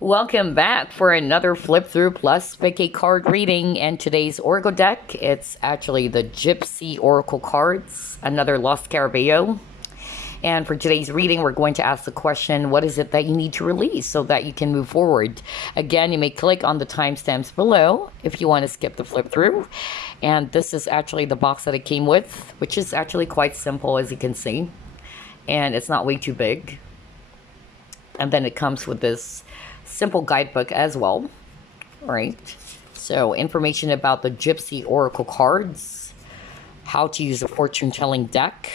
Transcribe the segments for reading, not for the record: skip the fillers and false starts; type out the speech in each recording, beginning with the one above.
Welcome back for another flip through plus pick card reading. And today's Oracle deck, it's actually the Gypsy Oracle cards, another Lost Scarabeo. And for today's reading, we're going to ask the question, what is it that you need to release so that you can move forward? Again, you may click on the timestamps below if you want to skip the flip through. And this is actually the box that it came with, which is actually quite simple, as you can see. And it's not way too big. And then it comes with this simple guidebook as well. All right. So information about the Gypsy Oracle cards, how to use a fortune telling deck,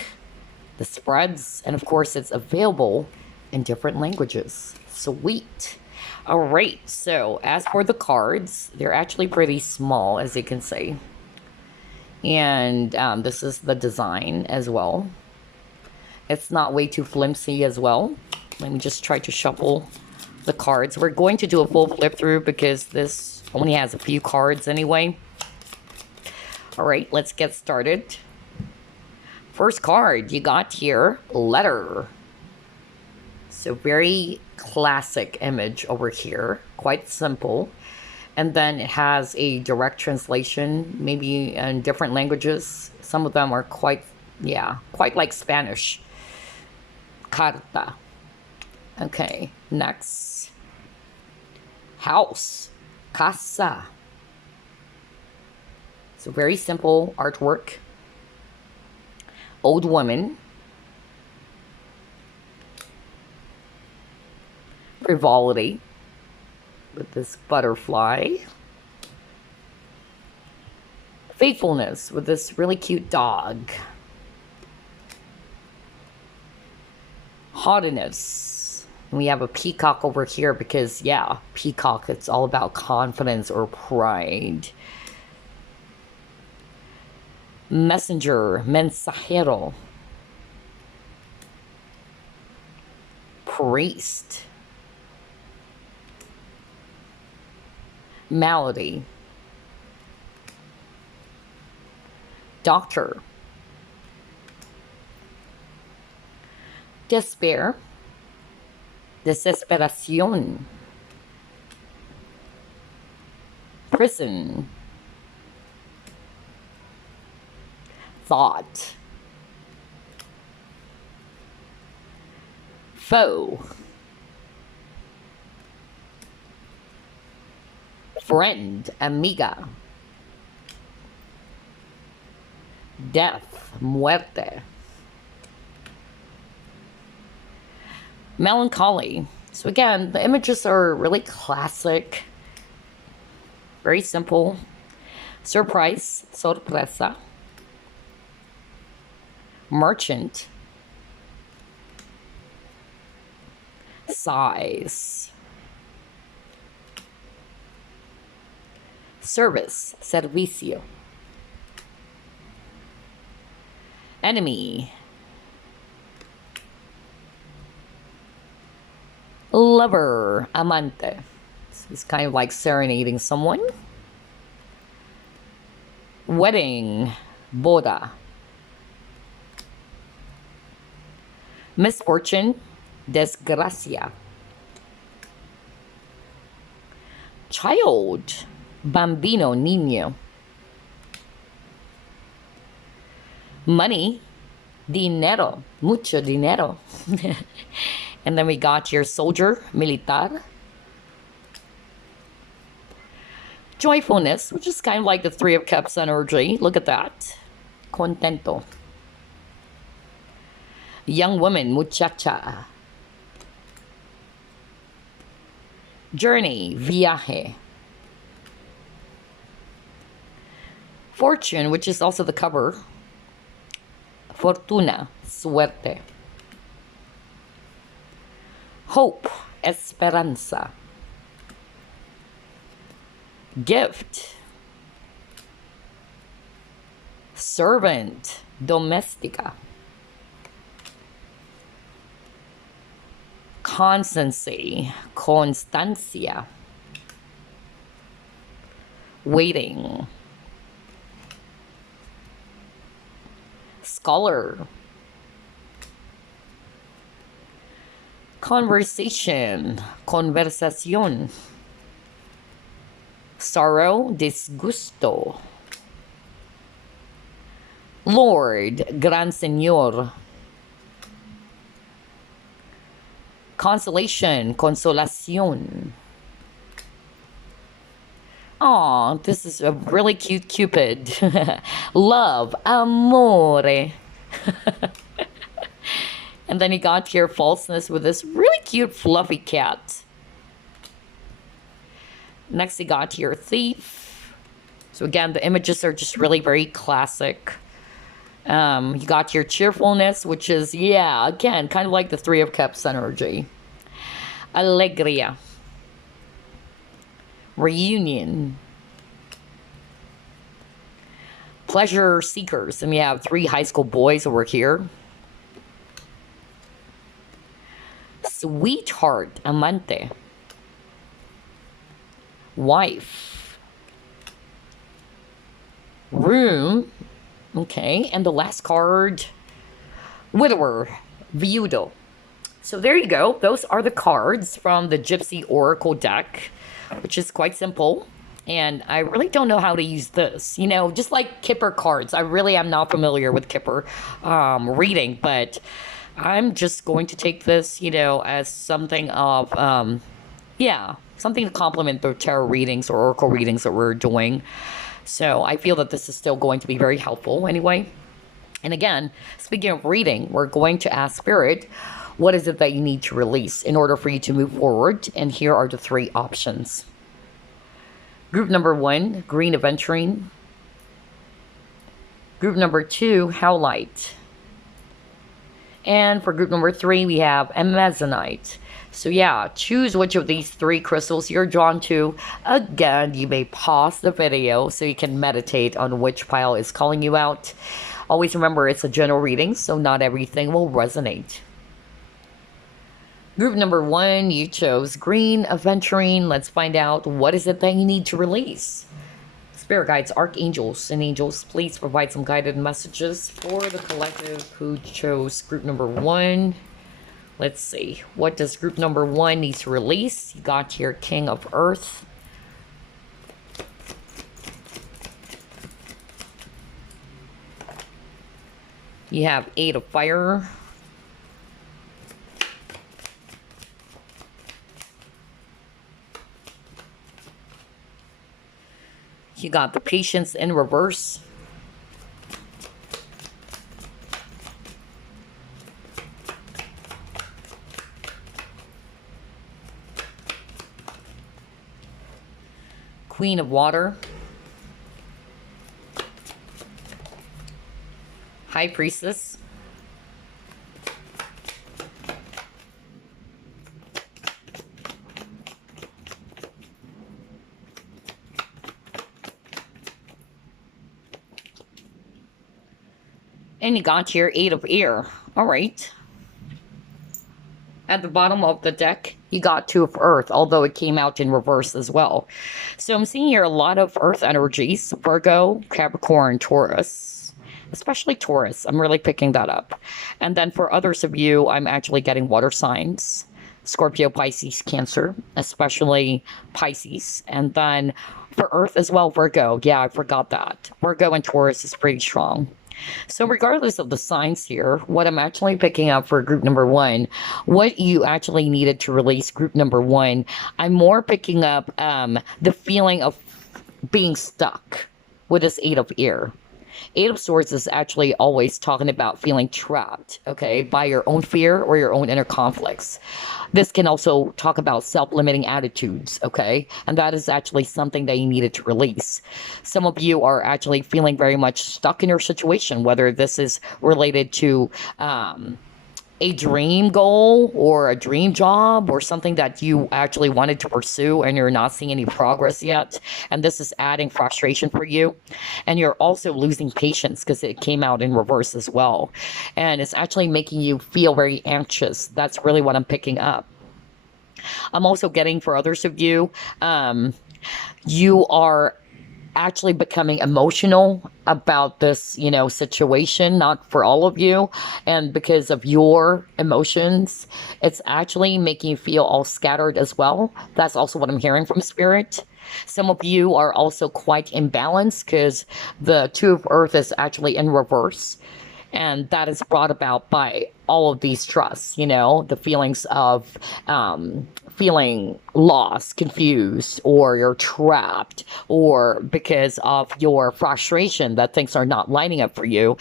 the spreads, and of course it's available in different languages. Sweet. All right. So as for the cards, they're actually pretty small, as you can see. And this is the design as well. It's not way too flimsy as well. Let me just try to shuffle the cards. We're going to do a full flip through because this only has a few cards anyway. All right, let's get started. First card you got here, letter. So very classic image over here, quite simple. And then it has a direct translation, maybe in different languages. Some of them are quite like Spanish. Carta. Okay, next. House. Casa. So very simple artwork. Old woman. Frivolity. With this butterfly. Faithfulness with this really cute dog. Haughtiness. We have a peacock over here because, yeah, peacock, it's all about confidence or pride. Messenger, mensajero. Priest. Malady. Doctor. Despair. Desesperación. Prison. Thought. Foe. Friend, amiga. Death, muerte. Melancholy. So again, the images are really classic. Very simple. Surprise, sorpresa. Merchant. Size. Service, servicio. Enemy. Lover, amante. It's kind of like serenading someone. Wedding, boda. Misfortune, desgracia. Child, bambino, niño. Money, dinero, mucho dinero. And then we got your soldier, militar. Joyfulness, which is kind of like the Three of Cups energy. Look at that. Contento. Young woman, muchacha. Journey, viaje. Fortune, which is also the cover. Fortuna, suerte. Hope, esperanza. Gift. Servant, domestica. Constancy, constancia. Waiting. Scholar. Conversation, conversación. Sorrow, disgusto. Lord, gran señor. Consolation, consolación. Aw, this is a really cute Cupid. Love, amore. And then you got your falseness with this really cute fluffy cat. Next you got your thief. So again, the images are just really very classic. You got your cheerfulness, which is, yeah, again, kind of like the Three of Cups energy. Alegria. Reunion. Pleasure seekers. And we have 3 high school boys over here. Sweetheart, amante. Wife. Room. Okay, and the last card, widower, viudo. So there you go. Those are the cards from the Gypsy Oracle deck, which is quite simple. And I really don't know how to use this. You know, just like Kipper cards. I really am not familiar with Kipper reading, but I'm just going to take this, you know, as something of, yeah, something to complement the tarot readings or oracle readings that we're doing. So I feel that this is still going to be very helpful anyway. And again, speaking of reading, we're going to ask Spirit, what is it that you need to release in order for you to move forward? And here are the 3 options. Group number 1, Green Aventurine. Group number 2, Howlite. And for group number 3, we have Amazonite. So yeah, choose which of these 3 crystals you're drawn to. Again, you may pause the video so you can meditate on which pile is calling you out. Always remember it's a general reading, so not everything will resonate. Group number 1, you chose Green Aventurine. Let's find out what is it that you need to release. Spirit guides, archangels, and angels, please provide some guided messages for the collective who chose group number 1. Let's see. What does group number 1 need to release? You got your King of Earth. You have 8 of Fire. You got the Patience in reverse. Queen of Water. High Priestess. And you got your 8 of Air. All right. At the bottom of the deck, you got 2 of Earth, although it came out in reverse as well. So I'm seeing here a lot of Earth energies. Virgo, Capricorn, Taurus. Especially Taurus. I'm really picking that up. And then for others of you, I'm actually getting water signs. Scorpio, Pisces, Cancer. Especially Pisces. And then for Earth as well, Virgo. Yeah, I forgot that. Virgo and Taurus is pretty strong. So regardless of the signs here, what I'm actually picking up for group number 1, what you actually needed to release group number 1, I'm more picking up the feeling of being stuck with this 8 of Air. 8 of Swords is actually always talking about feeling trapped, okay, by your own fear or your own inner conflicts. This can also talk about self-limiting attitudes, okay? And that is actually something that you needed to release. Some of you are actually feeling very much stuck in your situation, whether this is related to a dream goal or a dream job or something that you actually wanted to pursue and you're not seeing any progress yet. And this is adding frustration for you. And you're also losing patience because it came out in reverse as well. And it's actually making you feel very anxious. That's really what I'm picking up. I'm also getting for others of you, you are actually becoming emotional about this, situation, not for all of you. And because of your emotions, it's actually making you feel all scattered as well. That's also what I'm hearing from Spirit. Some of you are also quite imbalanced because the Two of Earth is actually in reverse. And that is brought about by all of these trusts, the feelings of feeling lost, confused, or you're trapped, or because of your frustration that things are not lining up for you,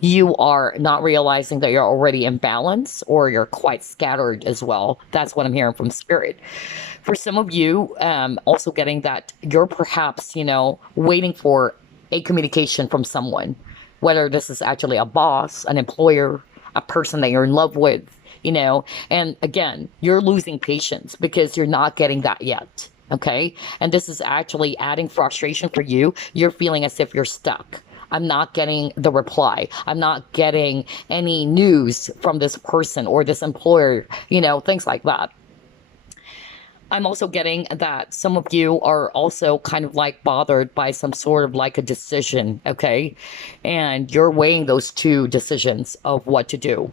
you are not realizing that you're already in balance, or you're quite scattered as well. That's what I'm hearing from Spirit. For some of you, also getting that you're perhaps, waiting for a communication from someone, whether this is actually a boss, an employer, a person that you're in love with, and again, you're losing patience because you're not getting that yet. Okay. And this is actually adding frustration for you. You're feeling as if you're stuck. I'm not getting the reply. I'm not getting any news from this person or this employer, things like that. I'm also getting that some of you are also kind of like bothered by some sort of like a decision, okay? And you're weighing those two decisions of what to do.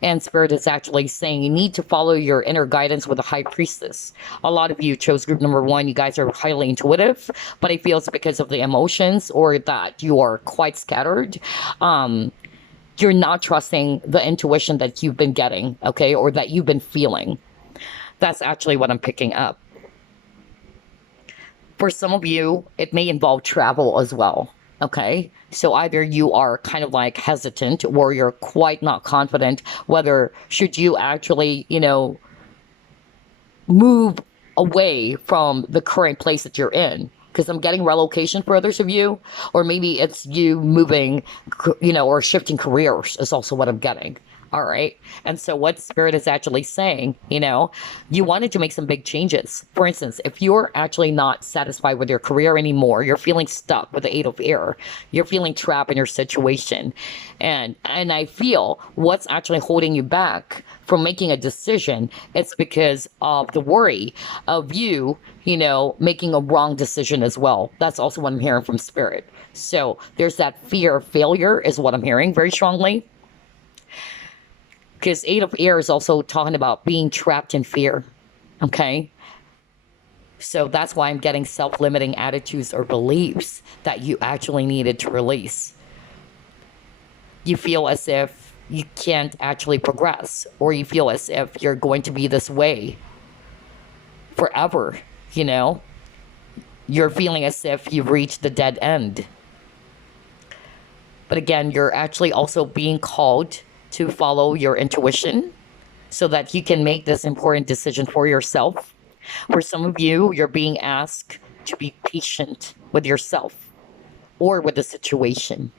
And Spirit is actually saying you need to follow your inner guidance with the High Priestess. A lot of you chose group number 1. You guys are highly intuitive, but I feel it's because of the emotions or that you are quite scattered. You're not trusting the intuition that you've been getting, okay? Or that you've been feeling. That's actually what I'm picking up. For some of you, it may involve travel as well. Okay. So either you are kind of like hesitant or you're quite not confident whether should you actually, move away from the current place that you're in. Because I'm getting relocation for others of you, or maybe it's you moving, or shifting careers is also what I'm getting. All right. And so what Spirit is actually saying, you wanted to make some big changes. For instance, if you're actually not satisfied with your career anymore, you're feeling stuck with the 8 of Air, you're feeling trapped in your situation. And I feel what's actually holding you back from making a decision, it's because of the worry of you, making a wrong decision as well. That's also what I'm hearing from Spirit. So there's that fear of failure is what I'm hearing very strongly. Because 8 of Air is also talking about being trapped in fear. Okay. So that's why I'm getting self-limiting attitudes or beliefs that you actually needed to release. You feel as if you can't actually progress, or you feel as if you're going to be this way forever, You're feeling as if you've reached the dead end. But again, you're actually also being called to follow your intuition so that you can make this important decision for yourself. For some of you, you're being asked to be patient with yourself or with the situation.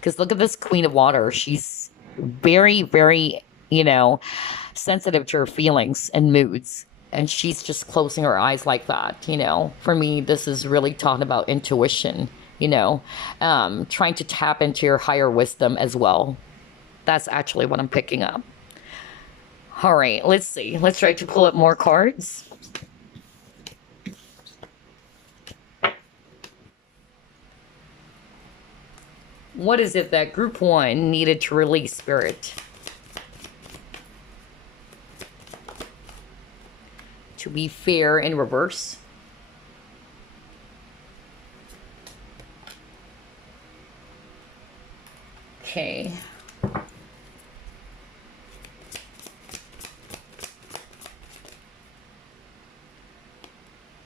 Because look at this Queen of Water. She's very, very, sensitive to her feelings and moods. And she's just closing her eyes like that, For me, this is really talking about intuition. Trying to tap into your higher wisdom as well. That's actually what I'm picking up. All right, let's see. Let's try to pull up more cards. What is it that group 1 needed to release, Spirit? To be fair in reverse. Okay.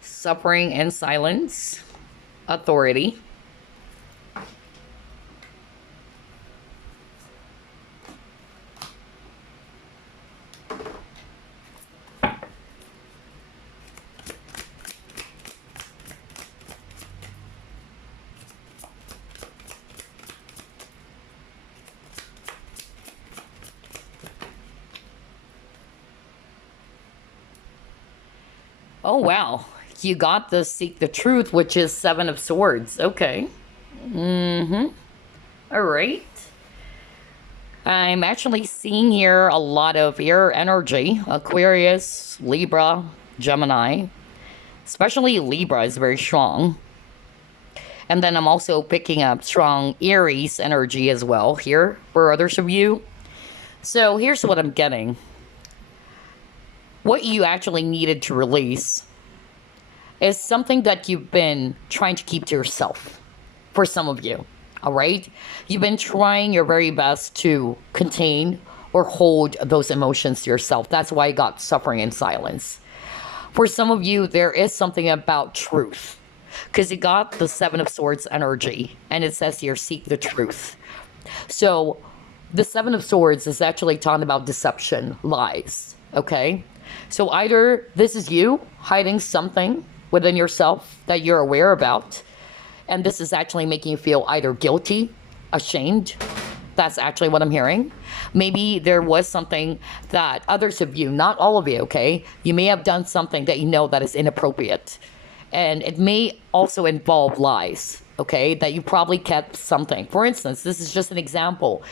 Suffering and silence. Authority. Oh, wow. You got the Seek the Truth, which is 7 of Swords. Okay. All right. I'm actually seeing here a lot of air energy. Aquarius, Libra, Gemini. especially Libra is very strong. And then I'm also picking up strong Aries energy as well here for others of you. So here's what I'm getting. What you actually needed to release is something that you've been trying to keep to yourself for some of you. All right? You've been trying your very best to contain or hold those emotions to yourself. That's why I got suffering in silence. For some of you, there is something about truth, because you got the Seven of Swords energy, and it says here, seek the truth. So the Seven of Swords is actually talking about deception, lies, okay? So either this is you hiding something within yourself that you're aware about, and this is actually making you feel either guilty, ashamed. That's actually what I'm hearing. Maybe there was something that others of you, not all of you, okay? You may have done something that you know that is inappropriate. And it may also involve lies, okay? That you probably kept something. For instance, this is just an example.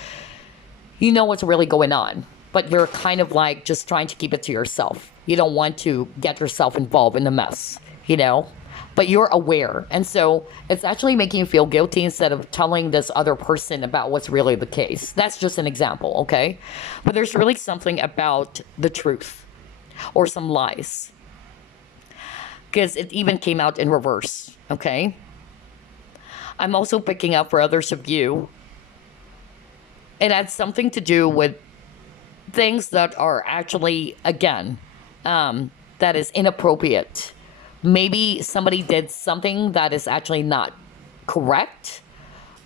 You know what's really going on, but you're kind of like just trying to keep it to yourself. You don't want to get yourself involved in the mess, you know? But you're aware. And so it's actually making you feel guilty instead of telling this other person about what's really the case. That's just an example, okay? But there's really something about the truth or some lies, because it even came out in reverse, okay? I'm also picking up for others of you, it had something to do with things that are actually, again, that is inappropriate. Maybe somebody did something that is actually not correct,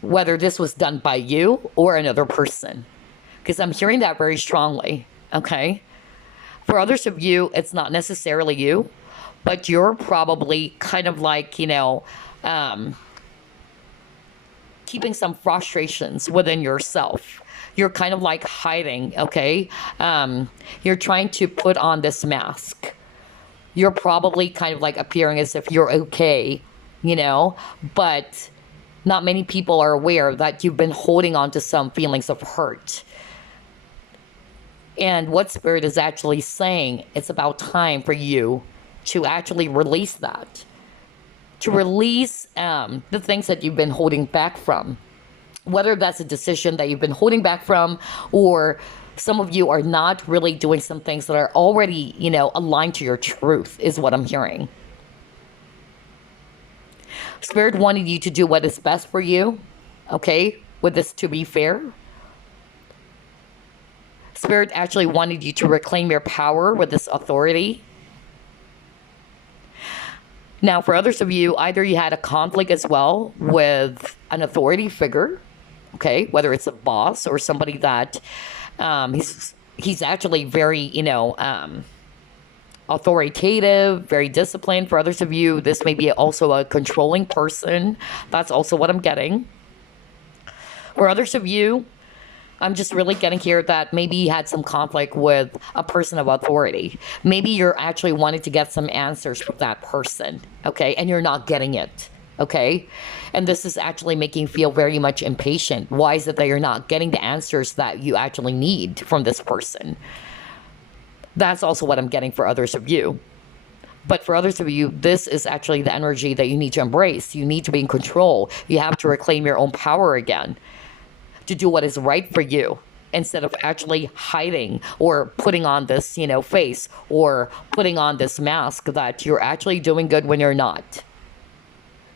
whether this was done by you or another person, because I'm hearing that very strongly, okay? For others of you, it's not necessarily you, but you're probably kind of like, you know, keeping some frustrations within yourself. You're kind of like hiding, okay? You're trying to put on this mask. You're probably kind of like appearing as if you're okay, you know, but not many people are aware that you've been holding on to some feelings of hurt. And what Spirit is actually saying, it's about time for you to actually release that, to release the things that you've been holding back from, whether that's a decision that you've been holding back from, or some of you are not really doing some things that are already, you know, aligned to your truth, is what I'm hearing. Spirit wanted you to do what is best for you, okay, with this to be fair. Spirit actually wanted you to reclaim your power with this authority. Now, for others of you, either you had a conflict as well with an authority figure, okay, whether it's a boss or somebody that he's actually very, you know, authoritative, very disciplined. For others of you, this may be also a controlling person. That's also what I'm getting. For others of you, I'm just really getting here that maybe you had some conflict with a person of authority. Maybe you're actually wanting to get some answers from that person, okay, and you're not getting it. Okay, and this is actually making you feel very much impatient. Why is it that you're not getting the answers that you actually need from this person? That's also what I'm getting for others of you. But for others of you, this is actually the energy that you need to embrace. You need to be in control. You have to reclaim your own power again to do what is right for you, instead of actually hiding or putting on this, you know, face or putting on this mask that you're actually doing good when you're not.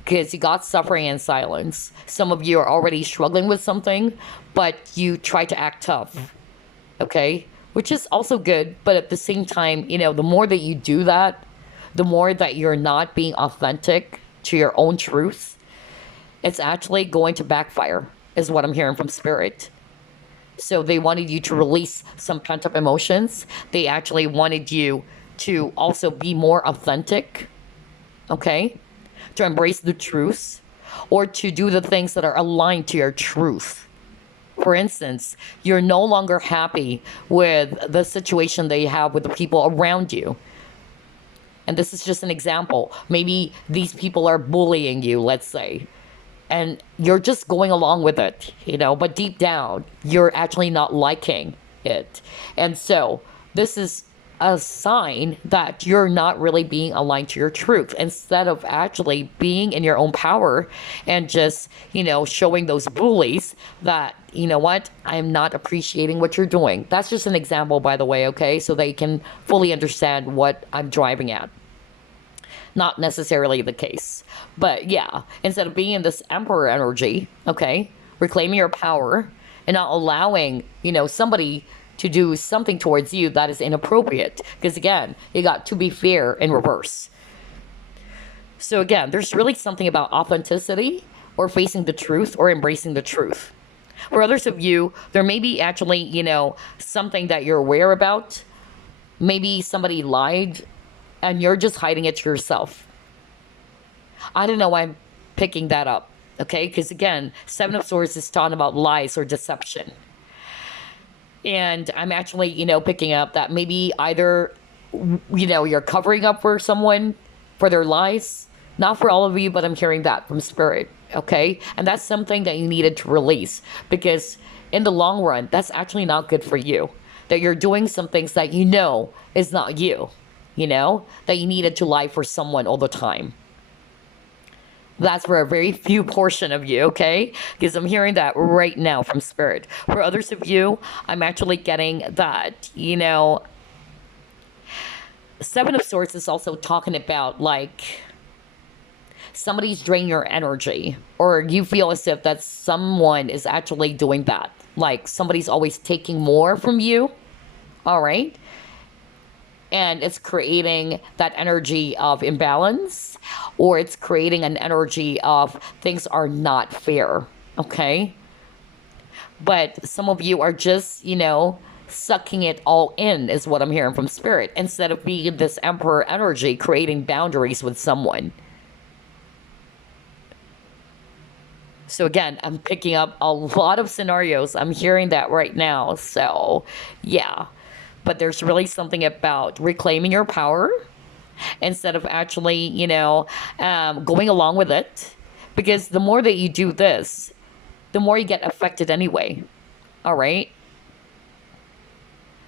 Because you got suffering in silence. Some of you are already struggling with something, but you try to act tough, okay? Which is also good, but at the same time, you know, the more that you do that, the more that you're not being authentic to your own truth, it's actually going to backfire, is what I'm hearing from Spirit. So they wanted you to release some pent-up emotions. They actually wanted you to also be more authentic, okay? To embrace the truth, or to do the things that are aligned to your truth. For instance, you're no longer happy with the situation that you have with the people around you. And this is just an example. Maybe these people are bullying you, let's say, and you're just going along with it, you know, but deep down, you're actually not liking it. And so this is a sign that you're not really being aligned to your truth, instead of actually being in your own power and just, showing those bullies that, you know what, I'm not appreciating what you're doing. That's just an example, by the way, okay? So they can fully understand what I'm driving at. Not necessarily the case. But yeah, instead of being in this emperor energy, okay, reclaiming your power and not allowing, somebody to do something towards you that is inappropriate. Because again, you got to be fair in reverse. So again, there's really something about authenticity or facing the truth or embracing the truth. For others of you, there may be actually, something that you're aware about. Maybe somebody lied and you're just hiding it to yourself. I don't know why I'm picking that up, okay? Because again, Seven of Swords is talking about lies or deception. And I'm actually, picking up that maybe either, you're covering up for someone for their lies. Not for all of you, but I'm hearing that from Spirit, okay? And that's something that you needed to release, because in the long run, that's actually not good for you. That you're doing some things that is not you, that you needed to lie for someone all the time. That's for a very few portion of you, okay? Because I'm hearing that right now from Spirit. For others of you, I'm actually getting that, Seven of Swords is also talking about, like, somebody's draining your energy, or you feel as if that someone is actually doing that. Like, somebody's always taking more from you, all right? And it's creating that energy of imbalance, or it's creating an energy of things are not fair, okay? But some of you are just, sucking it all in, is what I'm hearing from Spirit, instead of being this Emperor energy, creating boundaries with someone. So again, I'm picking up a lot of scenarios. I'm hearing that right now. So, yeah. But there's really something about reclaiming your power instead of actually, going along with it. Because the more that you do this, the more you get affected anyway. All right?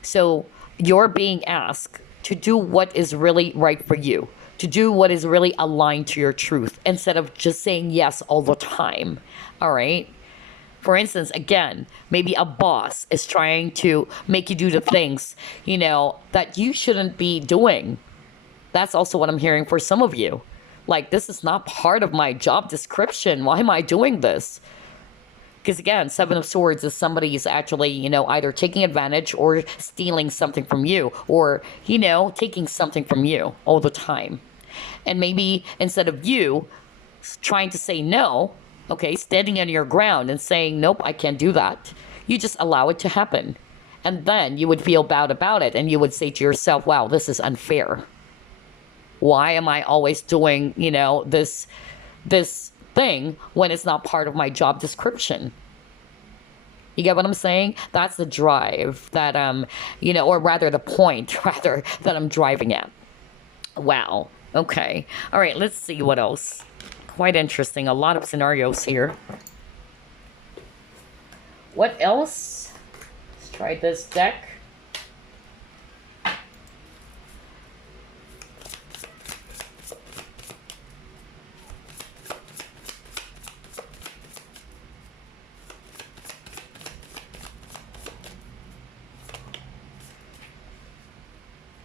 So you're being asked to do what is really right for you, to do what is really aligned to your truth, instead of just saying yes all the time. All right? For instance, again, maybe a boss is trying to make you do the things, that you shouldn't be doing. That's also what I'm hearing for some of you. Like, this is not part of my job description. Why am I doing this? Because again, Seven of Swords is somebody who's actually, either taking advantage or stealing something from you, or, taking something from you all the time. And maybe instead of you trying to say no, okay, standing on your ground and saying, nope, I can't do that, you just allow it to happen. And then you would feel bad about it, and you would say to yourself, wow, this is unfair. Why am I always doing, this thing when it's not part of my job description? You get what I'm saying? That's the drive that, or rather the point, rather, that I'm driving at. Wow. Okay. All right, let's see what else. Quite interesting. A lot of scenarios here. What else? Let's try this deck.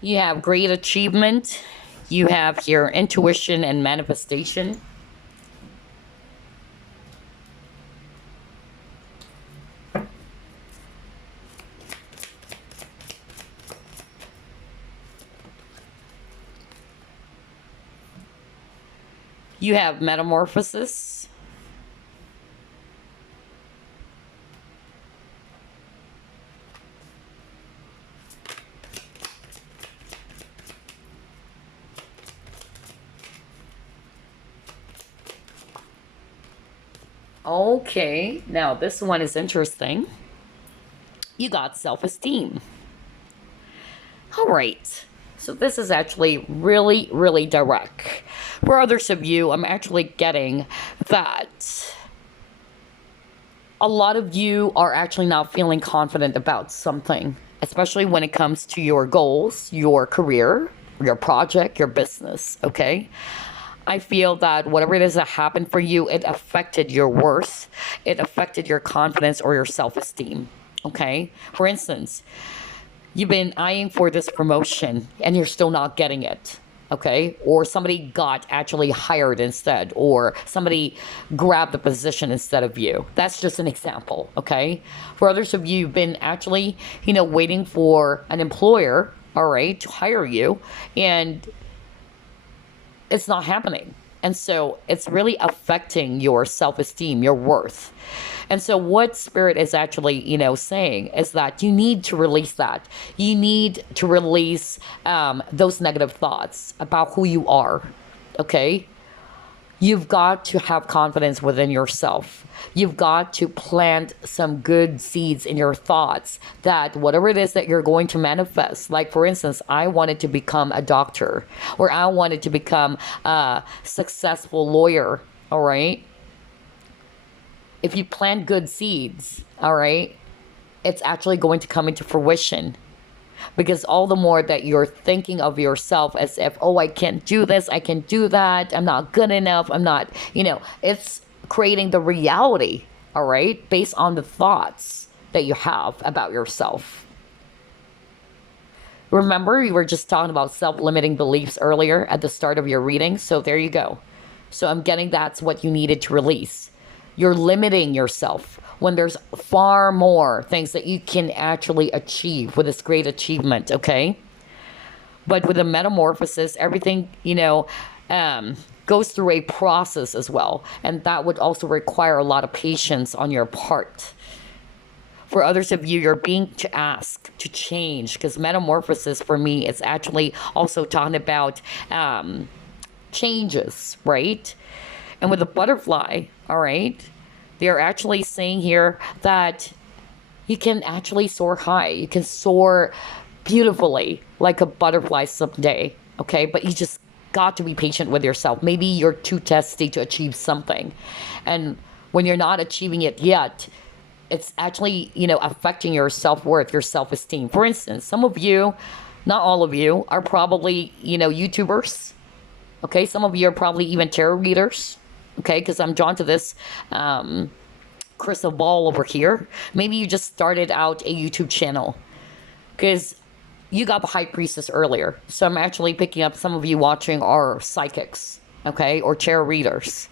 You have great achievement. You have your intuition and manifestation. You have metamorphosis. Okay, now this one is interesting. You got self-esteem. All right. So this is actually really, really direct. For others of you, I'm actually getting that a lot of you are actually not feeling confident about something. especially when it comes to your goals, your career, your project, your business, okay? I feel that whatever it is that happened for you, it affected your worth, it affected your confidence or your self-esteem, okay? For instance, you've been eyeing for this promotion and you're still not getting it, okay? Or somebody got actually hired instead, or somebody grabbed the position instead of you. That's just an example, okay? For others of you, you've been actually, waiting for an employer, all right, to hire you, and it's not happening. And so it's really affecting your self-esteem, your worth. And so what Spirit is actually, saying is that you need to release that. You need to release those negative thoughts about who you are, okay? You've got to have confidence within yourself. You've got to plant some good seeds in your thoughts that whatever it is that you're going to manifest, like for instance, I wanted to become a doctor, or I wanted to become a successful lawyer, all right? If you plant good seeds, all right, it's actually going to come into fruition. Because all the more that you're thinking of yourself as if, oh, I can't do this, I can't do that, I'm not good enough, I'm not, it's creating the reality, all right, based on the thoughts that you have about yourself. Remember, we were just talking about self-limiting beliefs earlier at the start of your reading, so there you go. So I'm getting that's what you needed to release. You're limiting yourself when there's far more things that you can actually achieve with this great achievement, okay? But with a metamorphosis, everything, goes through a process as well. And that would also require a lot of patience on your part. For others of you, you're being asked to change, because metamorphosis for me is actually also talking about changes, right? And with a butterfly, all right, they're actually saying here that you can actually soar high. You can soar beautifully like a butterfly someday, okay? But you just got to be patient with yourself. Maybe you're too testy to achieve something. And when you're not achieving it yet, it's actually, affecting your self-worth, your self-esteem. For instance, some of you, not all of you, are probably, YouTubers, okay? Some of you are probably even tarot readers. Okay, because I'm drawn to this crystal ball over here. Maybe you just started out a YouTube channel because you got the High Priestess earlier. So I'm actually picking up some of you watching are psychics, okay, or tarot readers.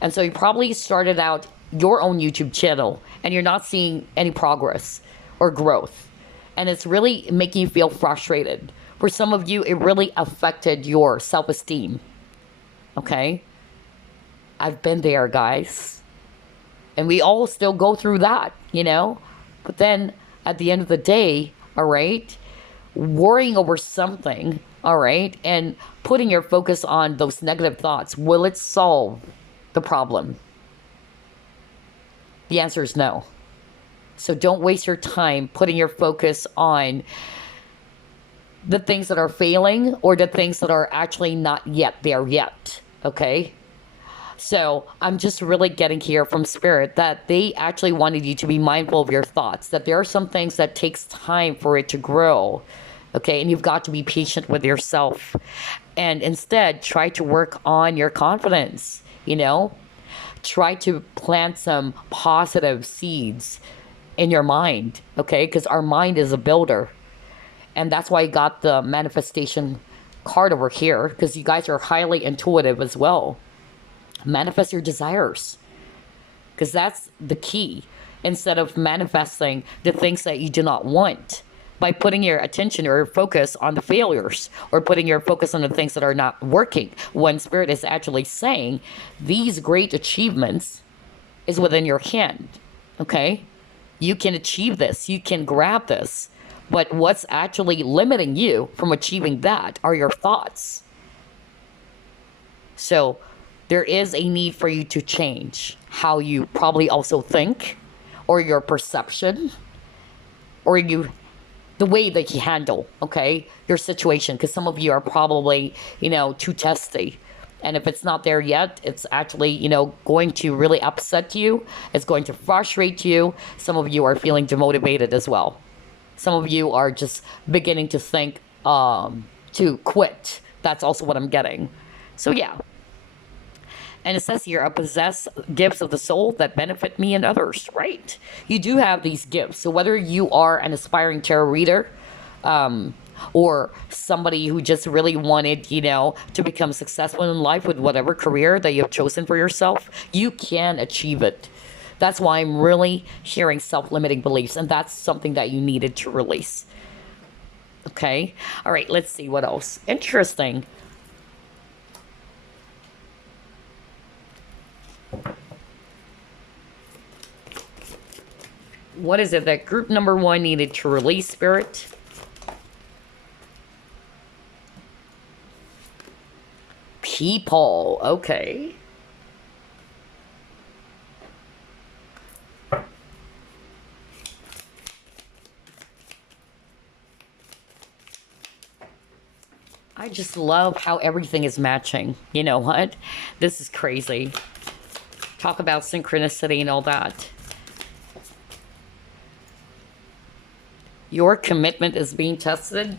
And so you probably started out your own YouTube channel and you're not seeing any progress or growth. And it's really making you feel frustrated. For some of you, it really affected your self-esteem, okay? I've been there, guys. And we all still go through that, But then at the end of the day, all right, worrying over something, all right, and putting your focus on those negative thoughts, will it solve the problem? The answer is no. So don't waste your time putting your focus on the things that are failing or the things that are actually not yet there yet, okay? So I'm just really getting here from Spirit that they actually wanted you to be mindful of your thoughts, that there are some things that takes time for it to grow, okay? And you've got to be patient with yourself. And instead, try to work on your confidence, Try to plant some positive seeds in your mind, okay? Because our mind is a builder. And that's why I got the manifestation card over here, because you guys are highly intuitive as well. Manifest your desires, because that's the key, instead of manifesting the things that you do not want by putting your attention or your focus on the failures or putting your focus on the things that are not working, when Spirit is actually saying these great achievements is within your hand, okay? You can achieve this, you can grab this, but what's actually limiting you from achieving that are your thoughts. So there is a need for you to change how you probably also think, or your perception, or the way that you handle, okay, your situation. Because some of you are probably, too testy. And if it's not there yet, it's actually, going to really upset you. It's going to frustrate you. Some of you are feeling demotivated as well. Some of you are just beginning to think to quit. That's also what I'm getting. So yeah. And it says here, I possess gifts of the soul that benefit me and others, right? You do have these gifts. So whether you are an aspiring tarot reader, or somebody who just really wanted, to become successful in life with whatever career that you have chosen for yourself, you can achieve it. That's why I'm really hearing self-limiting beliefs, and that's something that you needed to release. Okay? All right, let's see what else. Interesting. What is it that group number 1 needed to release, Spirit? People. Okay. I just love how everything is matching. You know what? This is crazy. Talk about synchronicity and all that. Your commitment is being tested.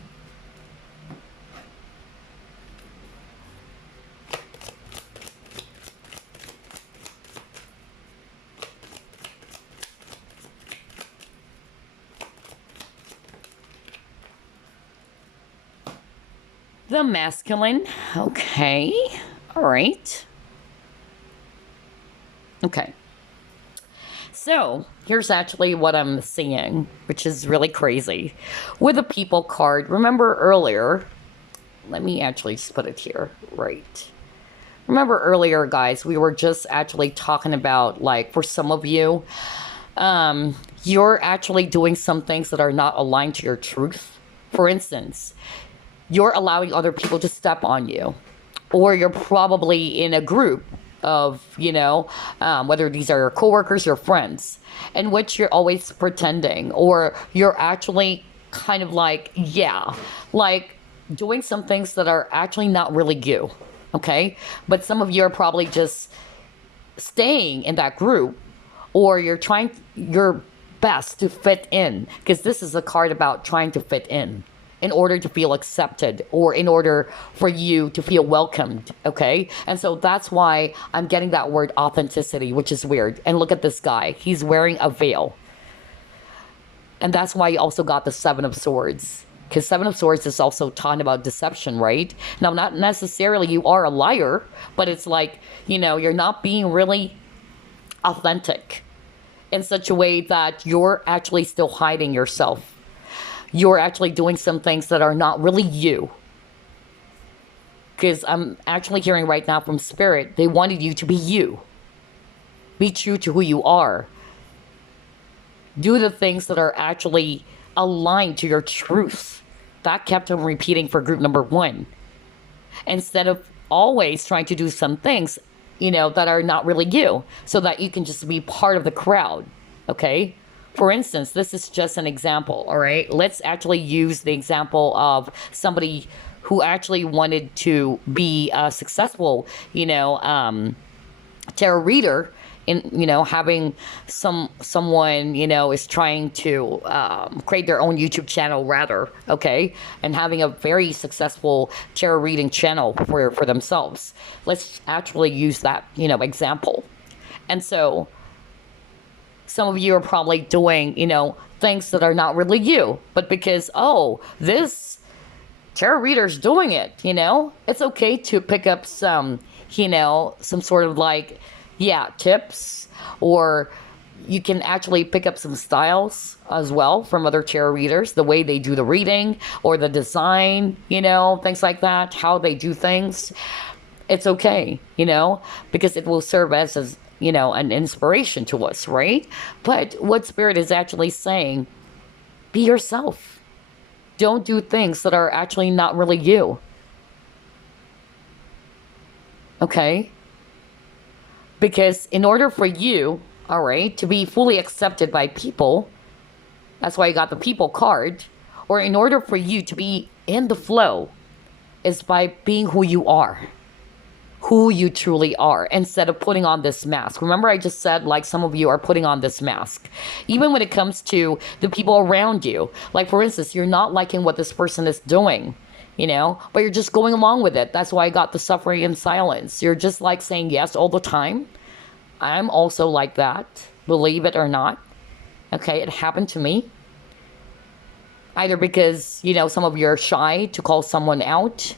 The masculine. Okay. All right. Okay. So, here's actually what I'm seeing, which is really crazy. With the people card, remember earlier, let me actually just put it here, right. Remember earlier, guys, we were just actually talking about, like, for some of you, you're actually doing some things that are not aligned to your truth. For instance, you're allowing other people to step on you, or you're probably in a group of, whether these are your coworkers or friends, in which you're always pretending, or you're actually kind of like doing some things that are actually not really you, okay? But some of you are probably just staying in that group, or you're trying your best to fit in, because this is a card about trying to fit in order to feel accepted, or in order for you to feel welcomed, okay? And so that's why I'm getting that word authenticity, which is weird. And look at this guy. He's wearing a veil. And that's why you also got the 7 of Swords. Because 7 of Swords is also talking about deception, right? Now, not necessarily you are a liar, but it's like, you're not being really authentic in such a way that you're actually still hiding yourself. You're actually doing some things that are not really you. Because I'm actually hearing right now from Spirit, they wanted you to be you. Be true to who you are. Do the things that are actually aligned to your truth. That kept on repeating for group number 1. Instead of always trying to do some things, that are not really you, so that you can just be part of the crowd, okay? For instance, this is just an example, all right? Let's actually use the example of somebody who actually wanted to be a successful, tarot reader, in, having someone, is trying to create their own YouTube channel, rather, okay? And having a very successful tarot reading channel for themselves. Let's actually use that, example. And so some of you are probably doing, things that are not really you, but because, this tarot reader's doing it, it's okay to pick up some, some sort of tips, or you can actually pick up some styles as well from other tarot readers, the way they do the reading, or the design, things like that, how they do things. It's okay, because it will serve as an inspiration to us, right? But what Spirit is actually saying, be yourself. Don't do things that are actually not really you. Okay? Because in order for you, all right, to be fully accepted by people, that's why you got the people card, or in order for you to be in the flow, is by being who you are. who you truly are instead of putting on this mask. Remember, I just said, like, some of you are putting on this mask. Even when it comes to the people around you. Like, for instance, you're not liking what this person is doing, you know, but you're just going along with it. That's why I got the suffering in silence. You're just like saying yes all the time. I'm also like that, believe it or not. Okay, it happened to me. Either because, you know, some of you are shy to call someone out,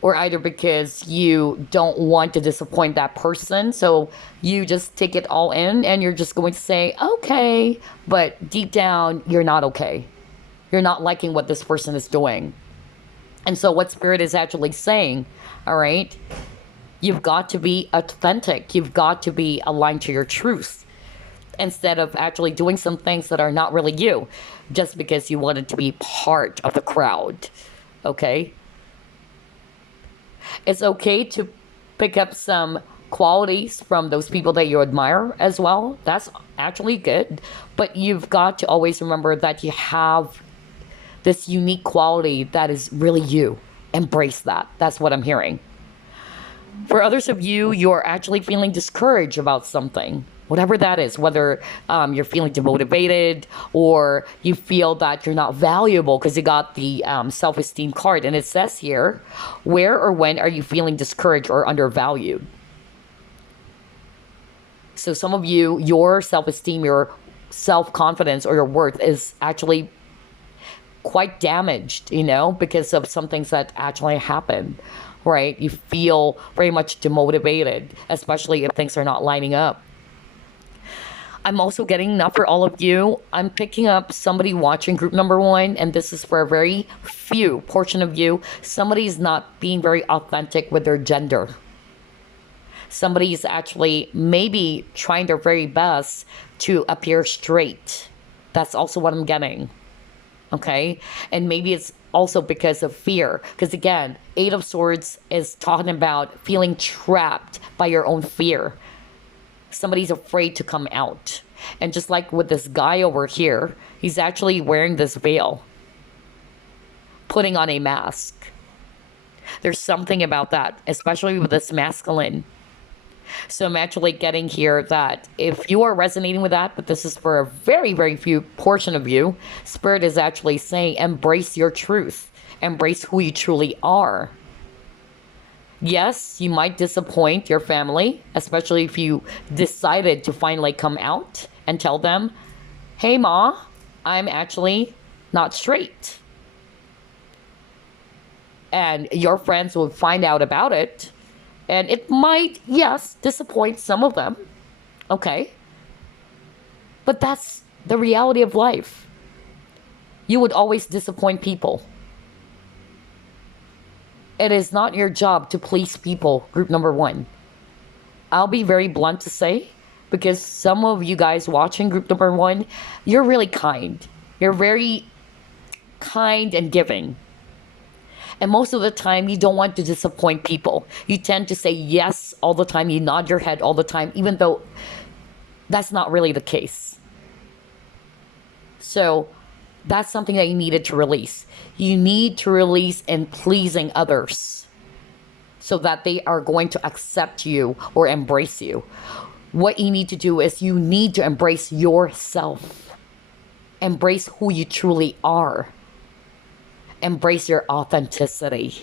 or either because you don't want to disappoint that person, so you just take it all in and you're just going to say, okay, but deep down, you're not okay. You're not liking what this person is doing. And so what Spirit is actually saying, all right, you've got to be authentic. You've got to be aligned to your truth instead of actually doing some things that are not really you just because you wanted to be part of the crowd. Okay? It's okay to pick up some qualities from those people that you admire as well. That's actually good. But you've got to always remember that you have this unique quality that is really you. Embrace that. That's what I'm hearing. For others of you, you're actually feeling discouraged about something, whatever that is, whether you're feeling demotivated or you feel that you're not valuable because you got the self-esteem card. And it says here, where or when are you feeling discouraged or undervalued? So some of you, your self-esteem, your self-confidence or your worth is actually quite damaged, you know, because of some things that actually happened. Right? You feel very much demotivated, especially if things are not lining up. I'm also getting, not for all of you, I'm picking up somebody watching group number 1, and this is for a very few portion of you. Somebody's not being very authentic with their gender. Somebody's actually maybe trying their very best to appear straight. That's also what I'm getting. Okay? And maybe it's also because of fear. Because again, 8 of Swords is talking about feeling trapped by your own fear. Somebody's afraid to come out. And just like with this guy over here, he's actually wearing this veil, putting on a mask. There's something about that, especially with this masculine. So I'm actually getting here that if you are resonating with that, but this is for a very, very few portion of you, Spirit is actually saying, embrace your truth. Embrace who you truly are. Yes, you might disappoint your family, especially if you decided to finally come out and tell them, hey, Ma, I'm actually not straight. And your friends will find out about it. And it might, yes, disappoint some of them. Okay. But that's the reality of life. You would always disappoint people. It is not your job to please people, group number 1. I'll be very blunt to say, because some of you guys watching group number 1, you're really kind. You're very kind and giving. And most of the time, you don't want to disappoint people. You tend to say yes all the time. You nod your head all the time, even though that's not really the case. So that's something that you needed to release. You need to release in pleasing others so that they are going to accept you or embrace you. What you need to do is you need to embrace yourself. Embrace who you truly are. Embrace your authenticity.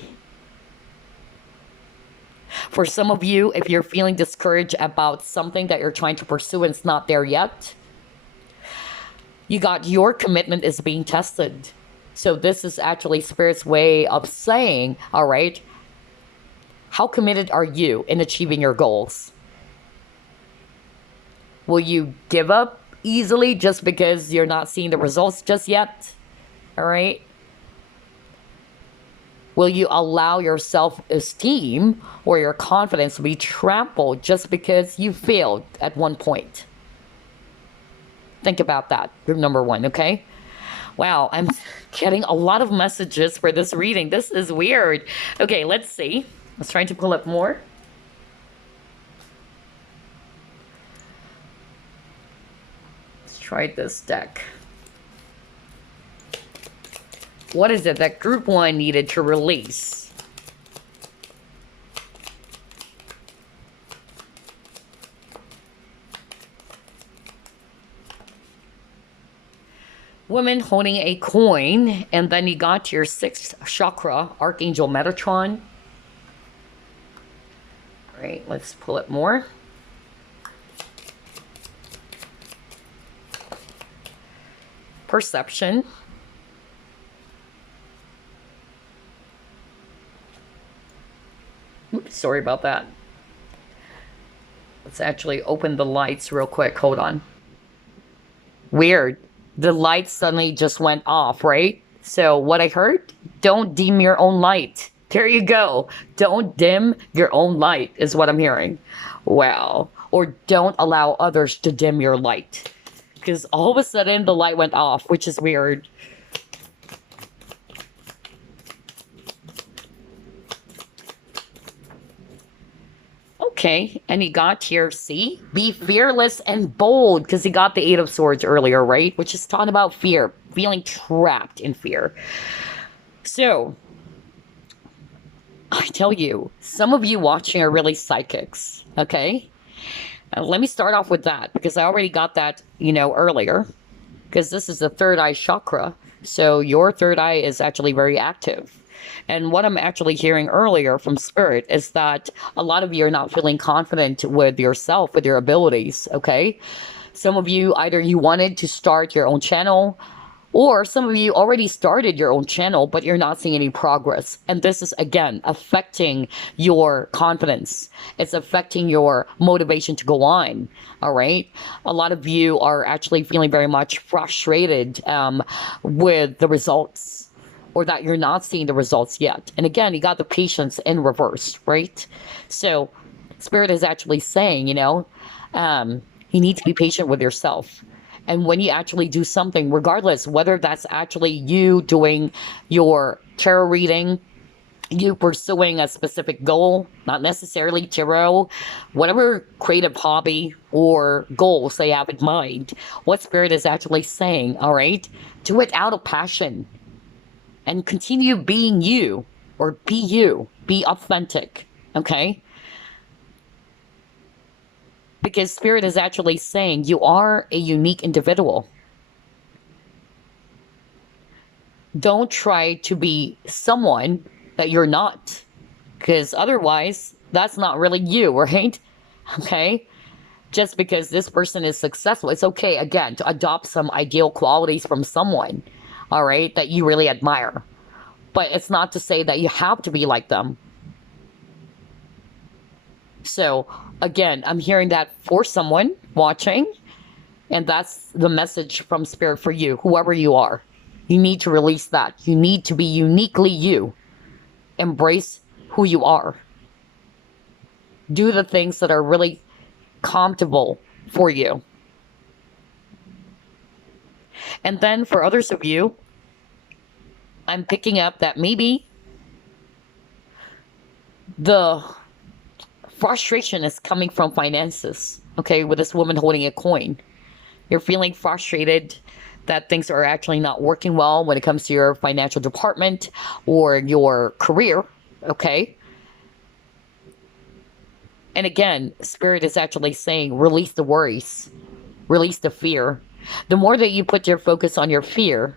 For some of you, if you're feeling discouraged about something that you're trying to pursue and it's not there yet, you got your commitment is being tested. So this is actually Spirit's way of saying, all right, how committed are you in achieving your goals? Will you give up easily just because you're not seeing the results just yet? All right. Will you allow your self-esteem or your confidence to be trampled just because you failed at one point? Think about that, group number 1, okay? Wow, I'm getting a lot of messages for this reading. This is weird. Okay, let's see. I was trying to pull up more. Let's try this deck. What is it that group 1 needed to release? woman holding a coin, and then you got your sixth chakra, Archangel Metatron. All right, let's pull it more. Perception. Oops, sorry about that. Let's actually open the lights real quick. Hold on. Weird. The lights suddenly just went off, right? So what I heard, don't dim your own light. There you go. Don't dim your own light is what I'm hearing. Wow. Or don't allow others to dim your light. Because all of a sudden the light went off, which is weird. Okay, and he got here, see? Be fearless and bold, because he got the Eight of Swords earlier, right? Which is talking about fear, feeling trapped in fear. So, I tell you, some of you watching are really psychics, okay? Let me start off with that, because I already got that, earlier. Because this is the third eye chakra, so your third eye is actually very active. And what I'm actually hearing earlier from Spirit is that a lot of you are not feeling confident with yourself, with your abilities, okay? Some of you, either you wanted to start your own channel, or some of you already started your own channel, but you're not seeing any progress. And this is, again, affecting your confidence. It's affecting your motivation to go on, all right? A lot of you are actually feeling very much frustrated with the results, or that you're not seeing the results yet. And again, you got the patience in reverse, right? So Spirit is actually saying, you need to be patient with yourself. And when you actually do something, regardless whether that's actually you doing your tarot reading, you pursuing a specific goal, not necessarily tarot, whatever creative hobby or goals they have in mind, what Spirit is actually saying, all right, do it out of passion. And continue being you, or be authentic, okay? Because Spirit is actually saying you are a unique individual. Don't try to be someone that you're not, because otherwise, that's not really you, right? Okay? Just because this person is successful, it's okay, again, to adopt some ideal qualities from someone, all right, that you really admire. But it's not to say that you have to be like them. So, again, I'm hearing that for someone watching, and that's the message from Spirit for you, whoever you are. You need to release that. You need to be uniquely you. Embrace who you are. Do the things that are really comfortable for you. And then for others of you, I'm picking up that maybe the frustration is coming from finances, okay, with this woman holding a coin. You're feeling frustrated that things are actually not working well when it comes to your financial department or your career, okay? And again, Spirit is actually saying, release the worries, release the fear. The more that you put your focus on your fear,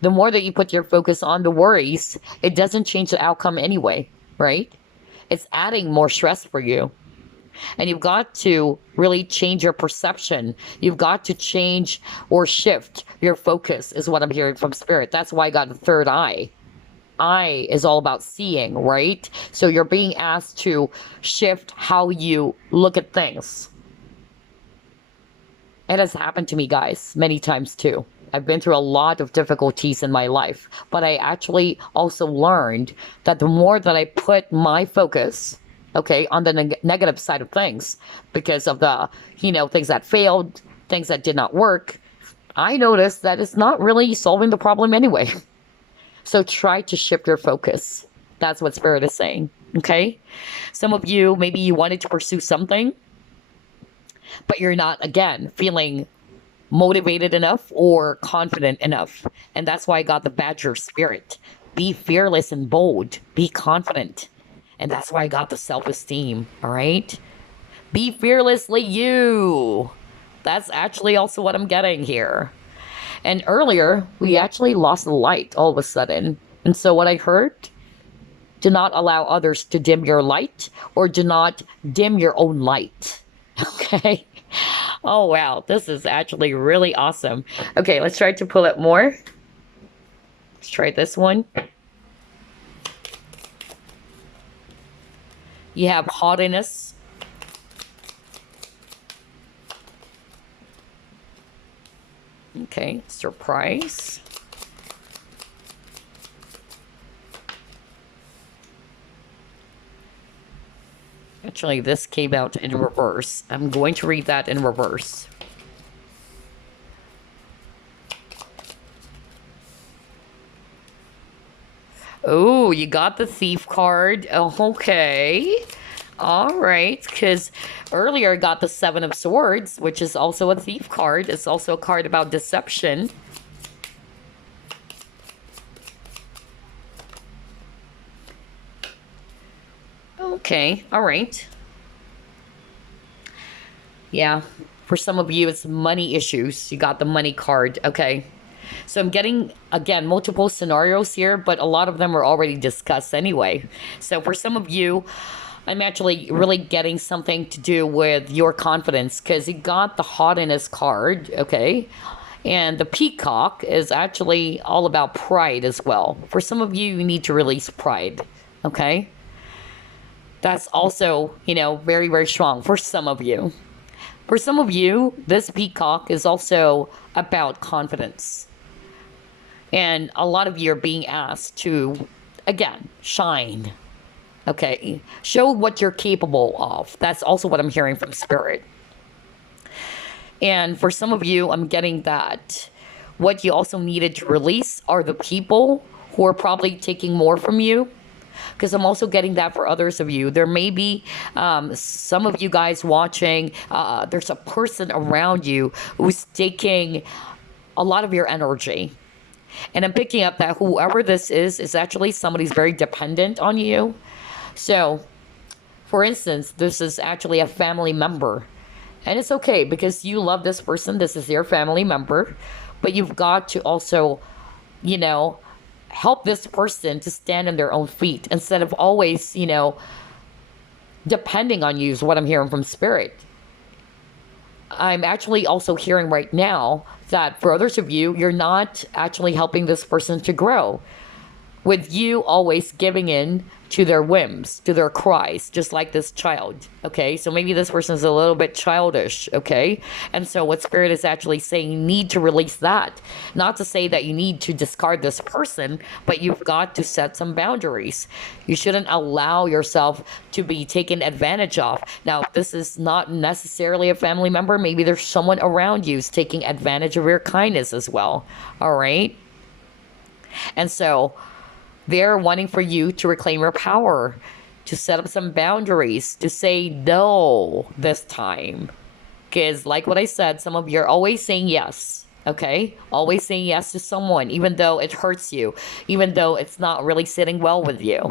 the more that you put your focus on the worries, it doesn't change the outcome anyway, right? It's adding more stress for you. And you've got to really change your perception. You've got to change or shift your focus, is what I'm hearing from Spirit. That's why I got the third eye. Eye is all about seeing, right? So you're being asked to shift how you look at things. It has happened to me, guys, many times too. I've been through a lot of difficulties in my life, but I actually also learned that the more that I put my focus, okay, on the negative side of things, because of the, things that failed, things that did not work, I noticed that it's not really solving the problem anyway. So try to shift your focus. That's what Spirit is saying, okay? Some of you, maybe you wanted to pursue something, but you're not, again, feeling motivated enough or confident enough. And that's why I got the Badger Spirit. Be fearless and bold. Be confident. And that's why I got the self-esteem, all right? Be fearlessly you. That's actually also what I'm getting here. And earlier, we actually lost the light all of a sudden. And so what I heard, do not allow others to dim your light, or do not dim your own light. Okay. Oh, wow. This is actually really awesome. Okay, let's try to pull it more. Let's try this one. You have haughtiness. Okay, surprise. Actually, this came out in reverse. I'm going to read that in reverse. Oh, you got the thief card. Oh, okay. All right, because earlier I got the Seven of Swords, which is also a thief card. It's also a card about deception. Okay, all right. Yeah, for some of you, it's money issues. You got the money card. Okay. So I'm getting, again, multiple scenarios here, but a lot of them are already discussed anyway. So for some of you, I'm actually really getting something to do with your confidence, because you got the haughtiness card, okay? And the peacock is actually all about pride as well. For some of you, you need to release pride, okay? That's also, you know, very, very strong for some of you. For some of you, this peacock is also about confidence. And a lot of you are being asked to, again, shine. Okay, show what you're capable of. That's also what I'm hearing from Spirit. And for some of you, I'm getting that what you also needed to release are the people who are probably taking more from you. Because I'm also getting that for others of you. There may be some of you guys watching, there's a person around you who's taking a lot of your energy. And I'm picking up that whoever this is actually somebody who's very dependent on you. So, for instance, this is actually a family member. And it's okay because you love this person. This is your family member. But you've got to also, you know, help this person to stand on their own feet instead of always, you know, depending on you is what I'm hearing from Spirit. I'm actually also hearing right now that for others of you, you're not actually helping this person to grow. With you always giving in to their whims, to their cries, just like this child, okay? So maybe this person is a little bit childish, okay? And so what Spirit is actually saying, you need to release that. Not to say that you need to discard this person, but you've got to set some boundaries. You shouldn't allow yourself to be taken advantage of. Now, this is not necessarily a family member. Maybe there's someone around you who's taking advantage of your kindness as well, all right? And so they're wanting for you to reclaim your power, to set up some boundaries, to say no this time. Because like what I said, some of you are always saying yes, okay? Always saying yes to someone, even though it hurts you, even though it's not really sitting well with you.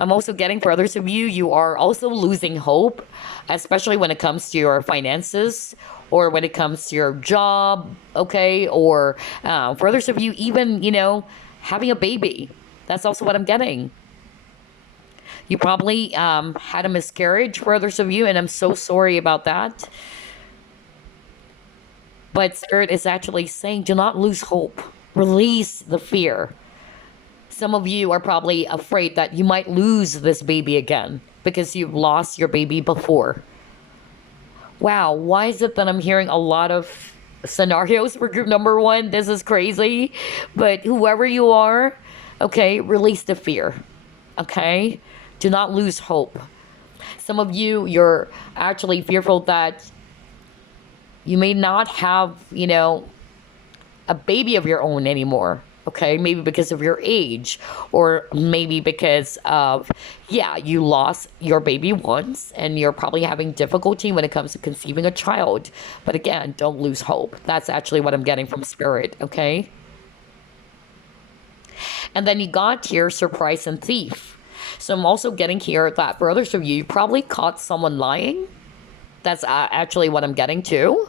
I'm also getting for others of you, you are also losing hope, especially when it comes to your finances, or when it comes to your job, okay? Or for others of you, even, you know, having a baby. That's also what I'm getting. You probably had a miscarriage for others of you, and I'm so sorry about that. But Spirit is actually saying, do not lose hope. Release the fear. Some of you are probably afraid that you might lose this baby again because you've lost your baby before. Wow, why is it that I'm hearing a lot of scenarios for group number one? This is crazy. But whoever you are, okay, release the fear, okay? Do not lose hope. Some of you, you're actually fearful that you may not have, you know, a baby of your own anymore. Okay, maybe because of your age, or maybe because of, yeah, you lost your baby once and you're probably having difficulty when it comes to conceiving a child. But again, don't lose hope. That's actually what I'm getting from Spirit, okay? And then you got here surprise and thief. So I'm also getting here that for others of you, you probably caught someone lying. That's actually what I'm getting to.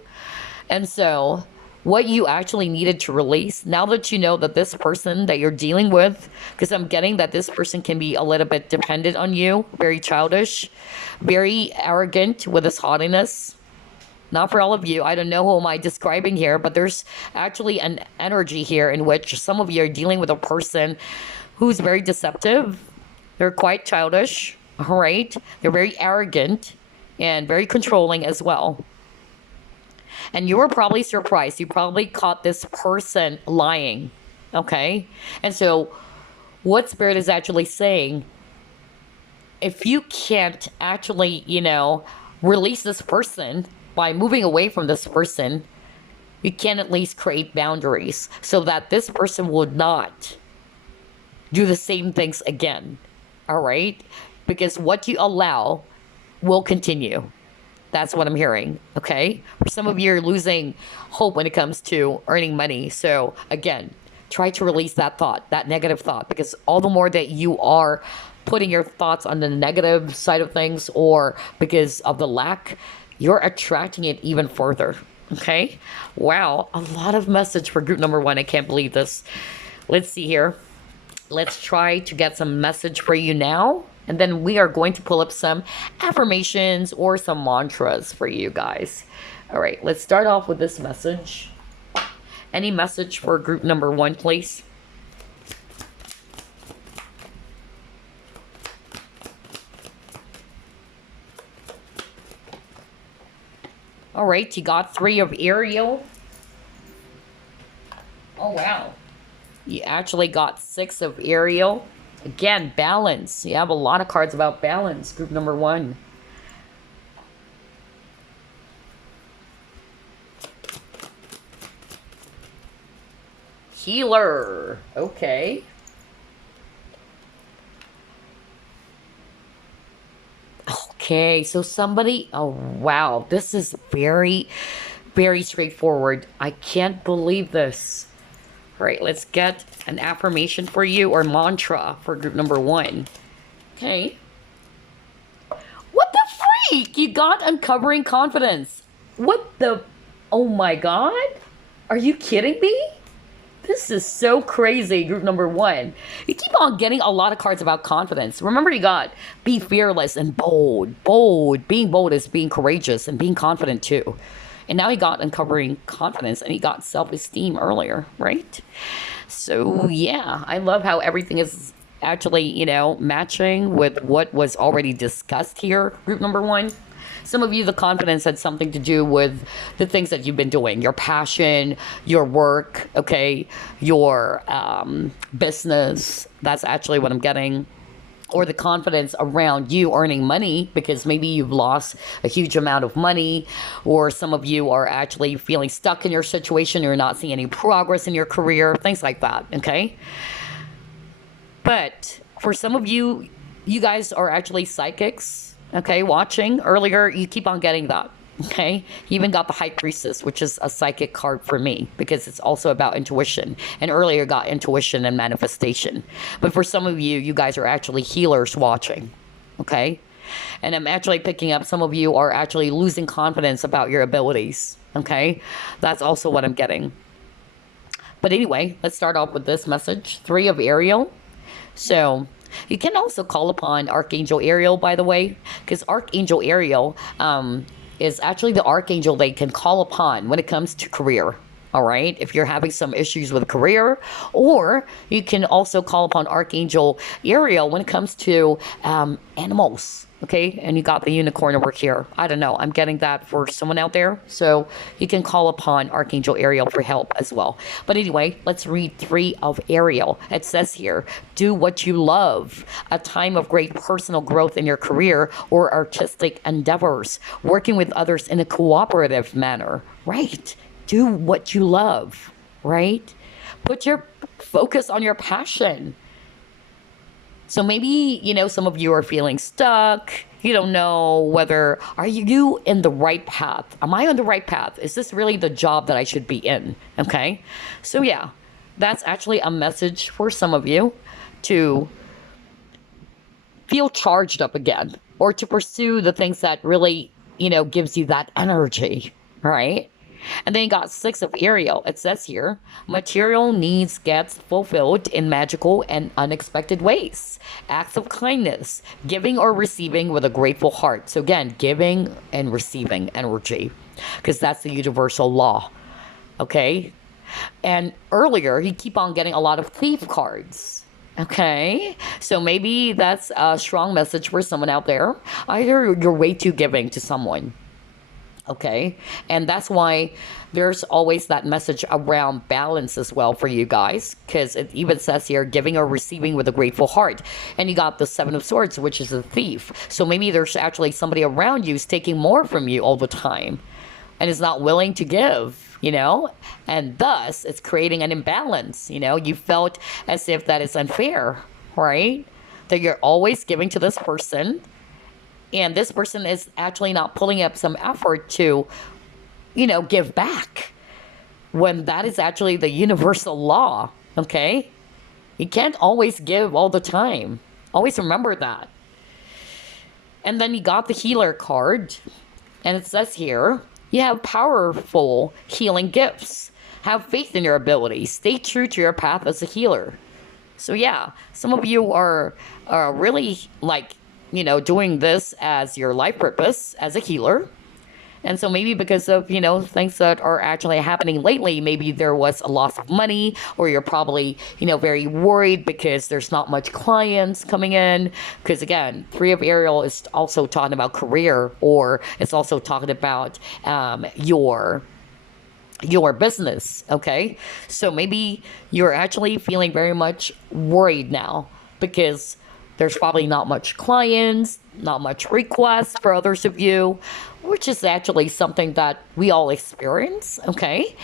And so, what you actually needed to release, now that you know that this person that you're dealing with, because I'm getting that this person can be a little bit dependent on you, very childish, very arrogant with his haughtiness. Not for all of you. I don't know who am I describing here, but there's actually an energy here in which some of you are dealing with a person who's very deceptive. They're quite childish, all right? They're very arrogant and very controlling as well. And you were probably surprised. You probably caught this person lying, okay? And so what Spirit is actually saying, if you can't actually, release this person by moving away from this person, you can at least create boundaries so that this person would not do the same things again, all right? Because what you allow will continue. That's what I'm hearing, okay? For some of you, you're losing hope when it comes to earning money. So again, try to release that thought, that negative thought, because all the more that you are putting your thoughts on the negative side of things, or because of the lack, you're attracting it even further, okay? Wow, a lot of message for group number 1. I can't believe this. Let's see here. Let's try to get some message for you now. And then we are going to pull up some affirmations or some mantras for you guys. All right, let's start off with this message. Any message for group number 1, please? All right, you got 3 of Ariel. Oh, wow. You actually got 6 of Ariel. Again, balance. You have a lot of cards about balance, group number 1. Healer. Okay. Okay, so somebody, oh wow, this is very, very straightforward. I can't believe this. All right, let's get an affirmation for you or mantra for group number 1. Okay. What the freak? You got uncovering confidence. What the, oh my God? Are you kidding me? This is so crazy, group number 1. You keep on getting a lot of cards about confidence. Remember, you got be fearless and bold. Bold. Being bold is being courageous and being confident too. And now he got uncovering confidence and he got self-esteem earlier, right? So, yeah, I love how everything is actually, matching with what was already discussed here, group number 1. Some of you, the confidence had something to do with the things that you've been doing, your passion, your work, okay, your business. That's actually what I'm getting. Or the confidence around you earning money, because maybe you've lost a huge amount of money, or some of you are actually feeling stuck in your situation. You're not seeing any progress in your career, things like that, okay? But for some of you, you guys are actually psychics. Okay, watching earlier, you keep on getting that. Okay, you even got the High Priestess, which is a psychic card for me because it's also about intuition. And earlier got intuition and manifestation. But for some of you, you guys are actually healers watching. Okay, and I'm actually picking up some of you are actually losing confidence about your abilities. Okay, that's also what I'm getting. But anyway, let's start off with this message. 3 of Ariel. So you can also call upon Archangel Ariel, by the way, because Archangel Ariel is actually the archangel they can call upon when it comes to career. All right, if you're having some issues with career, or you can also call upon Archangel Ariel when it comes to animals. Okay, and you got the unicorn over here. I don't know. I'm getting that for someone out there. So you can call upon Archangel Ariel for help as well. But anyway, let's read 3 of Ariel. It says here, do what you love. A time of great personal growth in your career or artistic endeavors. Working with others in a cooperative manner. Right. Do what you love. Right. Put your focus on your passion. So maybe, some of you are feeling stuck. You don't know whether, are you in the right path? Am I on the right path? Is this really the job that I should be in? Okay. So yeah, that's actually a message for some of you to feel charged up again, or to pursue the things that really, gives you that energy, right? And then you got Six of Ariel. It says here, material needs gets fulfilled in magical and unexpected ways. Acts of kindness, giving or receiving with a grateful heart. So again, giving and receiving energy, because that's the universal law. Okay? And earlier, you keep on getting a lot of thief cards. Okay? So maybe that's a strong message for someone out there. Either you're way too giving to someone. Okay? And that's why there's always that message around balance as well for you guys. Because it even says here, giving or receiving with a grateful heart. And you got the Seven of Swords, which is a thief. So maybe there's actually somebody around you who's taking more from you all the time. And is not willing to give, you know? And thus, it's creating an imbalance, you know? You felt as if that is unfair, right? That you're always giving to this person, and this person is actually not pulling up some effort to, you know, give back. When that is actually the universal law, okay? You can't always give all the time. Always remember that. And then you got the healer card, and it says here, you have powerful healing gifts. Have faith in your abilities. Stay true to your path as a healer. So yeah, some of you are really like, you know, doing this as your life purpose as a healer. And so maybe because of, you know, things that are actually happening lately, maybe there was a loss of money, or you're probably, you know, very worried because there's not much clients coming in. Because again, Three of Ariel is also talking about career, or it's also talking about your business, okay? So maybe you're actually feeling very much worried now because there's probably not much clients, not much requests for others of you, which is actually something that we all experience, okay?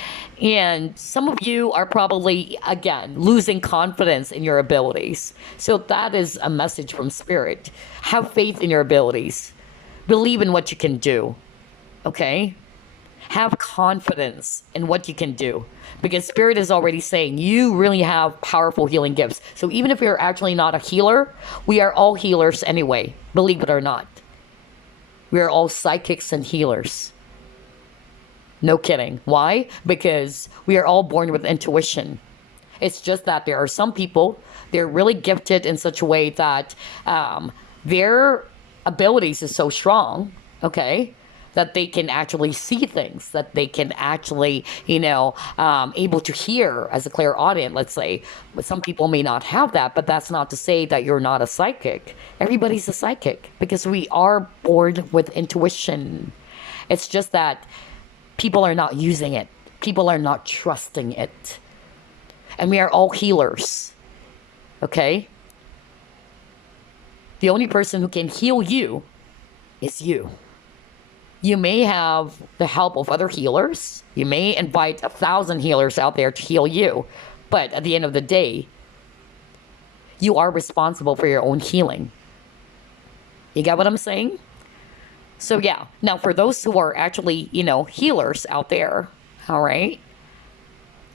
And some of you are probably, again, losing confidence in your abilities. So that is a message from Spirit. Have faith in your abilities. Believe in what you can do, okay? Have confidence in what you can do, because Spirit is already saying you really have powerful healing gifts. So even if you're actually not a healer, we are all healers anyway, believe it or not. We are all psychics and healers. No kidding. Why? Because we are all born with intuition. It's just that there are some people, they're really gifted in such a way that their abilities is so strong, okay, that they can actually see things, that they can actually, you know, able to hear as a clairaudient, let's say. But some people may not have that, but that's not to say that you're not a psychic. Everybody's a psychic because we are born with intuition. It's just that people are not using it. People are not trusting it. And we are all healers, okay? The only person who can heal you is you. You may have the help of other healers. You may invite 1,000 healers out there to heal you. But at the end of the day, you are responsible for your own healing. You get what I'm saying? So yeah, now for those who are actually, you know, healers out there, all right?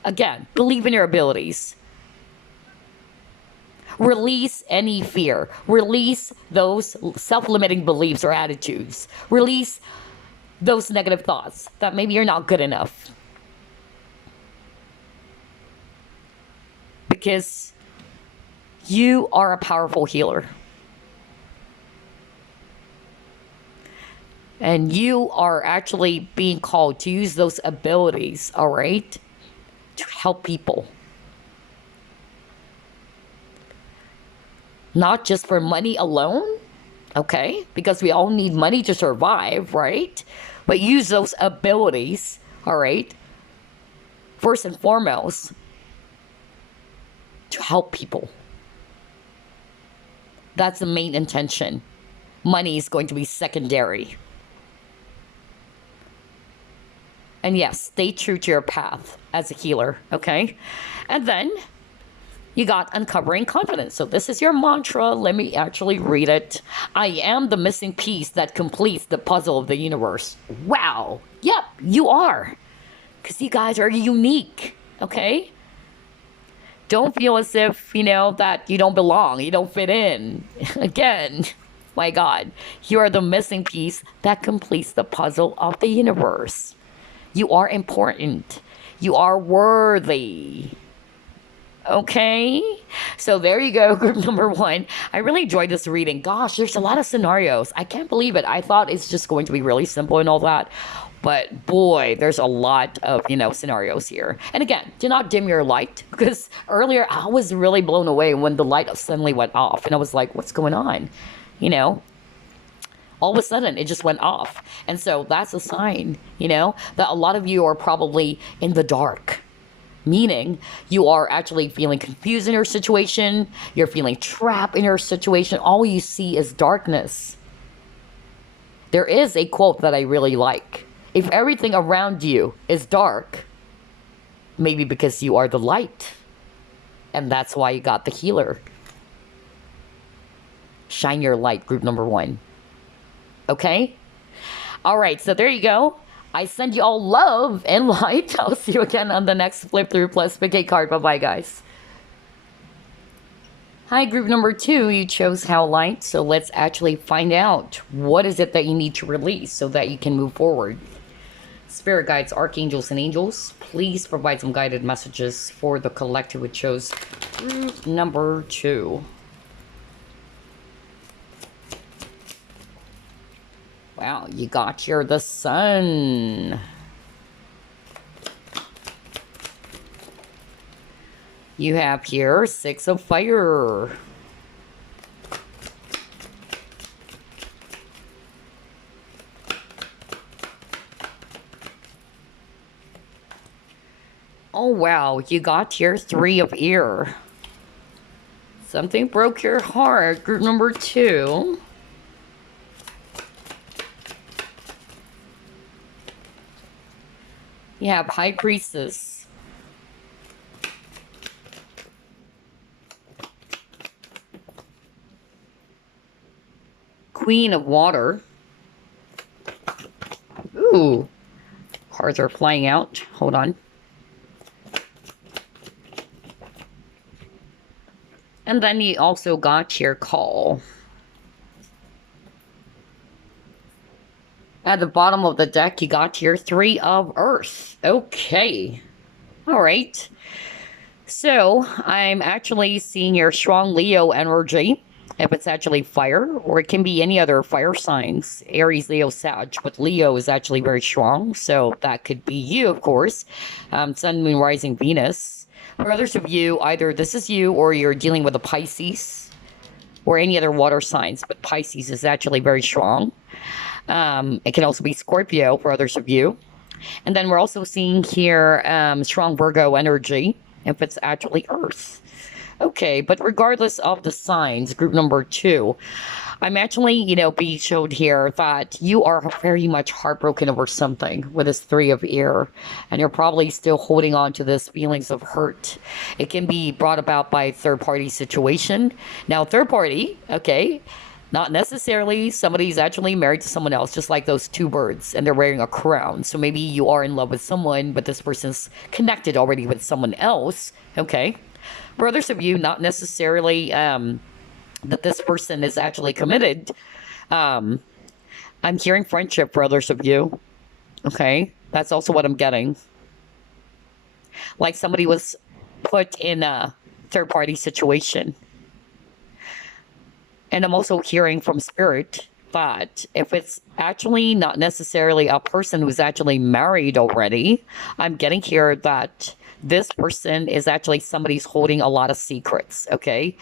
Again, believe in your abilities. Release any fear. Release those self-limiting beliefs or attitudes. Release those negative thoughts that maybe you're not good enough. Because you are a powerful healer. And you are actually being called to use those abilities, all right, to help people. Not just for money alone, okay? Because we all need money to survive, right? But use those abilities, all right, first and foremost, to help people. That's the main intention. Money is going to be secondary. And yes, stay true to your path as a healer, okay? And then you got uncovering confidence. So this is your mantra. Let me actually read it. I am the missing piece that completes the puzzle of the universe. Wow. Yep, you are. Because you guys are unique, okay? Don't feel as if, you know, that you don't belong. You don't fit in. Again, my God, you are the missing piece that completes the puzzle of the universe. You are important. You are worthy. Okay, so there you go, group number one. I really enjoyed this reading. Gosh, there's a lot of scenarios. I can't believe it. I thought it's just going to be really simple and all that. But boy, there's a lot of, scenarios here. And again, do not dim your light, because earlier I was really blown away when the light suddenly went off. And I was like, what's going on? All of a sudden it just went off. And so that's a sign, that a lot of you are probably in the dark. Meaning you are actually feeling confused in your situation. You're feeling trapped in your situation. All you see is darkness. There is a quote that I really like. If everything around you is dark, maybe because you are the light. And that's why you got the healer. Shine your light, group number one. Okay? All right, so there you go. I send you all love and light. I'll see you again on the next flip through plus pick a card. Bye-bye, guys. Hi, group number two. You chose Howlite. So let's actually find out what is it that you need to release so that you can move forward. Spirit guides, archangels, and angels, please provide some guided messages for the collective who chose group number two. Wow, you got here the sun. You have here 6 of fire. Oh wow, you got here 3 of air. Something broke your heart, group number two. You have High Priestess. Queen of Water. Ooh. Cards are flying out. Hold on. And then you also got your Call. At the bottom of the deck, you got your 3 of Earth. Okay. All right. So, I'm actually seeing your strong Leo energy, if it's actually fire, or it can be any other fire signs. Aries, Leo, Sag, but Leo is actually very strong, so that could be you, of course. Sun, Moon, Rising, Venus. For others of you, either this is you, or you're dealing with a Pisces, or any other water signs, but Pisces is actually very strong. It can also be Scorpio for others of you. And then we're also seeing here strong Virgo energy, if it's actually Earth. Okay, but regardless of the signs, group number two, I'm actually, being showed here that you are very much heartbroken over something with this 3 of air. And you're probably still holding on to this feelings of hurt. It can be brought about by a third-party situation. Now, third party, okay, not necessarily somebody's actually married to someone else, just like those 2 birds, and they're wearing a crown. So maybe you are in love with someone, but this person's connected already with someone else, okay? For others of you, not necessarily that this person is actually committed. I'm hearing friendship for others of you, okay? That's also what I'm getting. Like somebody was put in a third-party situation. And I'm also hearing from Spirit that if it's actually not necessarily a person who's actually married already, I'm getting here that this person is actually somebody who's holding a lot of secrets, okay?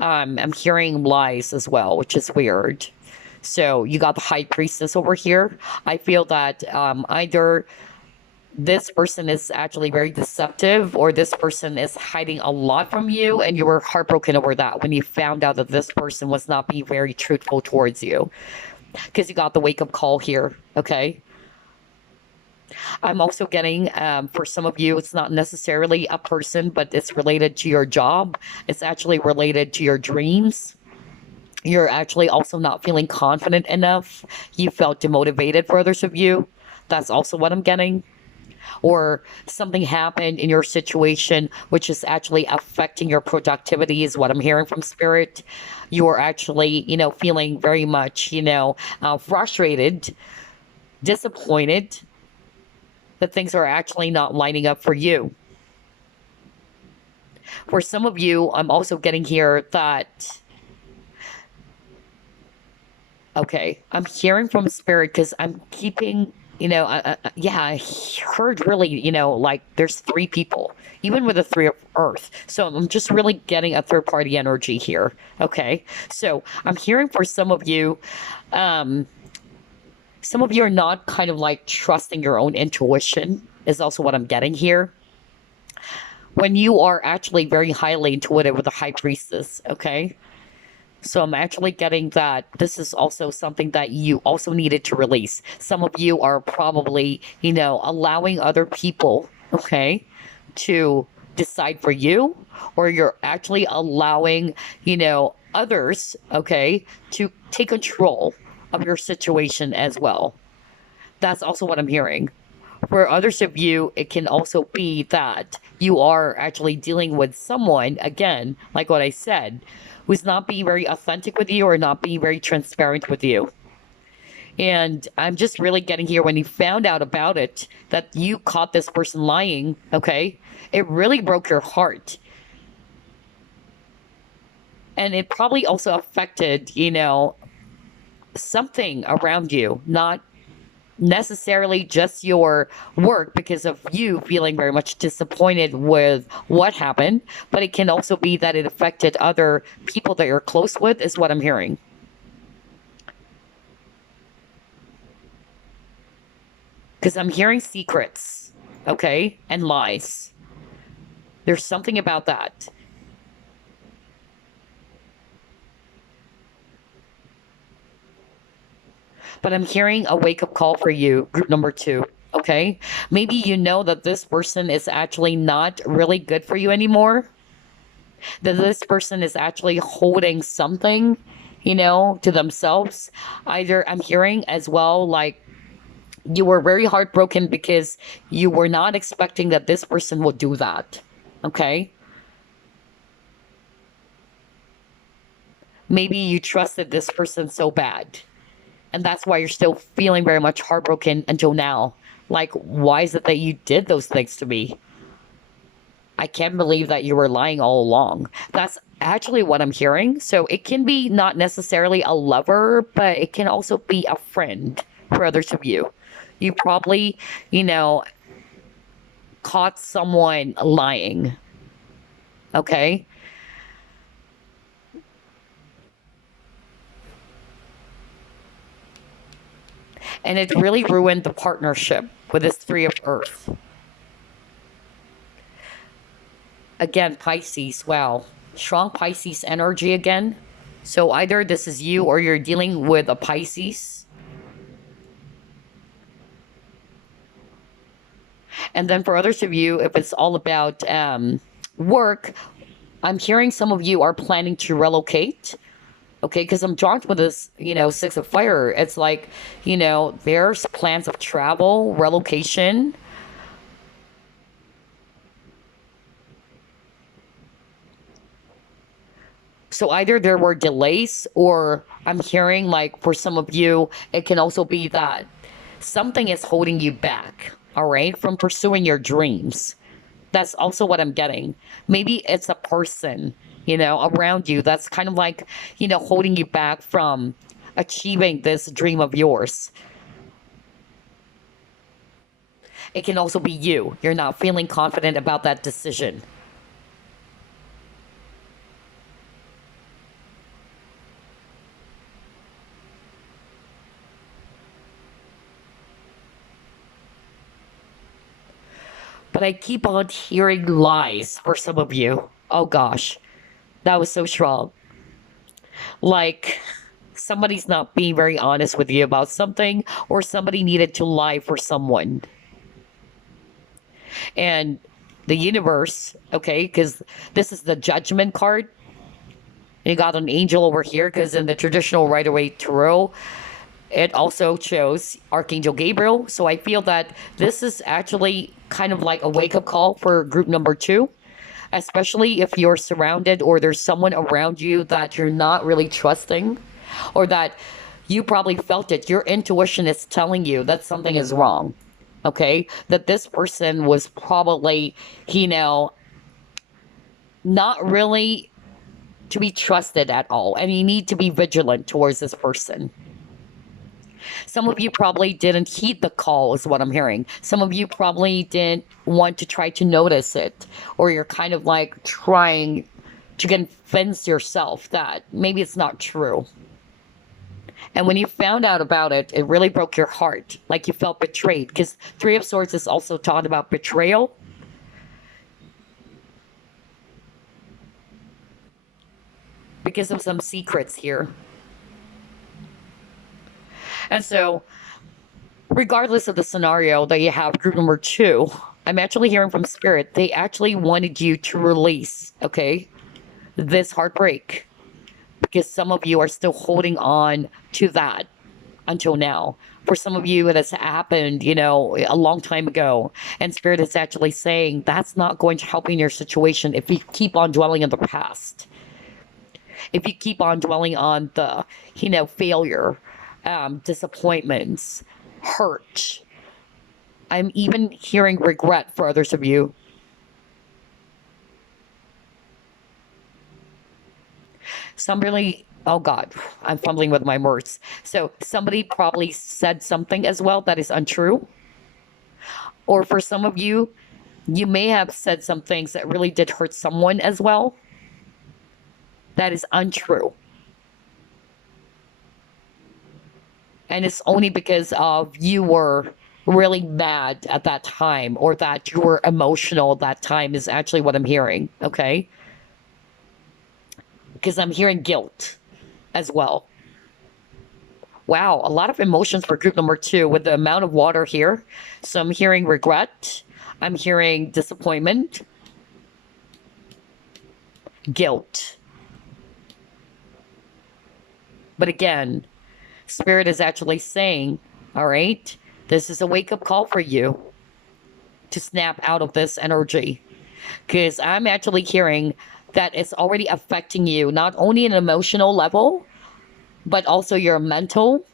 I'm hearing lies as well, which is weird. So you got the High Priestess over here. I feel that either this person is actually very deceptive, or this person is hiding a lot from you, and you were heartbroken over that when you found out that this person was not being very truthful towards you. Because you got the wake-up call here, okay? I'm also getting, for some of you, it's not necessarily a person, but it's related to your job. It's actually related to your dreams. You're actually also not feeling confident enough. You felt demotivated for others of you. That's also what I'm getting. Or something happened in your situation which is actually affecting your productivity is what I'm hearing from Spirit. You are actually, feeling very much, frustrated, disappointed. that things are actually not lining up for you. For some of you, I'm also getting here that, okay, I'm hearing from spirit because I'm keeping, yeah, I heard really, like there's three people, even with the three of earth. So I'm just really getting a third party energy here. Okay. So I'm hearing for um, some of you are not kind of like trusting your own intuition, is also what I'm getting here. When you are actually very highly intuitive with the high priestess, okay? So I'm actually getting that this is also something that you also needed to release. Some of you are probably, allowing other people, okay, to decide for you, or you're actually allowing, others, okay, to take control of your situation as well. That's also what I'm hearing. For others of you, it can also be that you are actually dealing with someone, again, like what I said, who's not being very authentic with you or not being very transparent with you. And I'm just really getting here when you found out about it, that you caught this person lying, okay? It really broke your heart. And it probably also affected, something around you, not necessarily just your work because of you feeling very much disappointed with what happened, but it can also be that it affected other people that you're close with, is what I'm hearing. Because I'm hearing secrets, okay, and lies. There's something about that. But I'm hearing a wake up call for you, group number two. Okay. Maybe you know that this person is actually not really good for you anymore. That this person is actually holding something, to themselves. Either I'm hearing as well, like you were very heartbroken because you were not expecting that this person would do that. Okay. Maybe you trusted this person so bad. And that's why you're still feeling very much heartbroken until now. Like, why is it that you did those things to me? I can't believe that you were lying all along. That's actually what I'm hearing. So it can be not necessarily a lover, but it can also be a friend for others of you. You probably, caught someone lying. Okay. And it really ruined the partnership with this three of earth. Again, Pisces, wow. Strong Pisces energy again. So either this is you or you're dealing with a Pisces. And then for others of you, if it's all about work, I'm hearing some of you are planning to relocate. Okay, because I'm drawn with this, six of fire. It's like, there's plans of travel, relocation. So either there were delays, or I'm hearing like for some of you, it can also be that something is holding you back, all right, from pursuing your dreams. That's also what I'm getting. Maybe it's a person, around you that's kind of like, holding you back from achieving this dream of yours. It can also be you. You're not feeling confident about that decision. But I keep on hearing lies for some of you. Oh gosh, that was so strong. Like somebody's not being very honest with you about something, or somebody needed to lie for someone. And the universe, okay, because this is the judgment card. And you got an angel over here because in the traditional Rider-Waite tarot, it also shows Archangel Gabriel. So I feel that this is actually kind of like a wake-up call for group number two, especially if you're surrounded or there's someone around you that you're not really trusting, or that you probably felt it. Your intuition is telling you that something is wrong. okay? That this person was probably, you know, not really to be trusted at all. And you need to be vigilant towards this person. Some of you probably didn't heed the call, is what I'm hearing. Some of you probably didn't want to try to notice it, or you're kind of like trying to convince yourself that maybe it's not true. And when you found out about it, it really broke your heart. Like you felt betrayed. Because Three of Swords is also taught about betrayal. Because of some secrets here. And so, regardless of the scenario that you have, group number 2, I'm actually hearing from Spirit, they actually wanted you to release, okay, this heartbreak. Because some of you are still holding on to that until now. For some of you, it has happened, you know, a long time ago. And Spirit is actually saying that's not going to help in your situation if you keep on dwelling in the past. If you keep on dwelling on the, you know, failure, disappointments, hurt. I'm even hearing regret for others of you. Somebody, oh God, I'm fumbling with my words. So somebody probably said something as well that is untrue. Or for some of you, you may have said some things that really did hurt someone as well. That is untrue. And it's only because of you were really mad at that time, or that you were emotional at that time, is actually what I'm hearing, okay? Because I'm hearing guilt as well. Wow, a lot of emotions for group number 2 with the amount of water here. So I'm hearing regret. I'm hearing disappointment. Guilt. But again, Spirit is actually saying, all right, this is a wake-up call for you to snap out of this energy. Because I'm actually hearing that it's already affecting you, not only an emotional level, but also your mental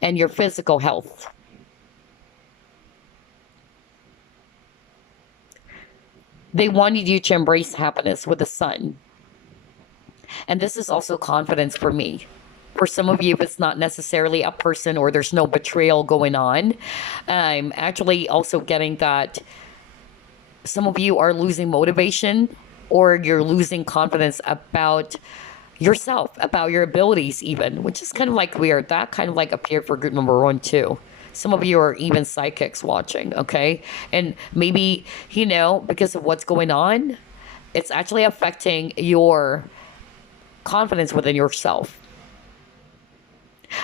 and your physical health. They wanted you to embrace happiness with the sun. And this is also confidence for me. For some of you, if it's not necessarily a person or there's no betrayal going on, I'm actually also getting that some of you are losing motivation, or you're losing confidence about yourself, about your abilities even, which is kind of like weird. That kind of like appeared for group number 1 too. Some of you are even psychics watching, okay? And maybe, you know, because of what's going on, it's actually affecting your confidence within yourself.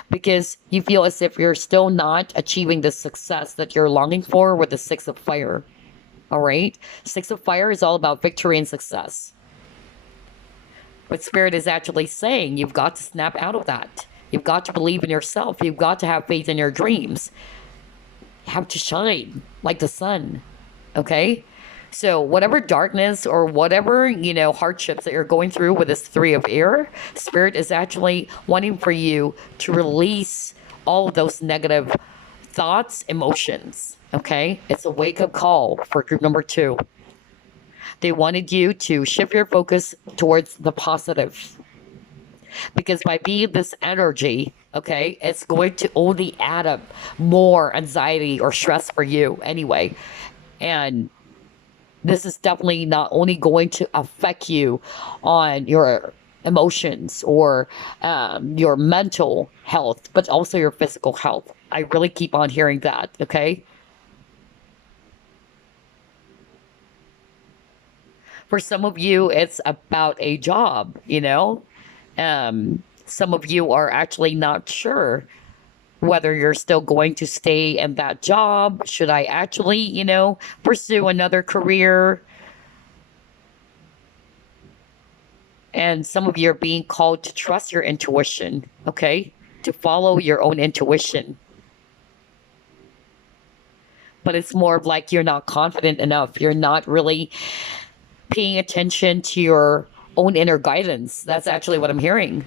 Because you feel as if you're still not achieving the success that you're longing for with the Six of Fire. All right? Six of Fire is all about victory and success. But Spirit is actually saying you've got to snap out of that. You've got to believe in yourself. You've got to have faith in your dreams. You have to shine like the sun. Okay? So whatever darkness or whatever, you know, hardships that you're going through with this 3 of Air, Spirit is actually wanting for you to release all of those negative thoughts, emotions. Okay? It's a wake-up call for group number 2. They wanted you to shift your focus towards the positive. Because by being this energy, okay, it's going to only add up more anxiety or stress for you anyway. And this is definitely not only going to affect you on your emotions or your mental health, but also your physical health. I really keep on hearing that, okay? For some of you, it's about a job, you know? Some of you are actually not sure whether you're still going to stay in that job. Should I actually, you know, pursue another career? And some of you are being called to trust your intuition, okay? To follow your own intuition. But it's more of like you're not confident enough. You're not really paying attention to your own inner guidance. That's actually what I'm hearing.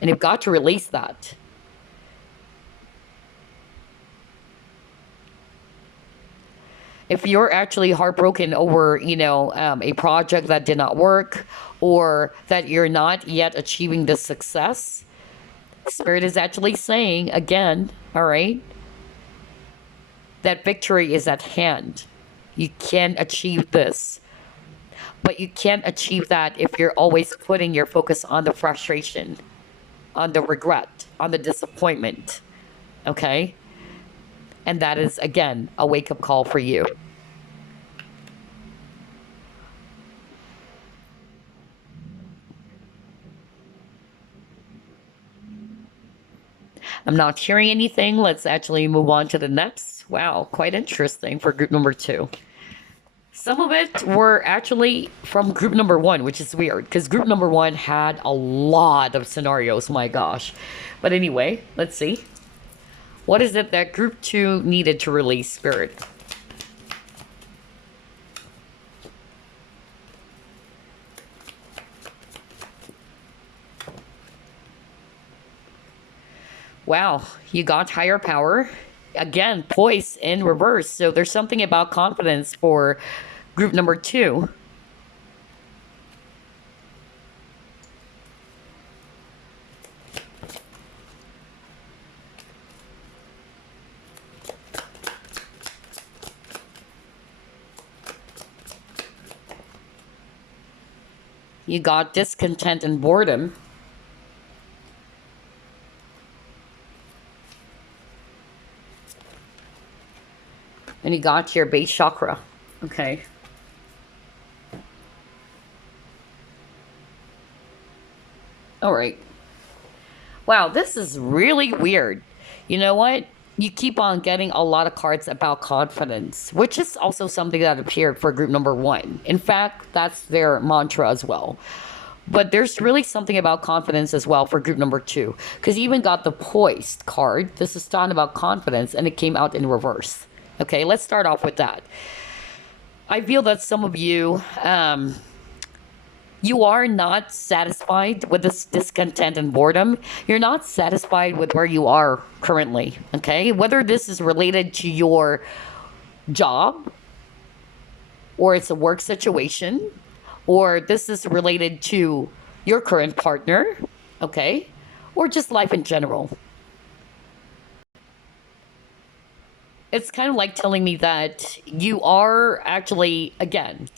And you've got to release that. If you're actually heartbroken over, a project that did not work, or that you're not yet achieving the success, Spirit is actually saying again, all right, that victory is at hand. You can achieve this. But you can't achieve that if you're always putting your focus on the frustration, on the regret, on the disappointment. Okay? And that is, again, a wake up call for you. I'm not hearing anything. Let's actually move on to the next. Wow, quite interesting for group number 2. Some of it were actually from group number 1, which is weird because group number 1 had a lot of scenarios. My gosh. But anyway, let's see. What is it that group 2 needed to release, Spirit? Wow, you got higher power. Again, poise in reverse. So there's something about confidence for group number 2. You got discontent and boredom. And you got your base chakra. Okay. All right. Wow, this is really weird. You know what? You keep on getting a lot of cards about confidence, which is also something that appeared for group number 1. In fact, that's their mantra as well. But there's really something about confidence as well for group number 2. Because you even got the poised card. This is talking about confidence, and it came out in reverse. Okay, let's start off with that. I feel that some of you, you are not satisfied with this discontent and boredom. You're not satisfied with where you are currently, okay? Whether this is related to your job, or it's a work situation, or this is related to your current partner, okay? Or just life in general. It's kind of like telling me that you are actually, again,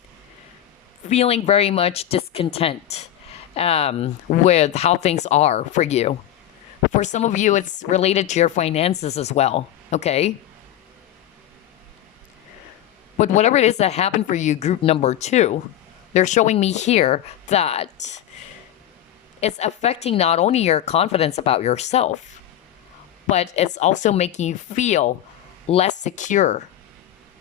feeling very much discontent with how things are for you. For some of you, it's related to your finances as well, okay? But whatever it is that happened for you, group number 2, they're showing me here that it's affecting not only your confidence about yourself, but it's also making you feel less secure,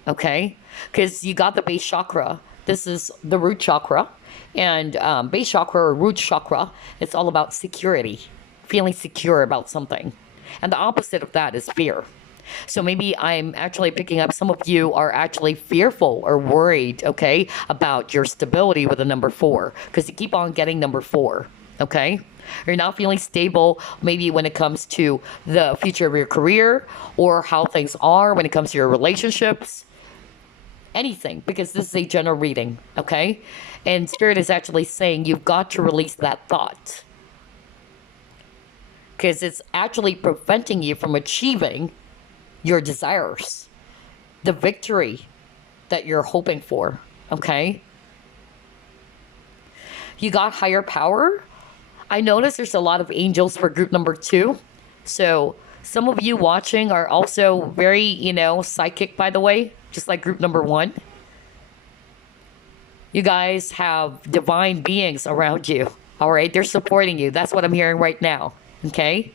okay? Because you got the base chakra. This is the root chakra. And base chakra or root chakra, it's all about security, feeling secure about something. And the opposite of that is fear. So maybe I'm actually picking up some of you are actually fearful or worried, okay, about your stability with the number 4. Because you keep on getting number 4, okay? You're not feeling stable maybe when it comes to the future of your career or how things are when it comes to your relationships. Anything, because this is a general reading, okay? And Spirit is actually saying you've got to release that thought. Because it's actually preventing you from achieving your desires, the victory that you're hoping for, okay? You got higher power. I notice there's a lot of angels for group number 2. So some of you watching are also very, psychic, by the way, just like group number 1. You guys have divine beings around you, all right? They're supporting you. That's what I'm hearing right now, okay?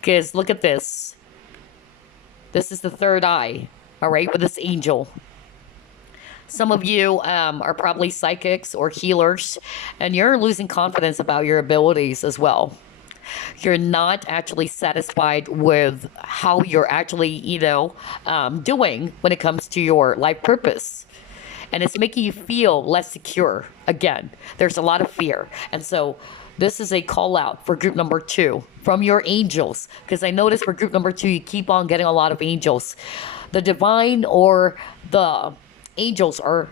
Because look at this. This is the third eye, all right, with this angel. Some of you are probably psychics or healers, and you're losing confidence about your abilities as well. You're not actually satisfied with how you're actually, doing when it comes to your life purpose. And it's making you feel less secure. Again, there's a lot of fear. And so This is a call out for group number 2 from your angels. Because I noticed for group number 2, you keep on getting a lot of angels. The divine or the angels are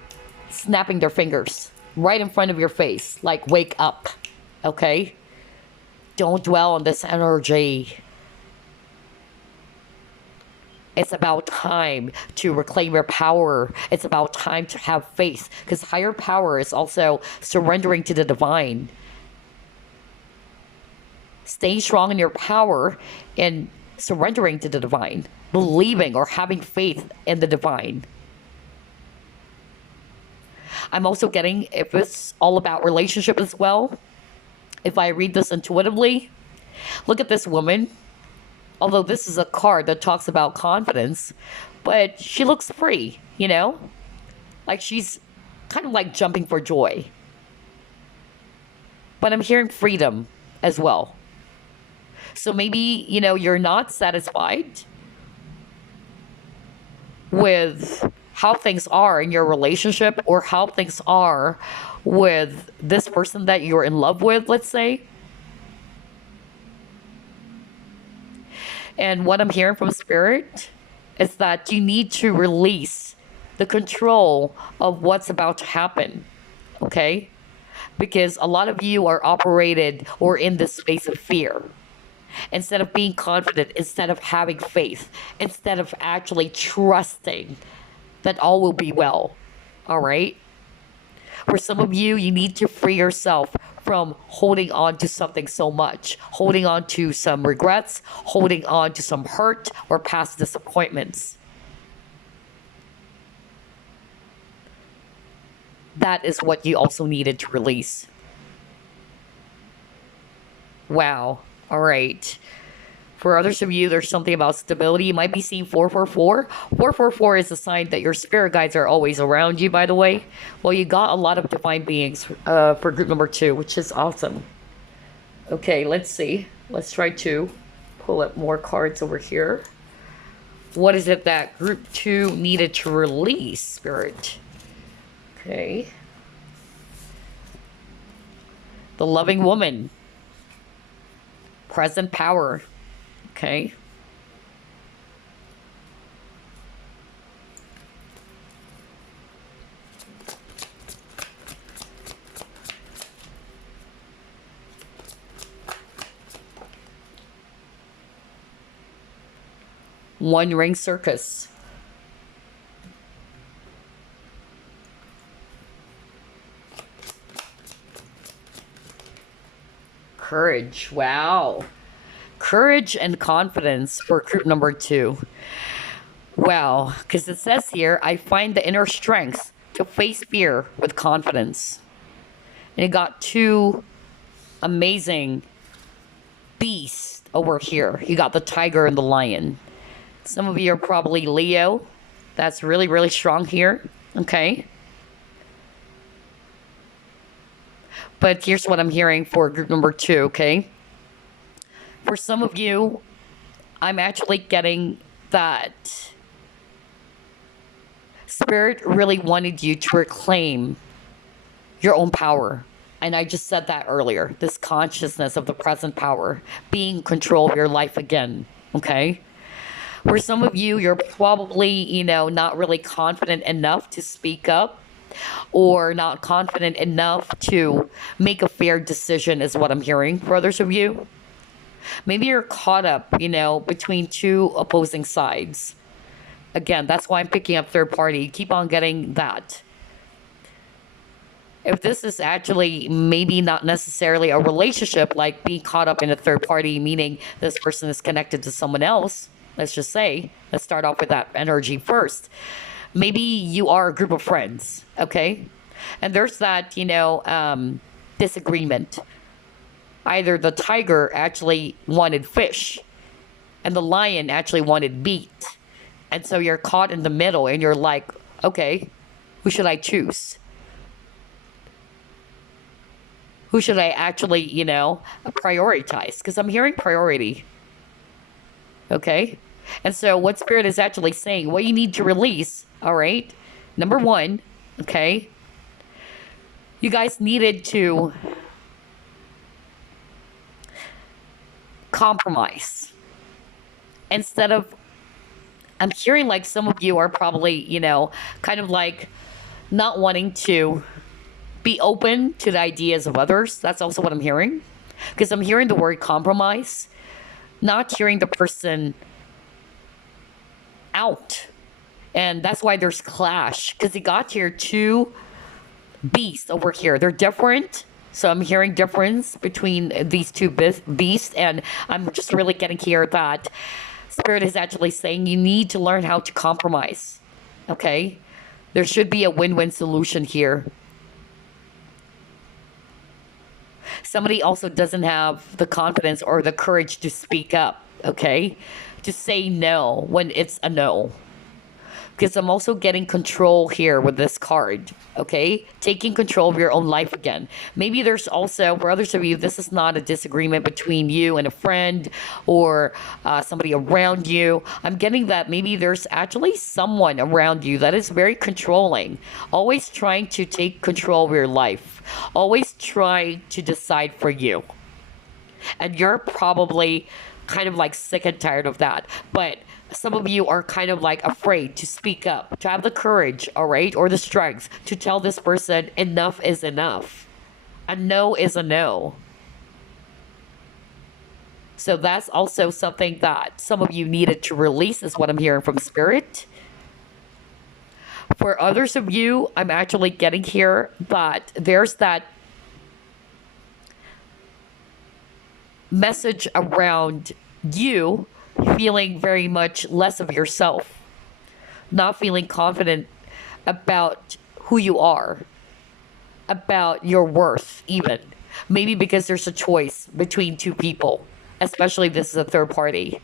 snapping their fingers right in front of your face. Like, wake up. Okay? Don't dwell on this energy. It's about time to reclaim your power. It's about time to have faith. Because higher power is also surrendering to the divine. Staying strong in your power and surrendering to the divine. Believing or having faith in the divine. I'm also getting, if it's all about relationship as well, if I read this intuitively, look at this woman. Although this is a card that talks about confidence, but she looks free, you know? Like she's kind of like jumping for joy. But I'm hearing freedom as well. So maybe, you know, you're not satisfied with how things are in your relationship or how things are with this person that you're in love with, let's say. And what I'm hearing from Spirit is that you need to release the control of what's about to happen, okay? Because a lot of you are operated or in this space of fear. Instead of being confident, instead of having faith, instead of actually trusting that all will be well, all right? For some of you, you need to free yourself from holding on to something so much, holding on to some regrets, holding on to some hurt or past disappointments. That is what you also needed to release. Wow. All right. For others of you, there's something about stability. You might be seeing 444. 444 is a sign that your spirit guides are always around you, by the way. Well, you got a lot of divine beings for group number 2, which is awesome. Okay, let's see. Let's try to pull up more cards over here. What is it that group 2 needed to release, Spirit? Okay. The loving woman. Present power. Okay. One ring circus. Courage. Wow. Courage and confidence for group number 2. Wow. Because it says here, I find the inner strength to face fear with confidence. And it got 2 amazing beasts over here. You got the tiger and the lion. Some of you are probably Leo. That's really, really strong here. Okay. But here's what I'm hearing for group number 2, okay? For some of you, I'm actually getting that Spirit really wanted you to reclaim your own power. And I just said that earlier. This consciousness of the present power. Being in control of your life again, okay? For some of you, you're probably, you know, not really confident enough to speak up. Or not confident enough to make a fair decision is what I'm hearing for others of you. Maybe you're caught up, you know, between 2 opposing sides. Again, that's why I'm picking up third party. Keep on getting that. If this is actually maybe not necessarily a relationship, like being caught up in a third party, meaning this person is connected to someone else, let's just say, let's start off with that energy first. Maybe you are a group of friends, okay? And there's that, you know, disagreement. Either the tiger actually wanted fish and the lion actually wanted meat. And so you're caught in the middle and you're like, okay, who should I choose? Who should I actually, you know, prioritize? Because I'm hearing priority. Okay? And so what Spirit is actually saying, what you need to release, all right? Number 1, okay? You guys needed to compromise. Instead of, I'm hearing like some of you are probably, kind of like not wanting to be open to the ideas of others. That's also what I'm hearing. Because I'm hearing the word compromise, not hearing the person out. And that's why there's clash. Because you got here two beasts over here. They're different. So I'm hearing difference between these two beasts. And I'm just really getting here that Spirit is actually saying you need to learn how to compromise. Okay? There should be a win-win solution here. Somebody also doesn't have the confidence or the courage to speak up, okay? To say no when it's a no. Because I'm also getting control here with this card, okay? Taking control of your own life again. Maybe there's also, for others of you, this is not a disagreement between you and a friend or somebody around you. I'm getting that maybe there's actually someone around you that is very controlling, always trying to take control of your life, always trying to decide for you. And you're probably kind of like sick and tired of that. But some of you are kind of like afraid to speak up, to have the courage, all right, or the strength to tell this person enough is enough. A no is a no. So that's also something that some of you needed to release, is what I'm hearing from Spirit. For others of you, I'm actually getting here that there's that message around you feeling very much less of yourself, not feeling confident about who you are, about your worth even. Maybe because there's a choice between two people, especially this is a third party.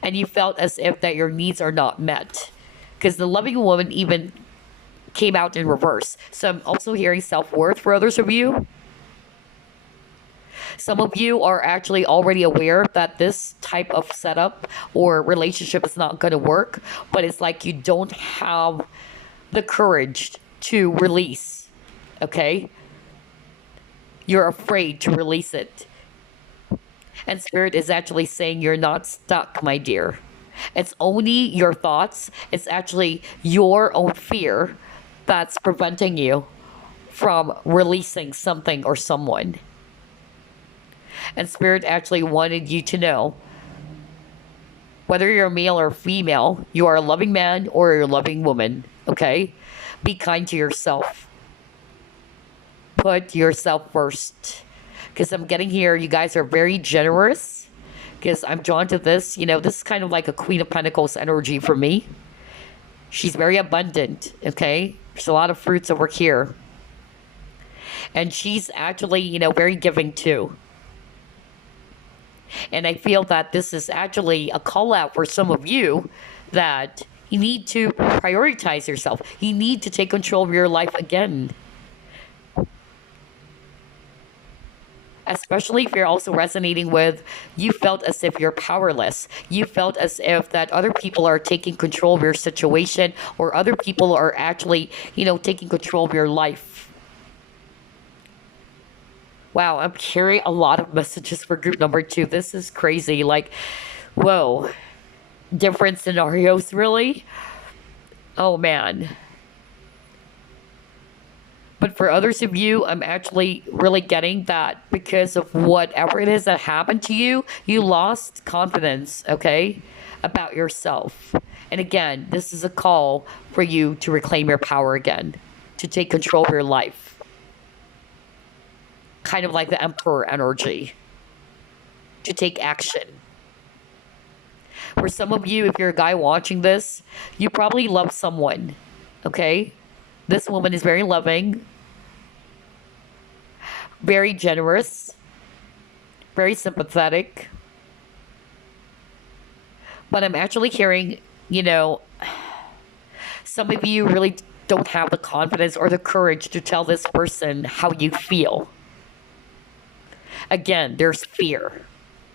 And you felt as if that your needs are not met. Because the loving woman even came out in reverse. So I'm also hearing self-worth for others of you. Some of you are actually already aware that this type of setup or relationship is not going to work, but it's like you don't have the courage to release, okay? You're afraid to release it. And Spirit is actually saying you're not stuck, my dear. It's only your thoughts. It's actually your own fear that's preventing you from releasing something or someone. And Spirit actually wanted you to know, whether you're male or female, you are a loving man or you're a loving woman, okay? Be kind to yourself. Put yourself first. Because I'm getting here, you guys are very generous. Because I'm drawn to this. This is kind of like a Queen of Pentacles energy for me. She's very abundant, okay? There's a lot of fruits over here. And she's actually, very giving too. And I feel that this is actually a call out for some of you that you need to prioritize yourself. You need to take control of your life again. Especially if you're also resonating with, you felt as if you're powerless. You felt as if that other people are taking control of your situation, or other people are actually, taking control of your life. Wow, I'm hearing a lot of messages for group number 2. This is crazy. Like, whoa. Different scenarios, really? Oh, man. But for others of you, I'm actually really getting that because of whatever it is that happened to you, you lost confidence, okay, about yourself. And again, this is a call for you to reclaim your power again, to take control of your life. Kind of like the Emperor energy, to take action. For some of you, if you're a guy watching this, you probably love someone, okay? This woman is very loving, very generous, very sympathetic. But I'm actually hearing, some of you really don't have the confidence or the courage to tell this person how you feel. Again, there's fear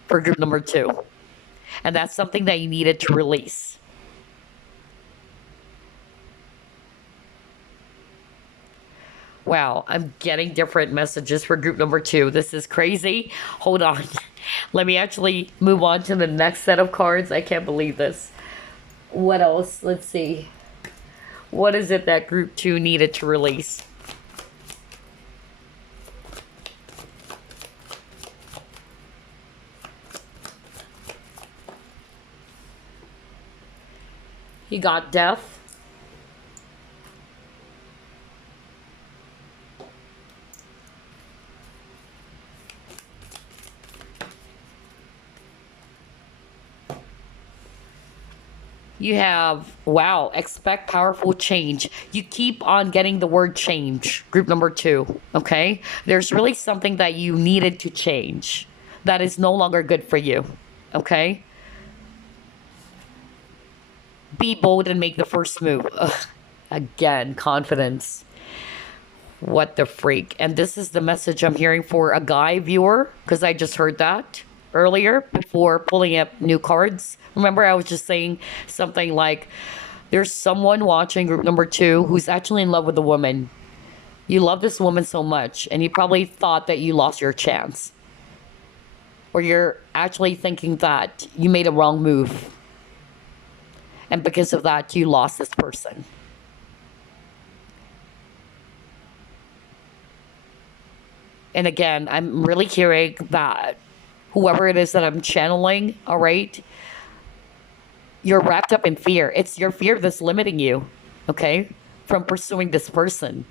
for group number 2. And that's something that you needed to release. Wow, I'm getting different messages for group number 2. This is crazy. Hold on. Let me actually move on to the next set of cards. I can't believe this. What else? Let's see. What is it that group 2 needed to release? You got death. You have, wow, expect powerful change. You keep on getting the word change, group number 2, okay? There's really something that you needed to change that is no longer good for you, okay? Be bold and make the first move. Ugh. Again, confidence. What the freak? And this is the message I'm hearing for a guy viewer, because I just heard that earlier before pulling up new cards. Remember, I was just saying something like, there's someone watching group number 2 who's actually in love with a woman. You love this woman so much, and you probably thought that you lost your chance. Or you're actually thinking that you made a wrong move. And because of that, you lost this person. And again, I'm really hearing that whoever it is that I'm channeling, all right, you're wrapped up in fear. It's your fear that's limiting you, okay, from pursuing this person.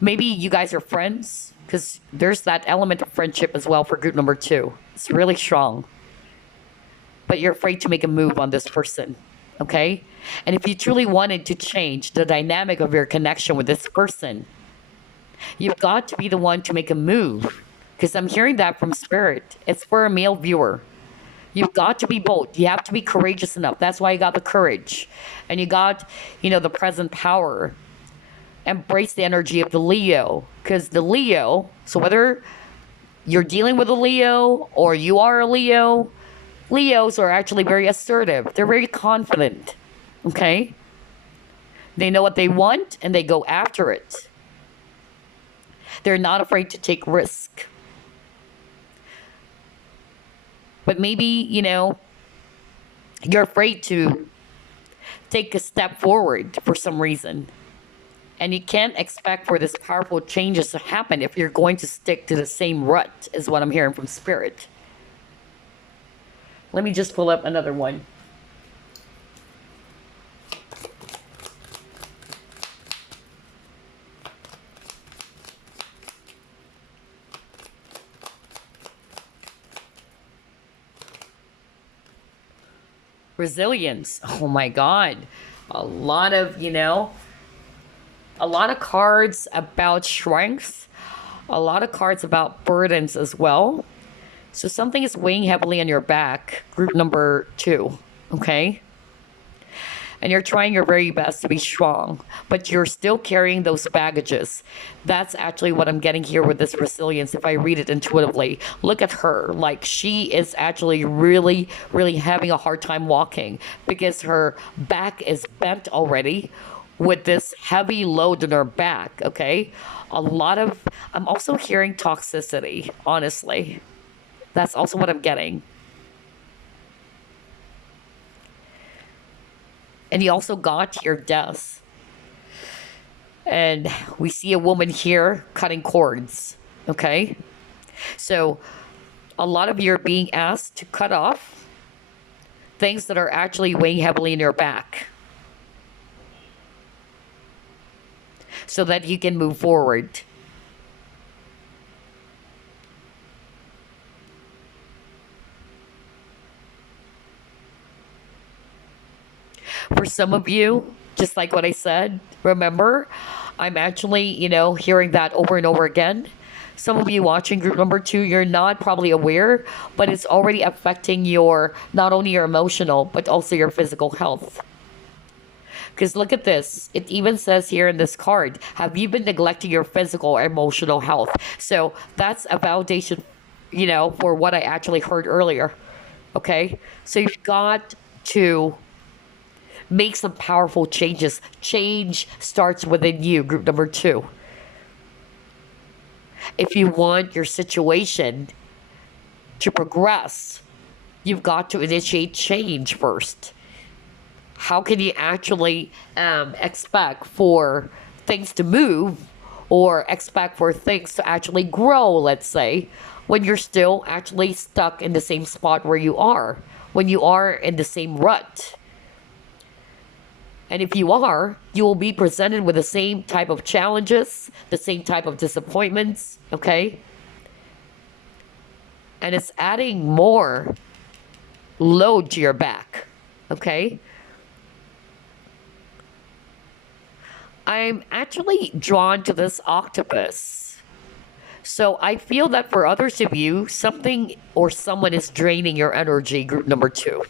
Maybe you guys are friends, because there's that element of friendship as well for group number 2. It's really strong. But you're afraid to make a move on this person, okay? And if you truly wanted to change the dynamic of your connection with this person, you've got to be the one to make a move. Because I'm hearing that from Spirit. It's for a male viewer. You've got to be bold. You have to be courageous enough. That's why you got the courage. And you got, the present power. Embrace the energy of the Leo. Because the Leo, so whether you're dealing with a Leo or you are a Leo, Leos are actually very assertive. They're very confident. Okay? They know what they want and they go after it. They're not afraid to take risk. But maybe, you're afraid to take a step forward for some reason. And you can't expect for this powerful changes to happen if you're going to stick to the same rut, is what I'm hearing from Spirit. Let me just pull up another one. Resilience. Oh my God. A lot of, a lot of cards about strength. A lot of cards about burdens as well. So something is weighing heavily on your back, group number 2, okay? And you're trying your very best to be strong, but you're still carrying those baggages. That's actually what I'm getting here with this resilience, if I read it intuitively. Look at her. Like, she is actually really, really having a hard time walking because her back is bent already with this heavy load on her back, okay? I'm also hearing toxicity, honestly. That's also what I'm getting. And you also got your death. And we see a woman here cutting cords. Okay? So a lot of you are being asked to cut off things that are actually weighing heavily in your back, so that you can move forward. For some of you, just like what I said, remember, I'm actually, hearing that over and over again. Some of you watching group number 2, you're not probably aware, but it's already affecting not only your emotional, but also your physical health. Because look at this. It even says here in this card, have you been neglecting your physical or emotional health? So that's a validation, for what I actually heard earlier. Okay? So you've got to make some powerful changes. Change starts within you, group number 2. If you want your situation to progress, you've got to initiate change first. How can you actually expect for things to move or expect for things to actually grow, let's say, when you're still actually stuck in the same spot where you are, when you are in the same rut? And if you are, you will be presented with the same type of challenges, the same type of disappointments, okay? And it's adding more load to your back, okay? I'm actually drawn to this octopus. So I feel that for others of you, something or someone is draining your energy, group number 2.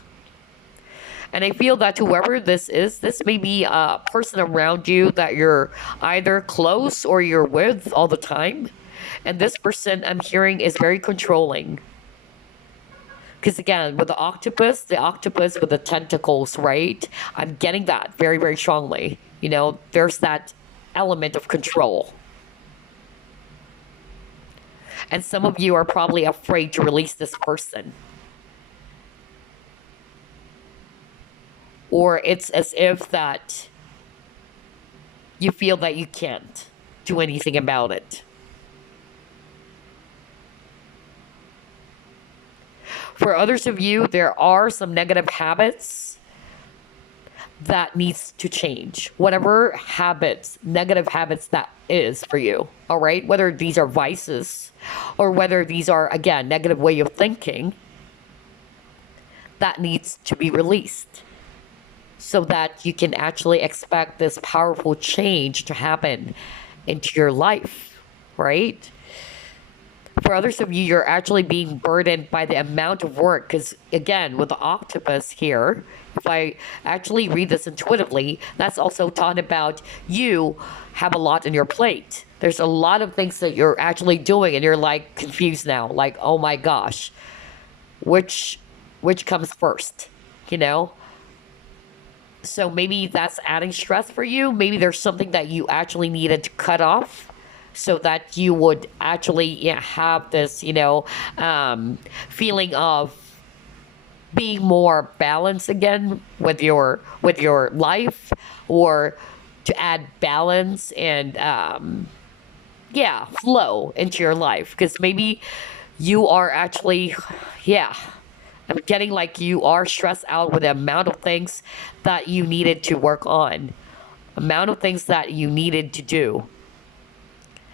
And I feel that whoever this is, this may be a person around you that you're either close or you're with all the time. And this person I'm hearing is very controlling. Because again, with the octopus with the tentacles, right? I'm getting that very, very strongly. You know, there's that element of control. And some of you are probably afraid to release this person. Or it's as if that you feel that you can't do anything about it. For others of you, there are some negative habits that needs to change. Whatever habits, negative habits that is for you, all right? Whether these are vices or whether these are, again, negative way of thinking, that needs to be released so that you can actually expect this powerful change to happen into your life, right? For others of you, you're actually being burdened by the amount of work. Because again, with the octopus here, if I actually read this intuitively, that's also talking about you have a lot on your plate. There's a lot of things that you're actually doing and you're like confused now. Like, oh my gosh, which comes first, you know? So maybe that's adding stress for you. Maybe there's something that you actually needed to cut off so that you would actually have this, feeling of being more balanced again with your life, or to add balance and flow into your life. Because maybe you are actually, I'm getting like you are stressed out with the amount of things that you needed to work on, amount of things that you needed to do.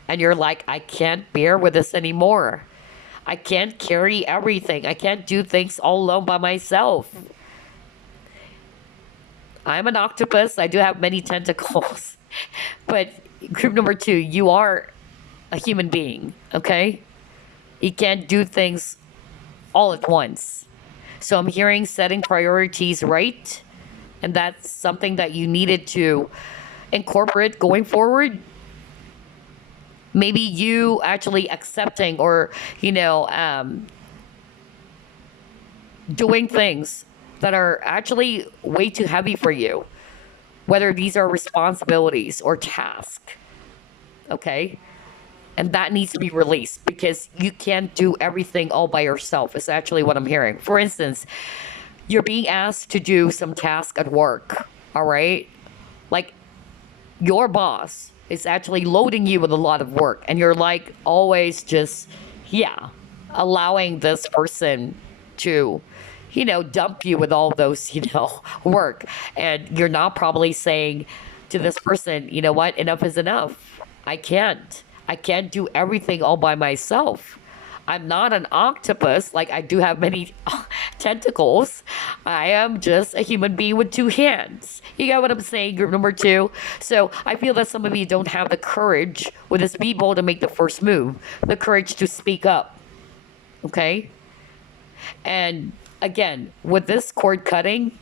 And you're like, I can't bear with this anymore. I can't carry everything. I can't do things all alone by myself. I'm an octopus. I do have many tentacles. But group number 2, you are a human being, okay? You can't do things all at once. So I'm hearing setting priorities right. And that's something that you needed to incorporate going forward. Maybe you actually accepting or, doing things that are actually way too heavy for you, whether these are responsibilities or tasks, okay? And that needs to be released because you can't do everything all by yourself, is actually what I'm hearing. For instance, you're being asked to do some task at work, all right? Like your boss is actually loading you with a lot of work and you're like always just allowing this person to dump you with all those work, and you're not probably saying to this person, you know what, enough is enough. I can't do everything all by myself. I'm not an octopus, like I do have many tentacles. I am just a human being with 2 hands. You get what I'm saying, group number 2? So I feel that some of you don't have the courage with this be bold to make the first move, the courage to speak up, okay? And again, with this cord cutting,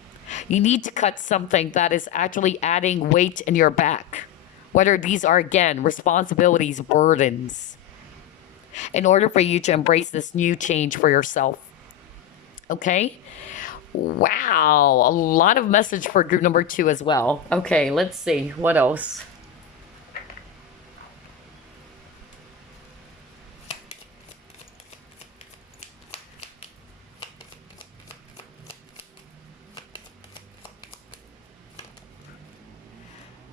you need to cut something that is actually adding weight in your back, whether these are, again, responsibilities, burdens, in order for you to embrace this new change for yourself. Okay? Wow, a lot of message for group number 2 as well. Okay, let's see, what else?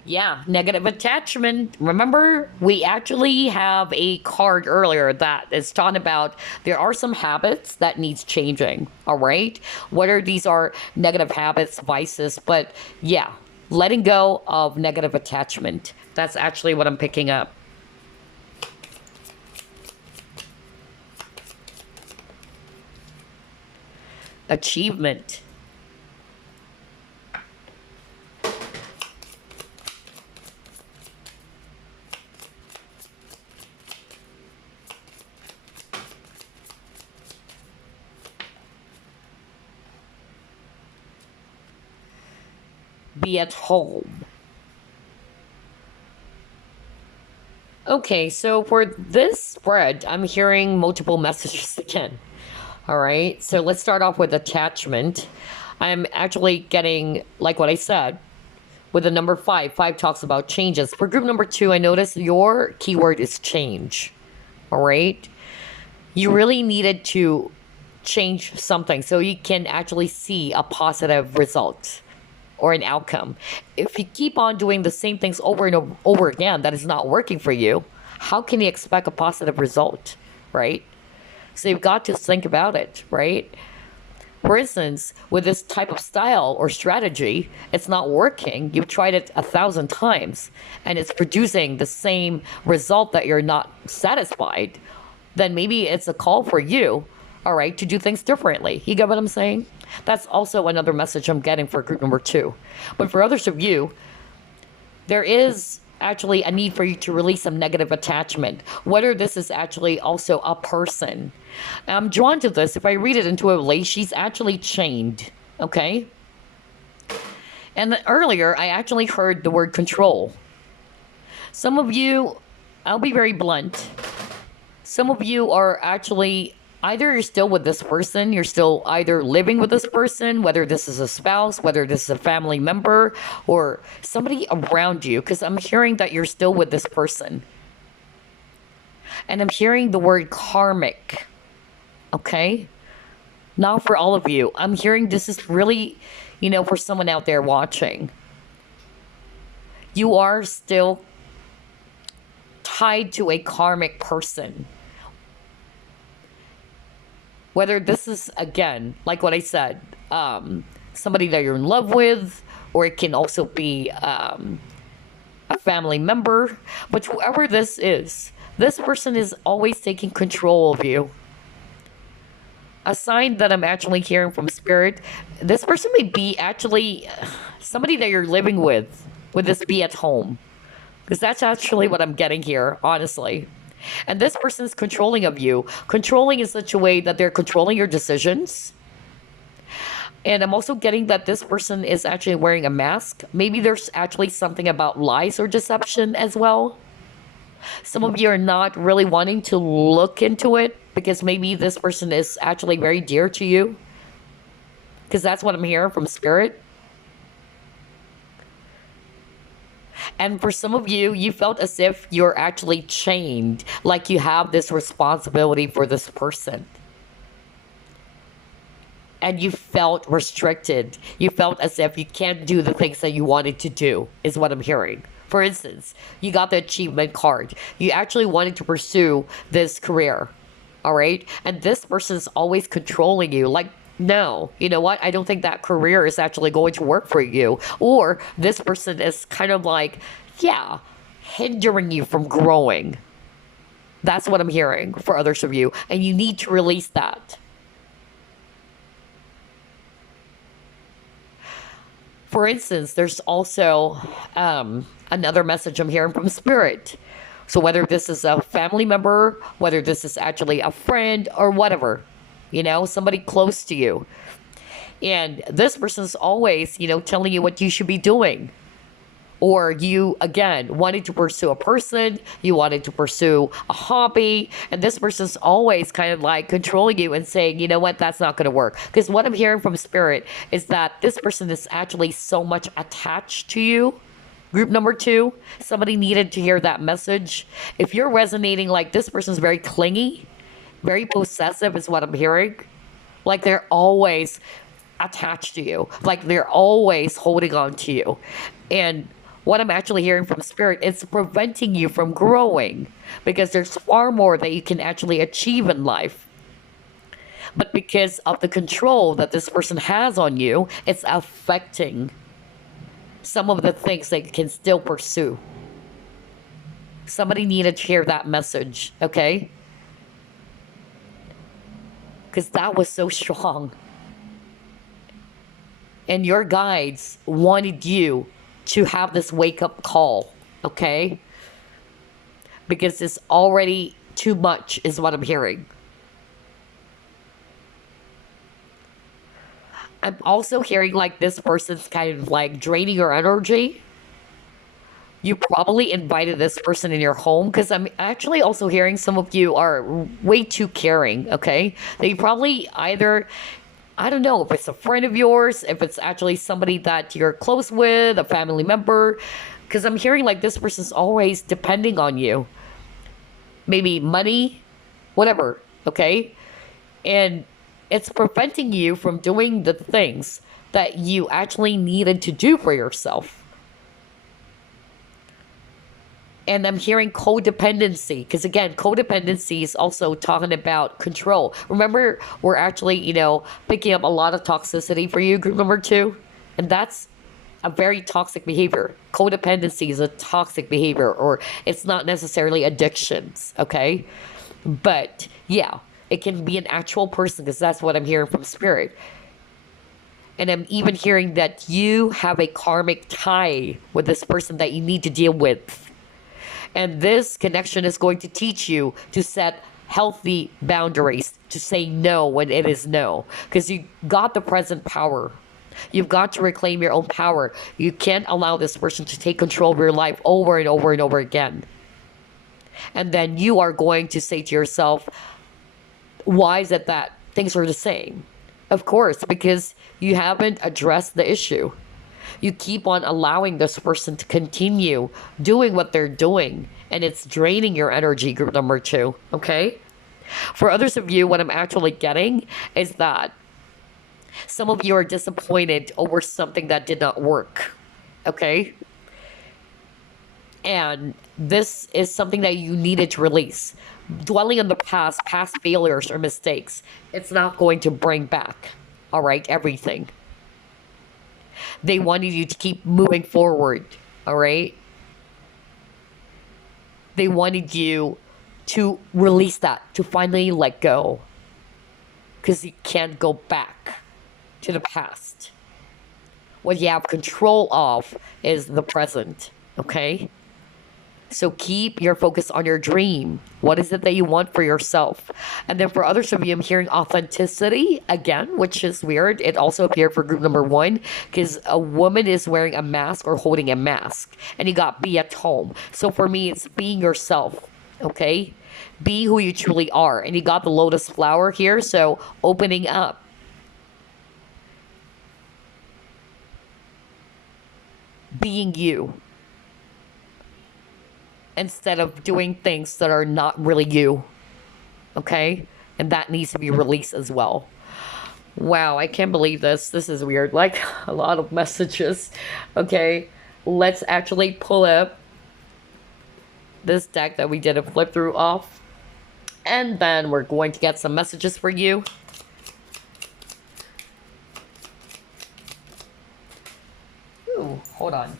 Yeah, negative attachment. Remember, we actually have a card earlier that is talking about there are some habits that needs changing, all right? Whether these are negative habits, vices, but yeah, letting go of negative attachment. That's actually what I'm picking up. Achievement. Be at home. Okay, so for this spread, I'm hearing multiple messages again. All right, so let's start off with attachment. I'm actually getting, like what I said, with the number five. Five talks about changes. For group number two, I noticed your keyword is change. All right, you really needed to change something so you can actually see a positive result or an outcome. If you keep on doing the same things over and over again that is not working for you, how can you expect a positive result, right? So you've got to think about it, right? For instance, with this type of style or strategy, it's not working. You've tried it 1,000 times and it's producing the same result that you're not satisfied. Then maybe it's a call for you, all right, to do things differently. You get what I'm saying? That's also another message I'm getting for group number two. But for others of you, there is actually a need for you to release some negative attachment, whether this is actually also a person. I'm drawn to this. If I read it intuitively, she's actually chained, okay? And then earlier, I actually heard the word control. Some of you, I'll be very blunt, some of you are actually either you're still with this person, you're still either living with this person, whether this is a spouse, whether this is a family member, or somebody around you, because I'm hearing that you're still with this person. And I'm hearing the word karmic, okay? Not for all of you. I'm hearing this is really, for someone out there watching. You are still tied to a karmic person. Whether this is, again, like what I said, somebody that you're in love with, or it can also be a family member. But whoever this is, this person is always taking control of you. A sign that I'm actually hearing from spirit, this person may be actually somebody that you're living with. Would this be at home? Because that's actually what I'm getting here, honestly. And this person is controlling of you, controlling in such a way that they're controlling your decisions. And I'm also getting that this person is actually wearing a mask. Maybe there's actually something about lies or deception as well. Some of you are not really wanting to look into it because maybe this person is actually very dear to you. Because that's what I'm hearing from spirit. And for some of you, you felt as if you're actually chained, like you have this responsibility for this person. And you felt restricted. You felt as if you can't do the things that you wanted to do, is what I'm hearing. For instance, you got the achievement card. You actually wanted to pursue this career, all right? And this person is always controlling you, like, no, you know what? I don't think that career is actually going to work for you. Or this person is kind of like, yeah, hindering you from growing. That's what I'm hearing for others of you. And you need to release that. For instance, there's also another message I'm hearing from spirit. So whether this is a family member, whether this is actually a friend or whatever, somebody close to you. And this person's always, telling you what you should be doing. Or you, again, wanted to pursue a person, you wanted to pursue a hobby, and this person's always kind of like controlling you and saying, you know what, that's not going to work. Because what I'm hearing from spirit is that this person is actually so much attached to you. Group number two, somebody needed to hear that message. If you're resonating like this person's very clingy, very possessive is what I'm hearing. Like they're always attached to you. Like they're always holding on to you. And what I'm actually hearing from Spirit, it's preventing you from growing because there's far more that you can actually achieve in life. But because of the control that this person has on you, it's affecting some of the things that you can still pursue. Somebody needed to hear that message, okay? Because that was so strong. And your guides wanted you to have this wake up call, okay? Because it's already too much, is what I'm hearing. I'm also hearing like this person's kind of like draining your energy. You probably invited this person in your home because I'm actually also hearing some of you are way too caring, okay? They probably either, I don't know if it's a friend of yours, if it's actually somebody that you're close with, a family member, because I'm hearing like this person's always depending on you. Maybe money, whatever, okay? And it's preventing you from doing the things that you actually needed to do for yourself. And I'm hearing codependency, because again, codependency is also talking about control. Remember, we're actually, picking up a lot of toxicity for you, group number 2. And that's a very toxic behavior. Codependency is a toxic behavior, or it's not necessarily addictions, okay? But yeah, it can be an actual person, because that's what I'm hearing from Spirit. And I'm even hearing that you have a karmic tie with this person that you need to deal with. And this connection is going to teach you to set healthy boundaries, to say no when it is no. Because you got the present power. You've got to reclaim your own power. You can't allow this person to take control of your life over and over and over again. And then you are going to say to yourself, why is it that things are the same? Of course, because you haven't addressed the issue. You keep on allowing this person to continue doing what they're doing, and it's draining your energy, group number 2, okay? For others of you, what I'm actually getting is that some of you are disappointed over something that did not work, okay? And this is something that you needed to release. Dwelling on the past failures or mistakes, it's not going to bring back, all right, everything. They wanted you to keep moving forward, all right? They wanted you to release that, to finally let go. Because you can't go back to the past. What you have control of is the present, okay? So keep your focus on your dream. What is it that you want for yourself? And then for others of you, I'm hearing authenticity again, which is weird. It also appeared for group number 1 because a woman is wearing a mask or holding a mask. And you got be at home. So for me, it's being yourself, okay? Be who you truly are. And you got the lotus flower here, so opening up. Being you. Instead of doing things that are not really you. Okay? And that needs to be released as well. Wow, I can't believe this. This is weird. Like, a lot of messages. Okay, let's actually pull up this deck that we did a flip through off. And then we're going to get some messages for you. Ooh, hold on.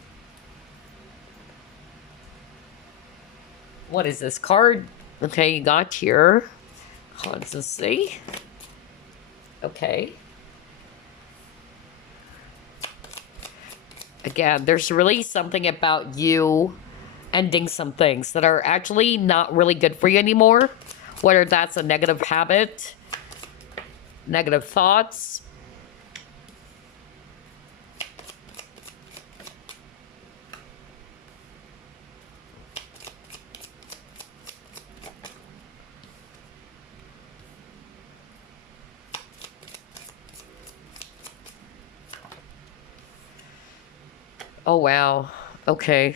What is this card? Okay, you got here. Let's see. Okay. Again, there's really something about you ending some things that are actually not really good for you anymore. Whether that's a negative habit, negative thoughts. Oh, wow. Okay.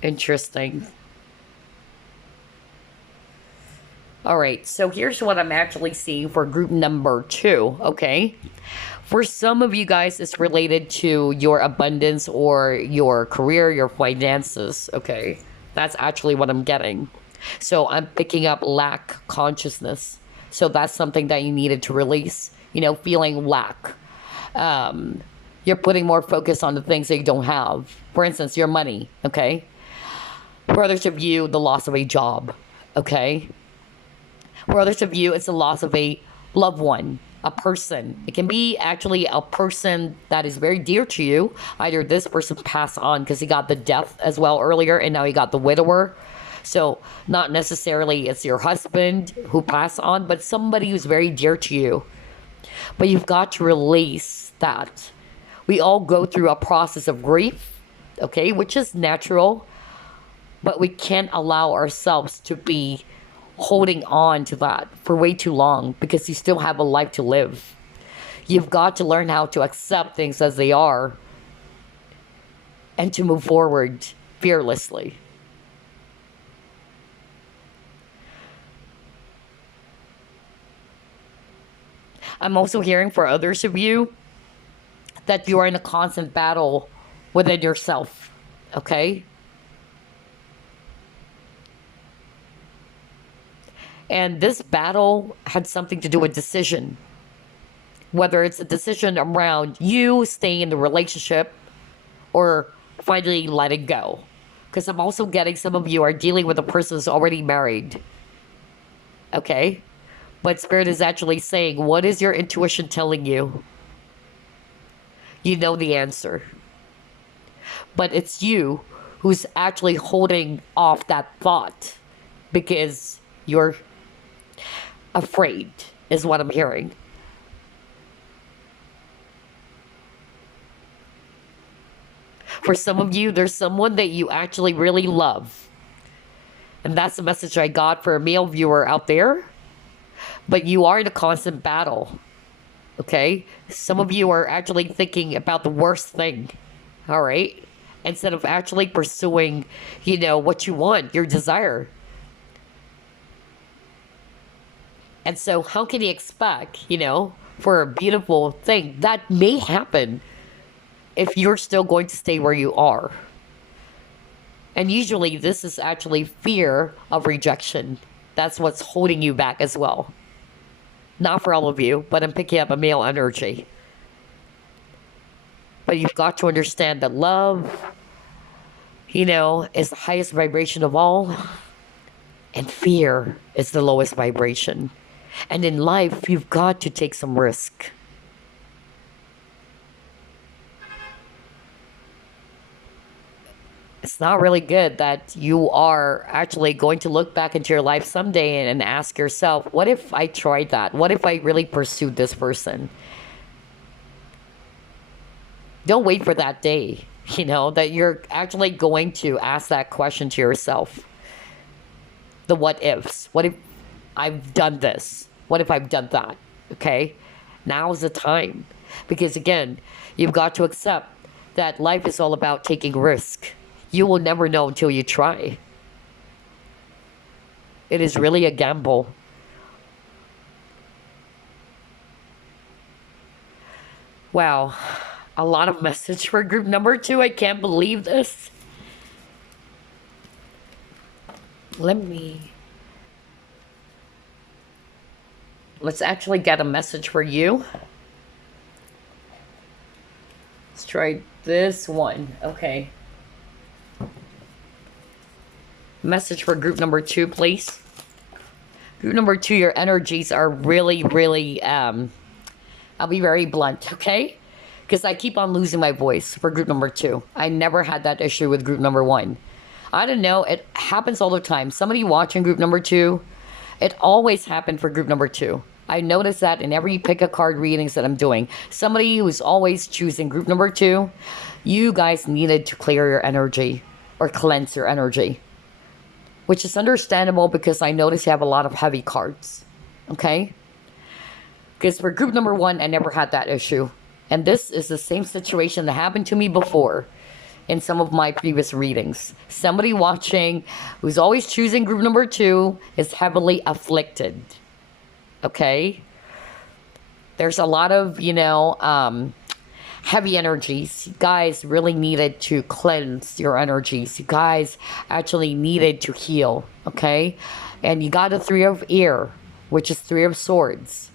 Interesting. All right, so here's what I'm actually seeing for group number 2, okay? For some of you guys, it's related to your abundance or your career, your finances, okay? That's actually what I'm getting. So I'm picking up lack consciousness. So that's something that you needed to release, feeling lack. You're putting more focus on the things that you don't have. For instance, your money, okay? For others of you, the loss of a job, okay? For others of you, it's the loss of a loved one, a person. It can be actually a person that is very dear to you. Either this person passed on because he got the death as well earlier, and now he got the widower. So not necessarily it's your husband who passed on, but somebody who's very dear to you. But you've got to release that. We all go through a process of grief, okay, which is natural, but we can't allow ourselves to be holding on to that for way too long because you still have a life to live. You've got to learn how to accept things as they are and to move forward fearlessly. I'm also hearing for others of you that you are in a constant battle within yourself, okay? And this battle had something to do with decision. Whether it's a decision around you staying in the relationship or finally letting go. Because I'm also getting some of you are dealing with a person who's already married. Okay? But Spirit is actually saying, what is your intuition telling you? You know the answer. But it's you who's actually holding off that thought because you're afraid, is what I'm hearing. For some of you, there's someone that you actually really love. And that's the message I got for a male viewer out there. But you are in a constant battle. Okay? Some of you are actually thinking about the worst thing. All right? Instead of actually pursuing, what you want, your desire. And so how can you expect, for a beautiful thing that may happen if you're still going to stay where you are? And usually this is actually fear of rejection. That's what's holding you back as well. Not for all of you, but I'm picking up a male energy. But you've got to understand that love, is the highest vibration of all. And fear is the lowest vibration. And in life, you've got to take some risk. It's not really good that you are actually going to look back into your life someday and ask yourself, what if I tried that? What if I really pursued this person? Don't wait for that day, that you're actually going to ask that question to yourself. The what ifs. What if I've done this? What if I've done that? Okay? Now's the time. Because again, you've got to accept that life is all about taking risk. You will never know until you try. It is really a gamble. Wow. A lot of message for group number 2. I can't believe this. Let's actually get a message for you. Let's try this one. Okay. Message for group number 2, please. Group number 2, your energies are really, really, I'll be very blunt, okay? Because I keep on losing my voice for group number 2. I never had that issue with group number 1. I don't know, it happens all the time. Somebody watching group number 2, it always happened for group number 2. I notice that in every pick a card readings that I'm doing. Somebody who's always choosing group number 2, you guys needed to clear your energy or cleanse your energy. Which is understandable because I notice you have a lot of heavy cards. Okay? Because for group number 1, I never had that issue. And this is the same situation that happened to me before. in some of my previous readings. Somebody watching who's always choosing group number 2 is heavily afflicted. Okay? There's a lot of, heavy energies. You guys really needed to cleanse your energies. You guys actually needed to heal. Okay? And you got a 3 of air, which is 3 of swords.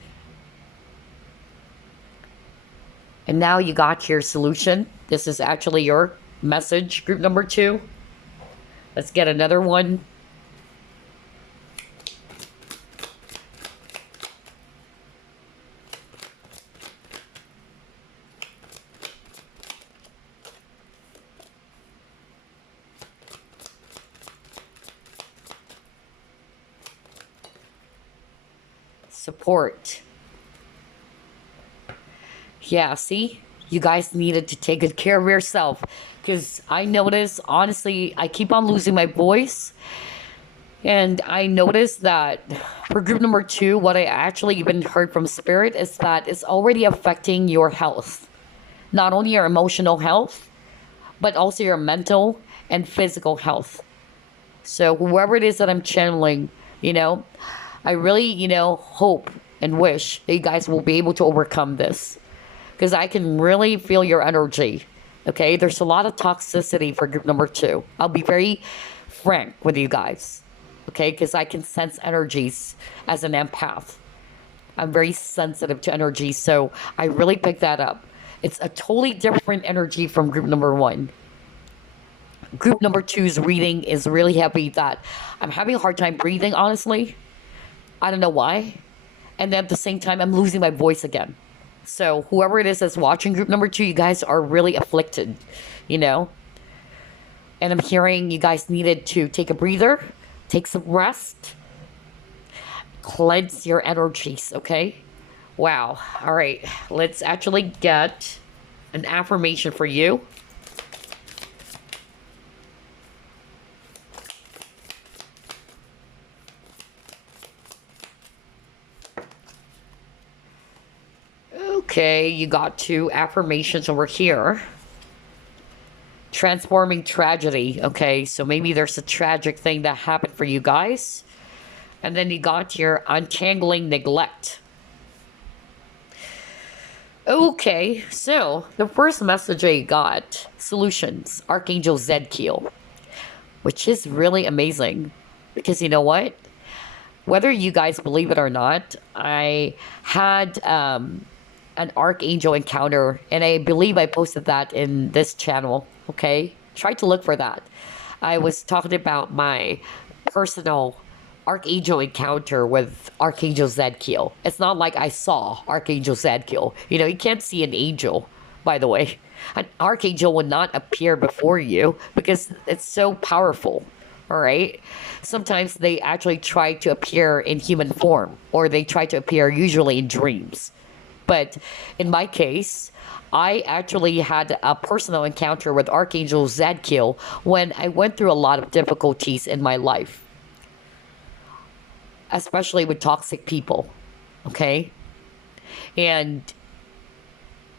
And now you got your solution. This is actually your message, group number 2. Let's get another one. Support. Yeah, see? You guys needed to take good care of yourself. Because I notice, honestly, I keep on losing my voice. And I noticed that for group number 2, what I actually even heard from Spirit is that it's already affecting your health. Not only your emotional health, but also your mental and physical health. So whoever it is that I'm channeling, I really, hope and wish that you guys will be able to overcome this. Because I can really feel your energy. Okay? There's a lot of toxicity for group number 2. I'll be very frank with you guys. Okay? Because I can sense energies as an empath. I'm very sensitive to energy. So I really picked that up. It's a totally different energy from group number 1. Group number 2's reading is really heavy that I'm having a hard time breathing, honestly. I don't know why. And then at the same time, I'm losing my voice again. So whoever it is that's watching group number 2, you guys are really afflicted, And I'm hearing you guys needed to take a breather, take some rest, cleanse your energies, okay? Wow. All right. Let's actually get an affirmation for you. Okay, you got 2 affirmations over here. Transforming tragedy. Okay, so maybe there's a tragic thing that happened for you guys. And then you got your untangling neglect. Okay, so the first message I got, solutions, Archangel Zedkiel, which is really amazing. Because you know what? Whether you guys believe it or not, I had an archangel encounter, and I believe I posted that in this channel. Okay, try to look for that. I was talking about my personal archangel encounter with Archangel Zedkiel. It's not like I saw Archangel Zedkiel. You can't see an angel, by the way. An archangel will not appear before you because it's so powerful. All right. Sometimes they actually try to appear in human form, or they try to appear usually in dreams. But in my case, I actually had a personal encounter with Archangel Zedkiel when I went through a lot of difficulties in my life. Especially with toxic people. Okay? And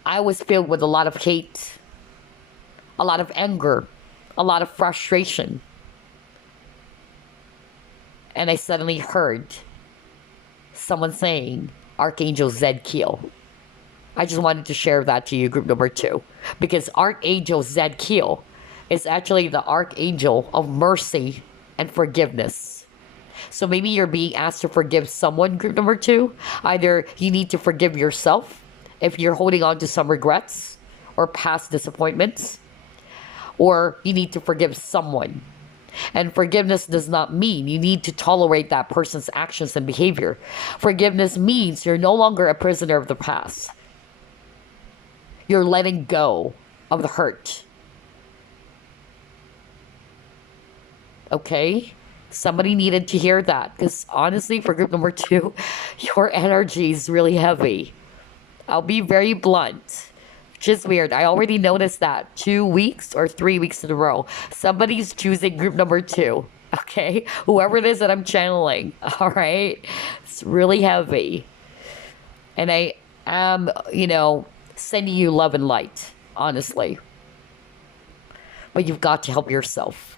I was filled with a lot of hate, a lot of anger, a lot of frustration. And I suddenly heard someone saying, Archangel Zedkiel. I just wanted to share that to you, group number 2. Because Archangel Zedkiel is actually the Archangel of mercy and forgiveness. So maybe you're being asked to forgive someone, group number 2. Either you need to forgive yourself if you're holding on to some regrets or past disappointments. Or you need to forgive someone. And forgiveness does not mean you need to tolerate that person's actions and behavior. Forgiveness means you're no longer a prisoner of the past. You're letting go of the hurt. Okay? Somebody needed to hear that. Because honestly, for group number 2, your energy is really heavy. I'll be very blunt. Which is weird. I already noticed that 2 weeks or 3 weeks in a row. Somebody's choosing group number 2. Okay? Whoever it is that I'm channeling. Alright? It's really heavy. And I am, sending you love and light. Honestly. but you've got to help yourself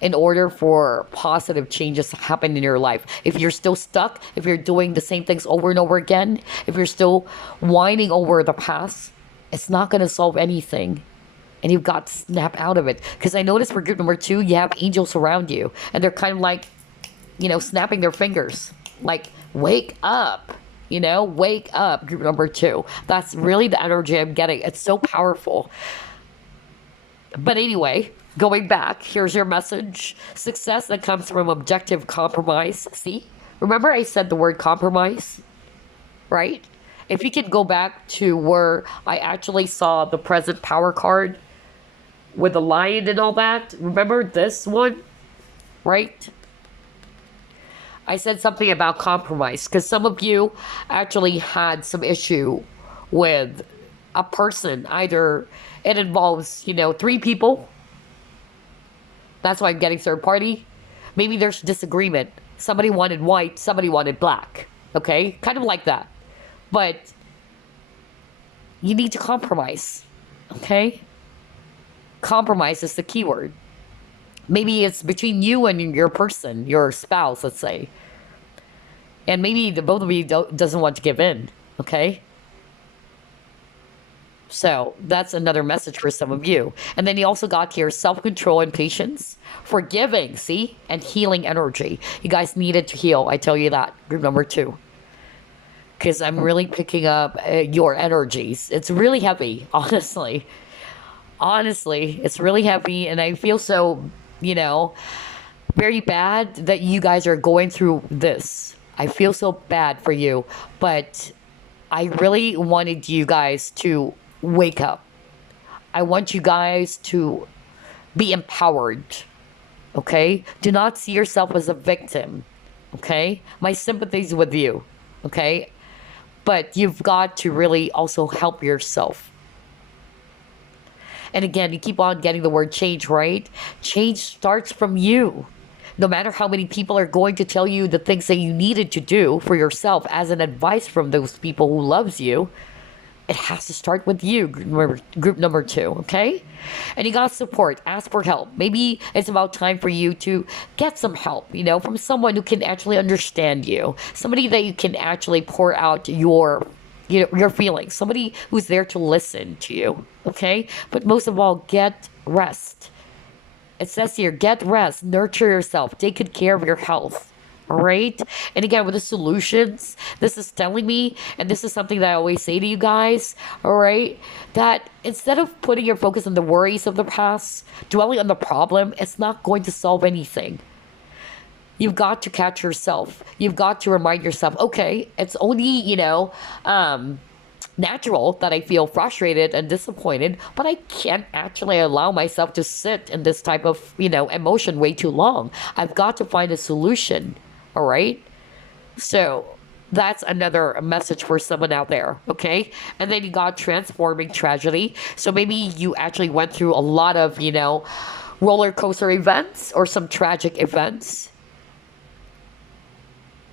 in order for positive changes to happen in your life. If you're still stuck, if you're doing the same things over and over again, if you're still whining over the past, it's not going to solve anything. And you've got to snap out of it. Because I noticed for group number 2, you have angels around you. And they're kind of like, snapping their fingers. Like, wake up. Wake up, group number 2. That's really the energy I'm getting. It's so powerful. But anyway, going back, here's your message. Success that comes from objective compromise. See? Remember I said the word compromise? Right? If you can go back to where I actually saw the present power card with the lion and all that. Remember this one? Right? I said something about compromise because some of you actually had some issue with a person. Either it involves, 3 people. That's why I'm getting third party. Maybe there's disagreement. Somebody wanted white, somebody wanted black. Okay? Kind of like that. But you need to compromise. Okay? Compromise is the key word. Maybe it's between you and your person, your spouse, let's say. And maybe the both of you doesn't want to give in. Okay? So that's another message for some of you. And then you also got here self-control and patience, forgiving, see, and healing energy. You guys needed to heal. I tell you that. Group number 2. Because I'm really picking up your energies. It's really heavy, honestly. Honestly, it's really heavy. And I feel so, very bad that you guys are going through this. I feel so bad for you. But I really wanted you guys to wake up. I want you guys to be empowered. Okay? Do not see yourself as a victim. Okay? My sympathies with you. Okay? But you've got to really also help yourself. And again, you keep on getting the word change, right? Change starts from you. No matter how many people are going to tell you the things that you needed to do for yourself as an advice from those people who loves you, it has to start with you, group number 2, okay? And you got support. Ask for help. Maybe it's about time for you to get some help, from someone who can actually understand you. Somebody that you can actually pour out your feelings. Somebody who's there to listen to you, okay? But most of all, get rest. It says here, get rest, nurture yourself, take good care of your health. All right. And again, with the solutions, this is telling me, and this is something that I always say to you guys, all right, that instead of putting your focus on the worries of the past, dwelling on the problem, it's not going to solve anything. You've got to catch yourself. You've got to remind yourself, okay, it's only, natural that I feel frustrated and disappointed, but I can't actually allow myself to sit in this type of, emotion way too long. I've got to find a solution. All right. So that's another message for someone out there. Okay. And then you got transforming tragedy. So maybe you actually went through a lot of, roller coaster events or some tragic events.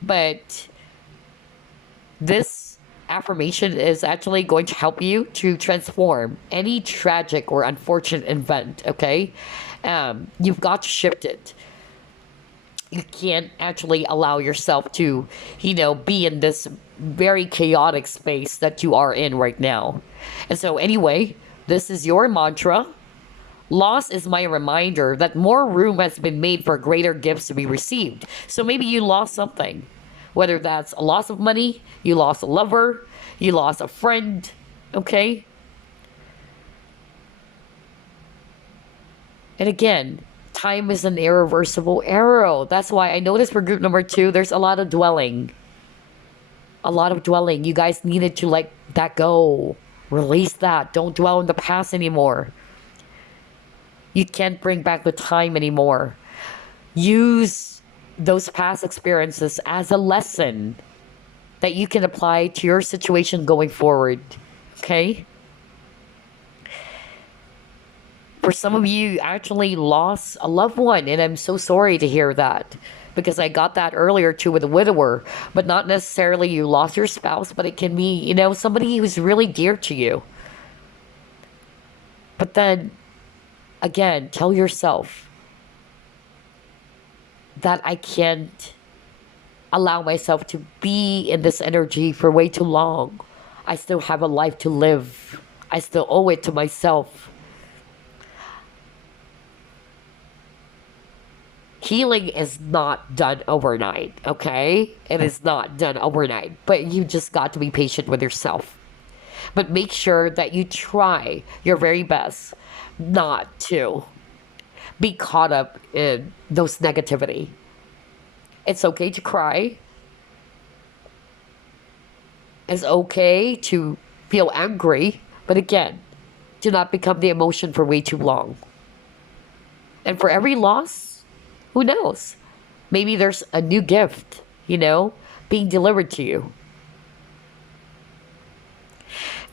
But this affirmation is actually going to help you to transform any tragic or unfortunate event. Okay. You've got to shift it. You can't actually allow yourself to, be in this very chaotic space that you are in right now. And so anyway, this is your mantra. Loss is my reminder that more room has been made for greater gifts to be received. So maybe you lost something, whether that's a loss of money, you lost a lover, you lost a friend, okay? And again, time is an irreversible arrow. That's why I noticed for group number 2, there's a lot of dwelling. A lot of dwelling. You guys needed to let that go. Release that. Don't dwell in the past anymore. You can't bring back the time anymore. Use those past experiences as a lesson that you can apply to your situation going forward. Okay? For some of you actually lost a loved one, and I'm so sorry to hear that, because I got that earlier too with a widower. But not necessarily you lost your spouse, but it can be, somebody who's really dear to you. But then Again, tell yourself that I can't allow myself to be in this energy for way too long. I still have a life to live. I still owe it to myself. Healing is not done overnight, okay? It is not done overnight, but you just got to be patient with yourself. But make sure that you try your very best not to be caught up in those negativity. It's okay to cry. It's okay to feel angry, but again, do not become the emotion for way too long. And for every loss, who knows? Maybe there's a new gift, being delivered to you.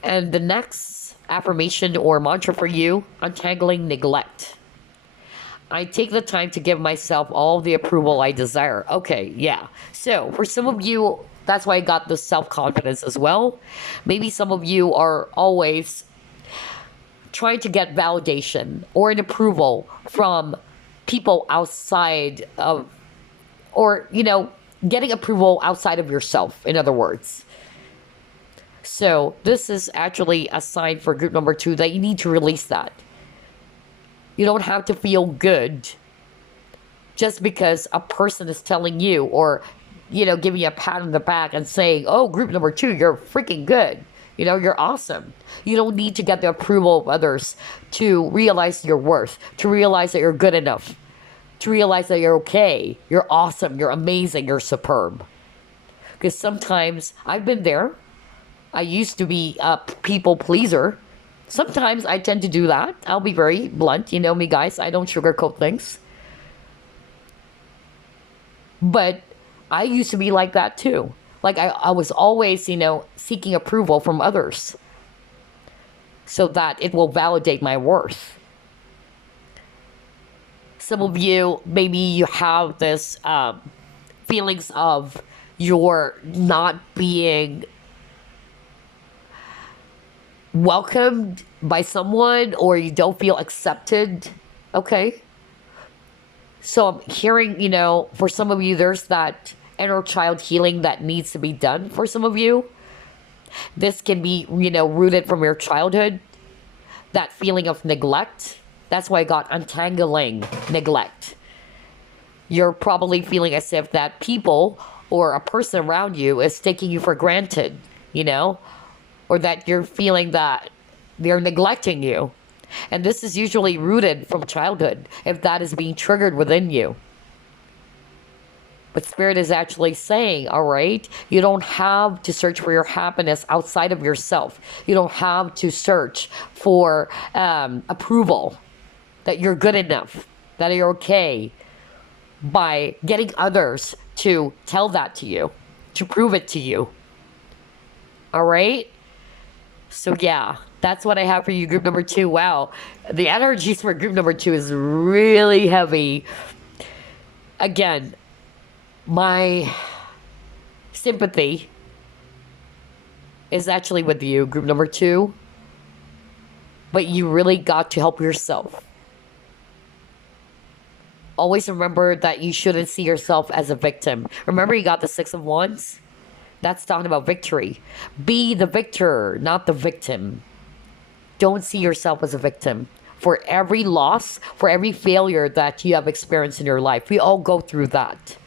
And the next affirmation or mantra for you, untangling neglect. I take the time to give myself all the approval I desire. Okay, yeah. So for some of you, that's why I got the self-confidence as well. Maybe some of you are always trying to get validation or an approval from people outside of, or, getting approval outside of yourself, in other words. So this is actually a sign for group number 2 that you need to release that. You don't have to feel good just because a person is telling you or, giving you a pat on the back and saying, oh, group number 2, you're freaking good. You're awesome. You don't need to get the approval of others to realize your worth, to realize that you're good enough, to realize that you're okay, you're awesome, you're amazing, you're superb. Because sometimes I've been there. I used to be a people pleaser. Sometimes I tend to do that. I'll be very blunt. You know me, guys. I don't sugarcoat things. But I used to be like that too. Like I was always, seeking approval from others so that it will validate my worth. Some of you, maybe you have this feelings of you're not being welcomed by someone, or you don't feel accepted. Okay. So I'm hearing, for some of you, there's that inner child healing that needs to be done for some of you. This can be, rooted from your childhood. That feeling of neglect. That's why I got untangling neglect. You're probably feeling as if that people or a person around you is taking you for granted, or that you're feeling that they're neglecting you. And this is usually rooted from childhood, if that is being triggered within you. But Spirit is actually saying, all right, you don't have to search for your happiness outside of yourself. You don't have to search for approval, that you're good enough, that you're okay, by getting others to tell that to you, to prove it to you. All right? So yeah, that's what I have for you, group number 2. Wow, the energies for group number 2 is really heavy. Again, my sympathy is actually with you, group number 2. But you really got to help yourself. Always remember that you shouldn't see yourself as a victim. Remember, you got the 6 of Wands? That's talking about victory. Be the victor, not the victim. Don't see yourself as a victim. For every loss, for every failure that you have experienced in your life, we all go through that.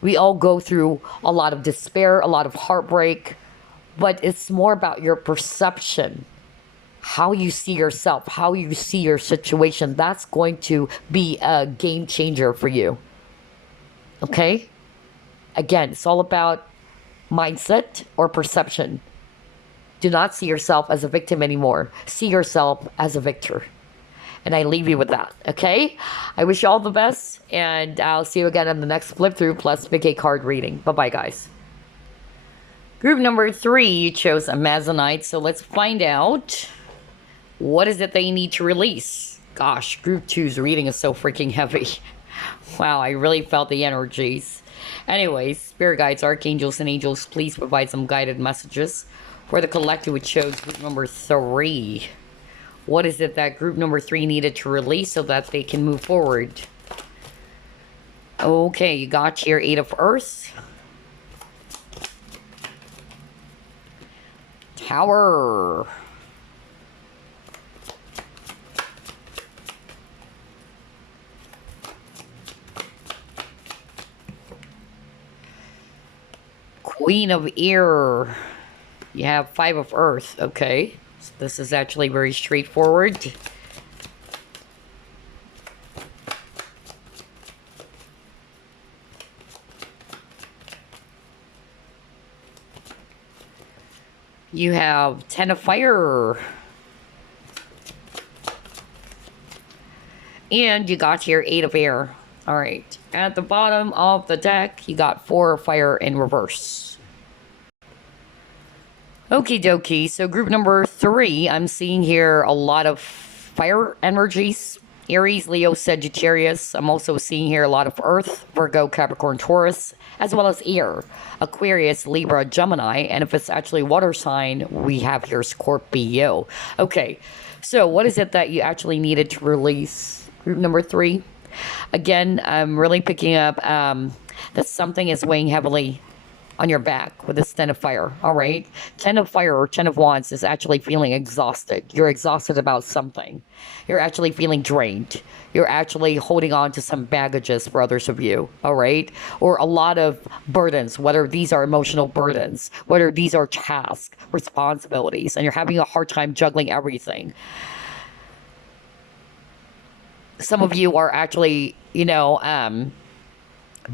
We all go through a lot of despair, a lot of heartbreak, but it's more about your perception, how you see yourself, how you see your situation. That's going to be a game changer for you. Okay? Again, it's all about mindset or perception. Do not see yourself as a victim anymore. See yourself as a victor. And I leave you with that, okay? I wish you all the best, and I'll see you again on the next flip through plus Big A card reading. Bye-bye, guys. Group number 3, you chose Amazonite, so let's find out what is it they need to release. Gosh, group 2's reading is so freaking heavy. Wow, I really felt the energies. Anyways, spirit guides, archangels, and angels, please provide some guided messages for the collective, which shows group number 3. What is it that group number 3 needed to release so that they can move forward? Okay, you got your 8 of Earth. Tower. Queen of Air. You have 5 of Earth. Okay. So this is actually very straightforward. You have 10 of Fire. And you got your 8 of Air. Alright. At the bottom of the deck, you got 4 of Fire in reverse. Okie dokie. So group number 3, I'm seeing here a lot of fire energies. Aries, Leo, Sagittarius. I'm also seeing here a lot of Earth, Virgo, Capricorn, Taurus, as well as Air, Aquarius, Libra, Gemini, and if it's actually water sign, we have here Scorpio. Okay, so what is it that you actually needed to release? Group number 3. Again, I'm really picking up that something is weighing heavily on your back with this 10 of Fire, all right? 10 of Fire or 10 of Wands is actually feeling exhausted. You're exhausted about something. You're actually feeling drained. You're actually holding on to some baggages for others of you, all right? Or a lot of burdens, whether these are emotional burdens, whether these are tasks, responsibilities, and you're having a hard time juggling everything. Some of you are actually,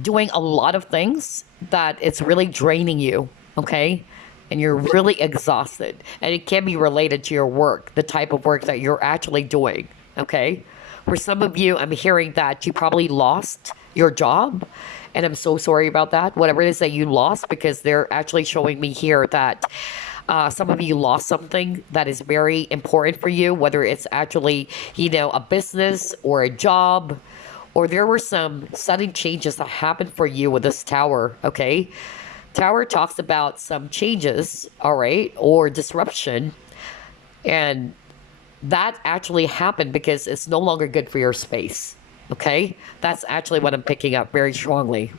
doing a lot of things that it's really draining you, okay? And you're really exhausted. And it can be related to your work, the type of work that you're actually doing, okay? For some of you, I'm hearing that you probably lost your job. And I'm so sorry about that. Whatever it is that you lost, because they're actually showing me here that some of you lost something that is very important for you, whether it's actually, a business or a job, or there were some sudden changes that happened for you with this Tower, okay? Tower talks about some changes, all right, or disruption. And that actually happened because it's no longer good for your space, okay? That's actually what I'm picking up very strongly.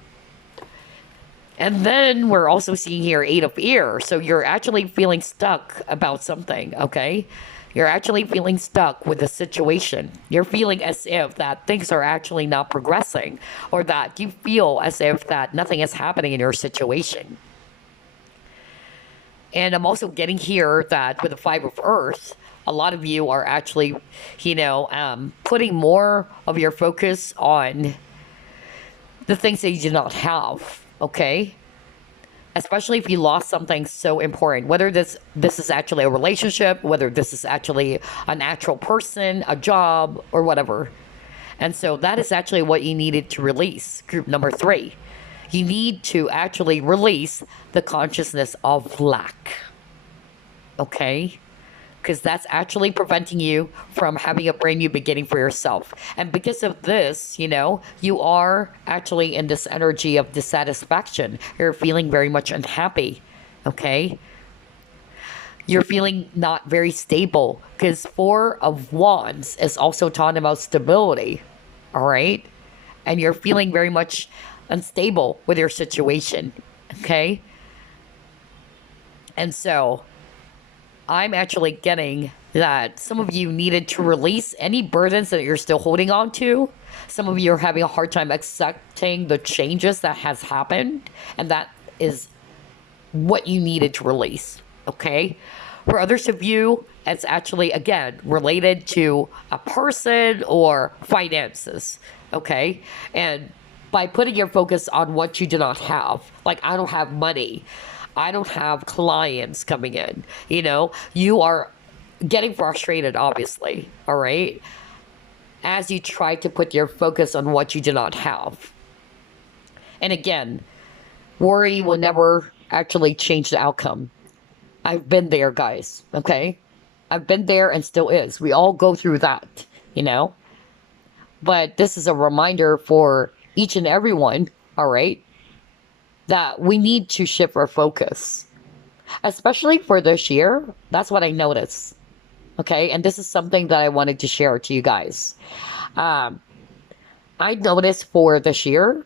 And then we're also seeing here 8 of Air. So you're actually feeling stuck about something, okay? You're actually feeling stuck with the situation. You're feeling as if that things are actually not progressing, or that you feel as if that nothing is happening in your situation. And I'm also getting here that with the 5 of Earth, a lot of you are actually, putting more of your focus on the things that you do not have, okay? Especially if you lost something so important, whether this is actually a relationship, whether this is actually an actual person, a job, or whatever. And so that is actually what you needed to release, group number 3. You need to actually release the consciousness of lack, okay? Because that's actually preventing you from having a brand new beginning for yourself. And because of this, you are actually in this energy of dissatisfaction. You're feeling very much unhappy, okay? You're feeling not very stable, because 4 of Wands is also talking about stability, all right? And you're feeling very much unstable with your situation, okay? And so I'm actually getting that some of you needed to release any burdens that you're still holding on to. Some of you are having a hard time accepting the changes that has happened, and that is what you needed to release, okay? For others of you, it's actually, again, related to a person or finances, okay? And by putting your focus on what you do not have, like, I don't have money, I don't have clients coming in, you are getting frustrated, obviously, all right? As you try to put your focus on what you do not have. And again, worry will never actually change the outcome. I've been there, guys, okay? I've been there and still is. We all go through that, But this is a reminder for each and everyone, all right? That we need to shift our focus, especially for this year. That's what I notice. Okay, and this is something that I wanted to share to you guys. Um, I noticed for this year,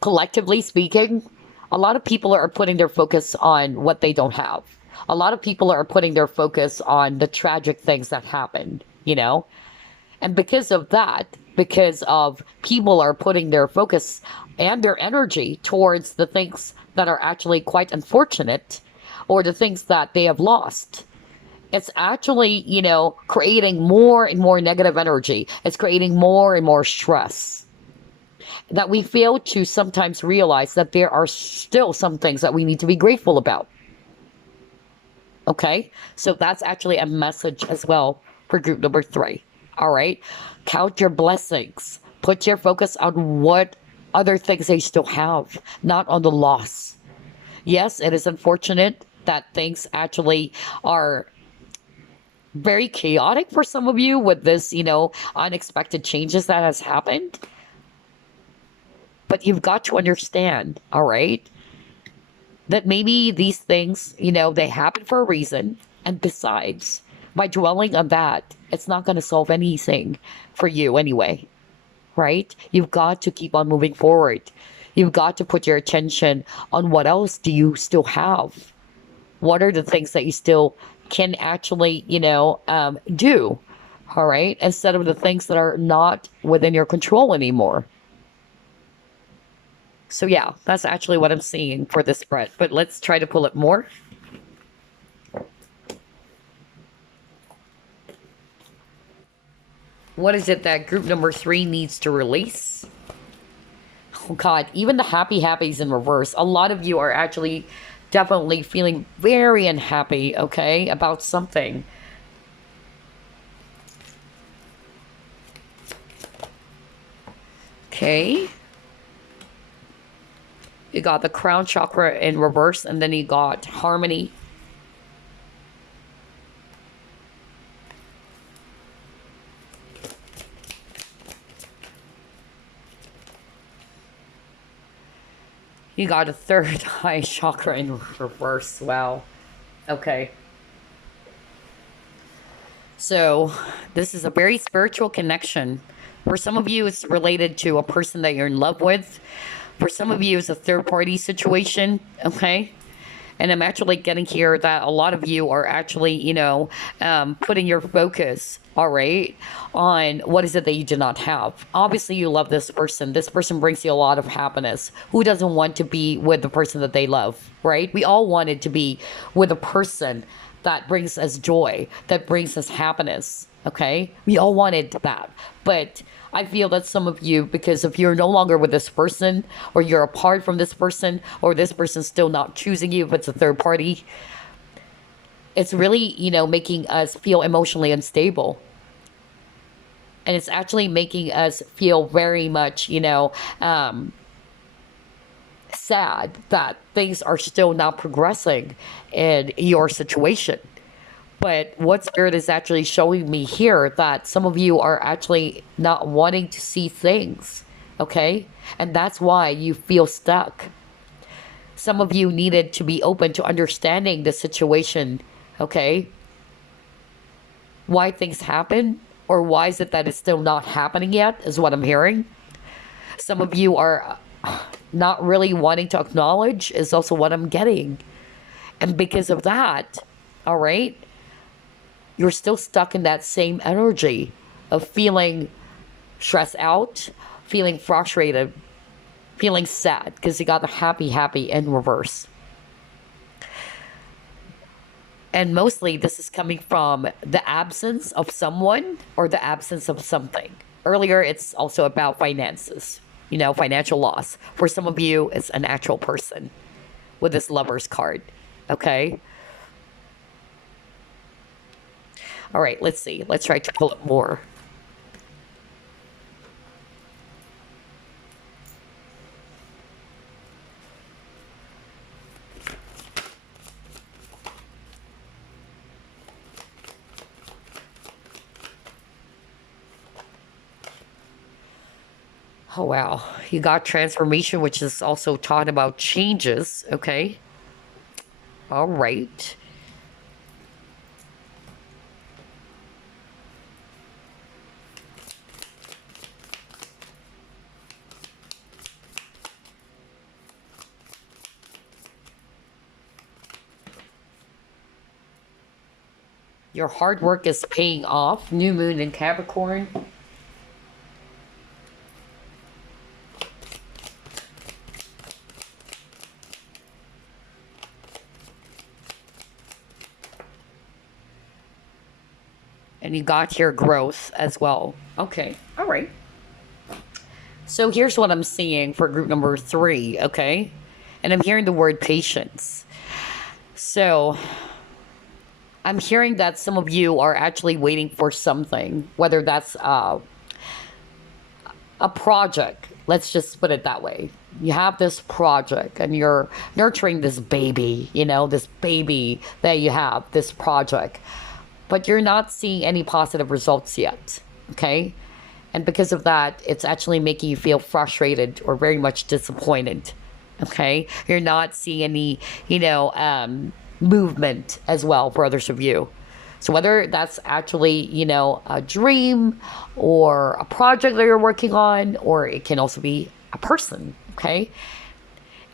collectively speaking, a lot of people are putting their focus on what they don't have. A lot of people are putting their focus on the tragic things that happened, you know? And because of that, because of people are putting their focus and their energy towards the things that are actually quite unfortunate or the things that they have lost, it's actually, creating more and more negative energy. It's creating more and more stress that we fail to sometimes realize that there are still some things that we need to be grateful about. Okay? So that's actually a message as well for group number 3. All right? Count your blessings. Put your focus on what other things they still have, not on the loss. Yes, it is unfortunate that things actually are very chaotic for some of you with this, unexpected changes that has happened. But you've got to understand, all right, that maybe these things, they happen for a reason. And besides, by dwelling on that, it's not going to solve anything for you anyway, right? You've got to keep on moving forward. You've got to put your attention on what else do you still have? What are the things that you still can actually, do? All right. Instead of the things that are not within your control anymore. So yeah, that's actually what I'm seeing for this spread. But let's try to pull it more. What is it that group number 3 needs to release? Oh God, even the happy happies in reverse. A lot of you are actually definitely feeling very unhappy, okay, about something. Okay. You got the crown chakra in reverse, and then you got harmony. You got a third eye chakra in reverse. Wow. Okay. So this is a very spiritual connection. For some of you, it's related to a person that you're in love with. For some of you, it's a third party situation. Okay. And I'm actually getting here that a lot of you are actually, putting your focus, all right, on what is it that you do not have. Obviously, you love this person. This person brings you a lot of happiness. Who doesn't want to be with the person that they love, right? We all wanted to be with a person that brings us joy, that brings us happiness, okay? We all wanted that. But I feel that some of you, because if you're no longer with this person, or you're apart from this person, or this person's still not choosing you, if it's a third party, it's really, making us feel emotionally unstable. And it's actually making us feel very much, sad that things are still not progressing in your situation. But what Spirit is actually showing me here that some of you are actually not wanting to see things, okay? And that's why you feel stuck. Some of you needed to be open to understanding the situation, okay? Why things happen, or why is it that it's still not happening yet, is what I'm hearing. Some of you are not really wanting to acknowledge, is also what I'm getting. And because of that, all right, you're still stuck in that same energy of feeling stressed out, feeling frustrated, feeling sad, because you got the happy in reverse. And mostly this is coming from the absence of someone or the absence of something. Earlier, it's also about finances, financial loss. For some of you, it's an actual person with this Lover's card, okay? All right, let's see. Let's try to pull it more. Oh, wow. You got transformation, which is also taught about changes, okay? All right. Your hard work is paying off. New moon in Capricorn. And you got your growth as well. Okay. All right. So here's what I'm seeing for group number 3. Okay. And I'm hearing the word patience. So I'm hearing that some of you are actually waiting for something, whether that's a project. Let's just put it that way. You have this project and you're nurturing this baby, this baby that you have, this project, but you're not seeing any positive results yet. Okay. And because of that, it's actually making you feel frustrated or very much disappointed. Okay. You're not seeing any, movement as well for others of you. So whether that's actually, a dream or a project that you're working on, or it can also be a person. Okay.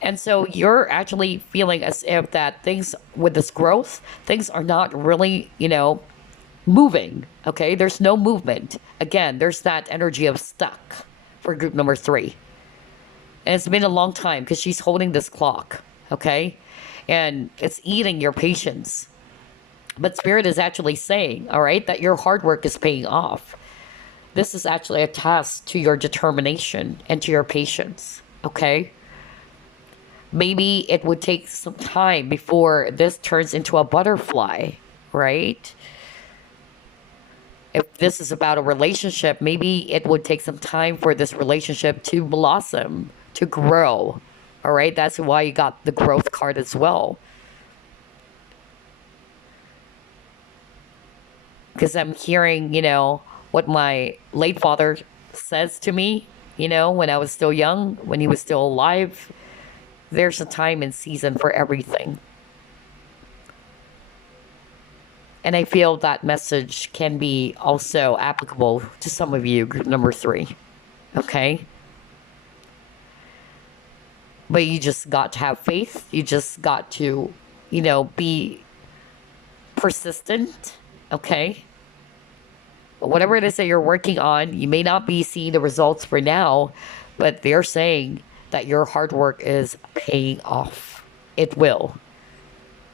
And so you're actually feeling as if that things with this growth, things are not really, moving. Okay. There's no movement. Again, there's that energy of stuck for group number 3. And it's been a long time because she's holding this clock. Okay. And it's eating your patience. But Spirit is actually saying, all right, that your hard work is paying off. This is actually a test to your determination and to your patience. Okay. Maybe it would take some time before this turns into a butterfly, right? If this is about a relationship, maybe it would take some time for this relationship to blossom, to grow. All right. That's why you got the growth card as well. Because I'm hearing, what my late father says to me, when I was still young, when he was still alive. There's a time and season for everything. And I feel that message can be also applicable to some of you, group number 3. Okay? But you just got to have faith. You just got to, be persistent. Okay? But whatever it is that you're working on, you may not be seeing the results for now, but they're saying that your hard work is paying off. It will.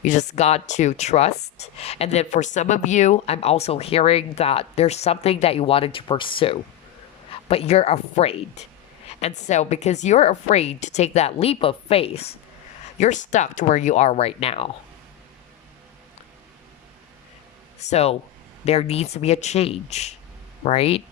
You just got to trust. And then for some of you, I'm also hearing that there's something that you wanted to pursue, but you're afraid. And so because you're afraid to take that leap of faith, you're stuck to where you are right now. So there needs to be a change, right?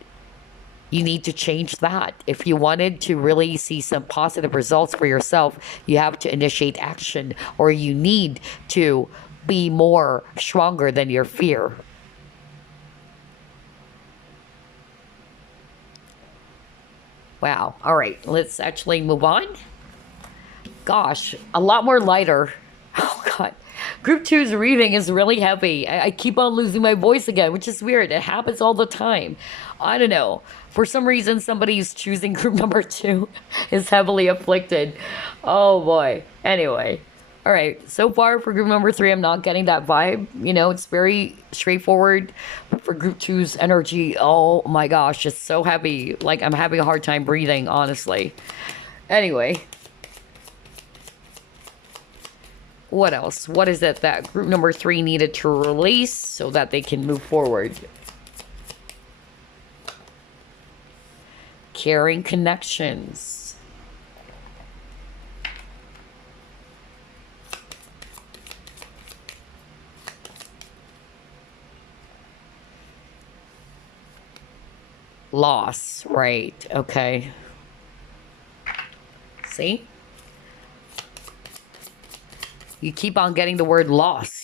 You need to change that. If you wanted to really see some positive results for yourself, you have to initiate action, or you need to be more stronger than your fear. Wow. All right. Let's actually move on. Gosh, a lot more lighter. Oh, God. Group 2's reading is really heavy. I keep on losing my voice again, which is weird. It happens all the time. I don't know. For some reason, somebody who's choosing group number 2 is heavily afflicted. Oh, boy. Anyway. All right. So far for group number 3, I'm not getting that vibe. It's very straightforward. But for group 2's energy, oh, my gosh, it's so heavy. Like, I'm having a hard time breathing, honestly. Anyway. What else? What is it that group number 3 needed to release so that they can move forward? Caring connections. Loss, right? Okay. See? You keep on getting the word loss.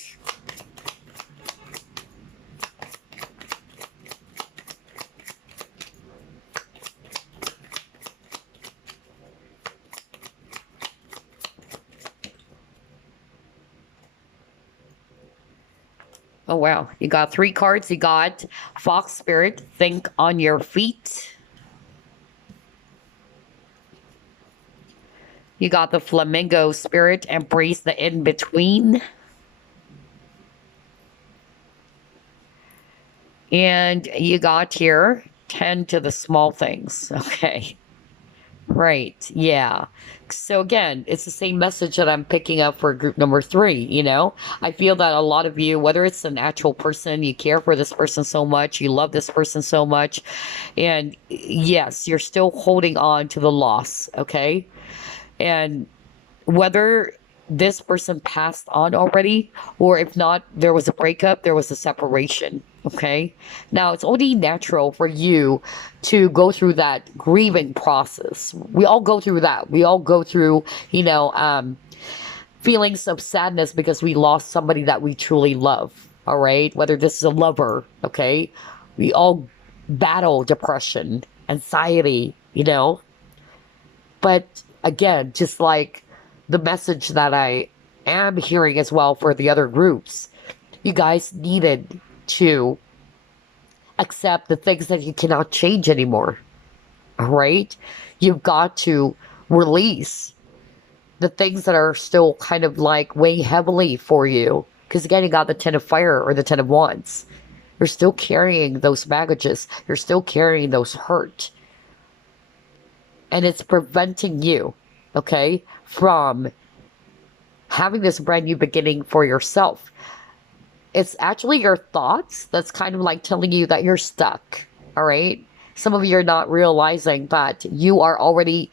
Oh, wow. You got 3 cards. You got Fox Spirit, think on your feet. You got the Flamingo Spirit, embrace the in-between. And you got here, tend to the small things. Okay. Right. Yeah. So again, it's the same message that I'm picking up for group number three. I feel that a lot of you, whether it's an actual person, you care for this person so much, you love this person so much, and yes, you're still holding on to the loss. Okay. And whether this person passed on already, or if not, there was a breakup, there was a separation. Okay. Now, it's only natural for you to go through that grieving process. We all go through that. We all go through, feelings of sadness because we lost somebody that we truly love. All right. Whether this is a lover. Okay. We all battle depression, anxiety. But again, just like the message that I am hearing as well for the other groups, you guys needed to accept the things that you cannot change anymore. All right? You've got to release the things that are still kind of like weighing heavily for you. Because again, you got the 10 of fire or the 10 of wands. You're still carrying those baggages. You're still carrying those hurt. And it's preventing you, okay, from having this brand new beginning for yourself. It's actually your thoughts that's kind of like telling you that you're stuck. All right. Some of you are not realizing that you are already,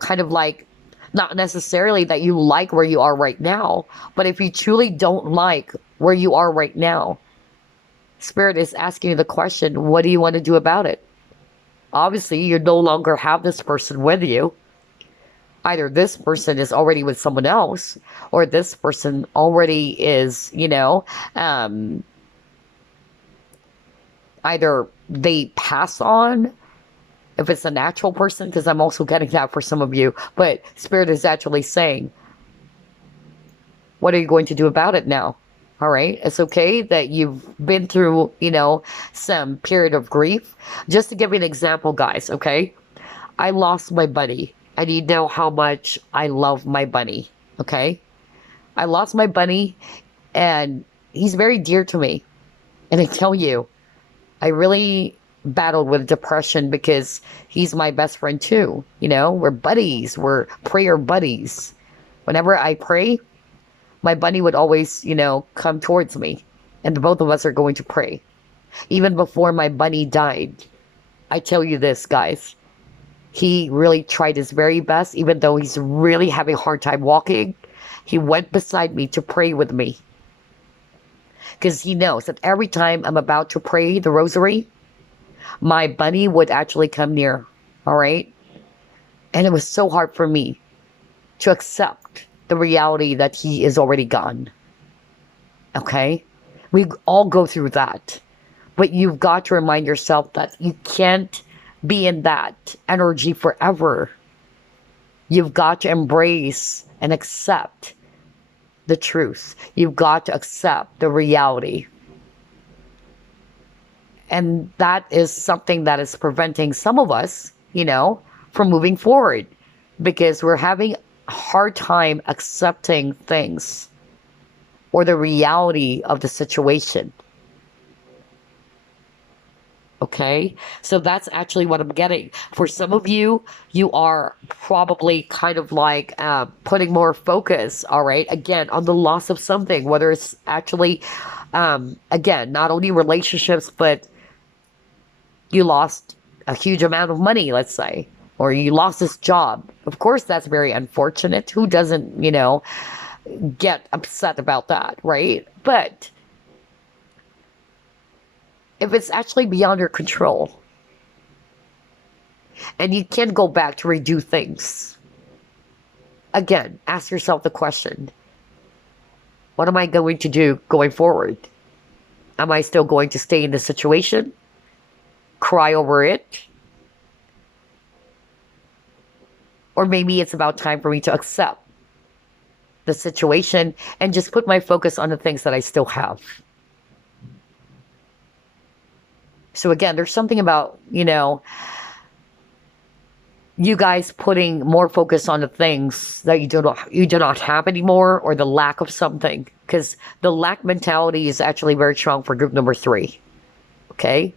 kind of like, not necessarily that you like where you are right now, but if you truly don't like where you are right now, Spirit is asking you the question, what do you want to do about it? Obviously, you no longer have this person with you. Either this person is already with someone else, or this person already is, either they pass on, if it's a natural person, because I'm also getting that for some of you, but Spirit is actually saying, what are you going to do about it now? All right. It's okay that you've been through, some period of grief. Just to give you an example, guys, okay? I lost my bunny, and you know how much I love my bunny, okay? I lost my bunny, and he's very dear to me. And I tell you, I really battled with depression because he's my best friend too. We're buddies. We're prayer buddies. Whenever I pray, my bunny would always, come towards me, and the both of us are going to pray. Even before my bunny died, I tell you this, guys, he really tried his very best, even though he's really having a hard time walking. He went beside me to pray with me, because he knows that every time I'm about to pray the rosary, my bunny would actually come near. All right. And it was so hard for me to accept the reality that he is already gone. Okay? We all go through that. But you've got to remind yourself that you can't be in that energy forever. You've got to embrace and accept the truth. You've got to accept the reality. And that is something that is preventing some of us, from moving forward, because we're having hard time accepting things or the reality of the situation. Okay, so that's actually what I'm getting. For some of you, you are probably kind of like putting more focus, all right, again, on the loss of something, whether it's actually, again, not only relationships, but you lost a huge amount of money, let's say, or you lost this job. Of course, that's very unfortunate. Who doesn't, get upset about that, right? But if it's actually beyond your control and you can't go back to redo things, again, ask yourself the question, what am I going to do going forward? Am I still going to stay in this situation? Cry over it? Or maybe it's about time for me to accept the situation and just put my focus on the things that I still have. So again, there's something about, you guys putting more focus on the things that you do not have anymore, or the lack of something, because the lack mentality is actually very strong for group number 3. Okay?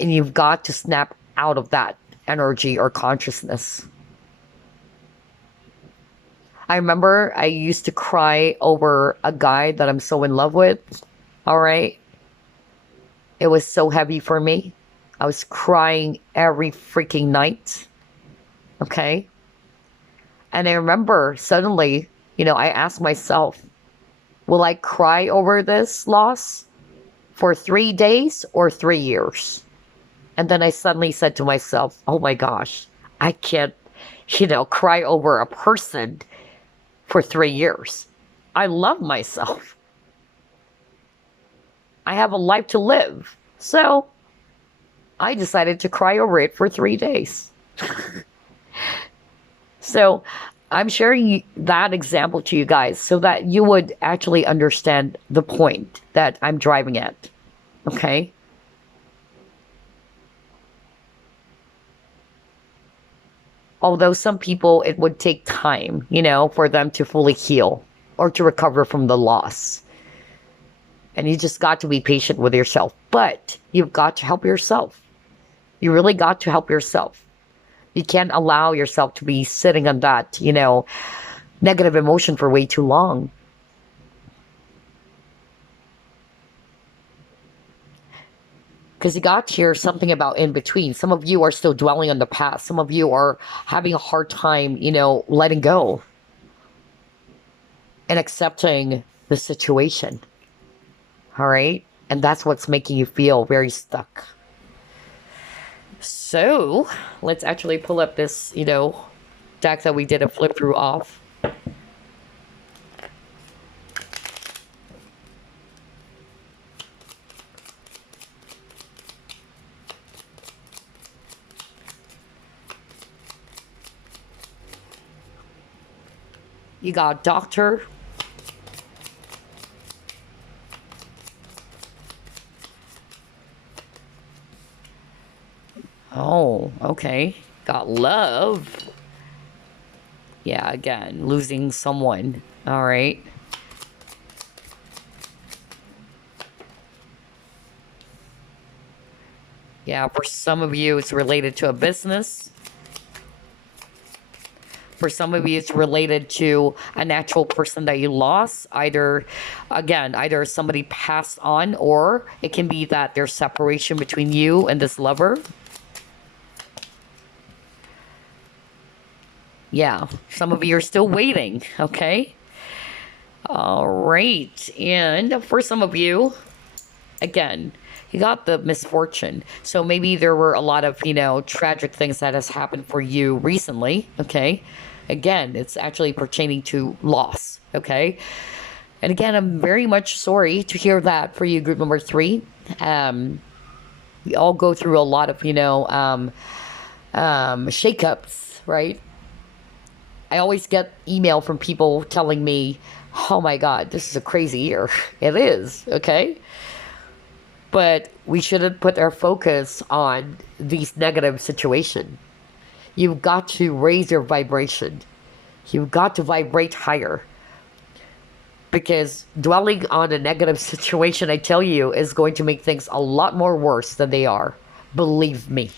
And you've got to snap out of that energy or consciousness. I remember I used to cry over a guy that I'm so in love with. All right. It was so heavy for me. I was crying every freaking night. Okay. And I remember suddenly, I asked myself, will I cry over this loss for 3 days or 3 years? And then I suddenly said to myself, oh my gosh, I can't, cry over a person for 3 years. I love myself. I have a life to live. So I decided to cry over it for 3 days. So I'm sharing that example to you guys so that you would actually understand the point that I'm driving at. Okay? Although some people, it would take time, for them to fully heal or to recover from the loss. And you just got to be patient with yourself. But you've got to help yourself. You really got to help yourself. You can't allow yourself to be sitting on that, negative emotion for way too long. Because you got to hear something about in between. Some of you are still dwelling on the past. Some of you are having a hard time, letting go and accepting the situation. All right? And that's what's making you feel very stuck. So let's actually pull up this, deck that we did a flip through off. You got Doctor. Oh, okay. Got Love. Yeah, again, losing someone. All right. Yeah, for some of you, it's related to a business. For some of you, it's related to a natural person that you lost. Either somebody passed on, or it can be that there's separation between you and this lover. Yeah, some of you are still waiting, okay? All right, and for some of you, again, you got the misfortune. So maybe there were a lot of, tragic things that has happened for you recently, okay? Again, it's actually pertaining to loss, okay? And again, I'm very much sorry to hear that for you, group number 3. We all go through a lot of, shakeups, right? I always get email from people telling me, oh my God, this is a crazy year. It is, okay? But we shouldn't put our focus on these negative situations. You've got to raise your vibration. You've got to vibrate higher. Because dwelling on a negative situation, I tell you, is going to make things a lot more worse than they are. Believe me.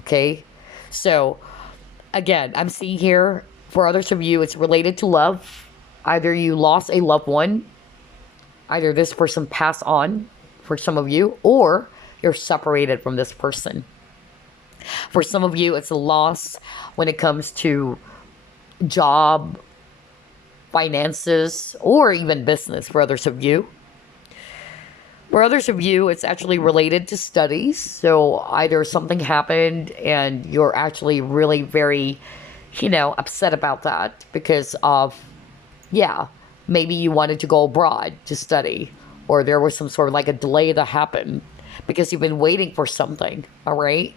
Okay? So, again, I'm seeing here, for others of you, it's related to love. Either you lost a loved one, either this person passed on, for some of you, or you're separated from this person. For some of you, it's a loss when it comes to job, finances, or even business for others of you. For others of you, it's actually related to studies. So either something happened and you're actually really very, upset about that because of, maybe you wanted to go abroad to study, or there was some sort of like a delay that happened because you've been waiting for something, all right?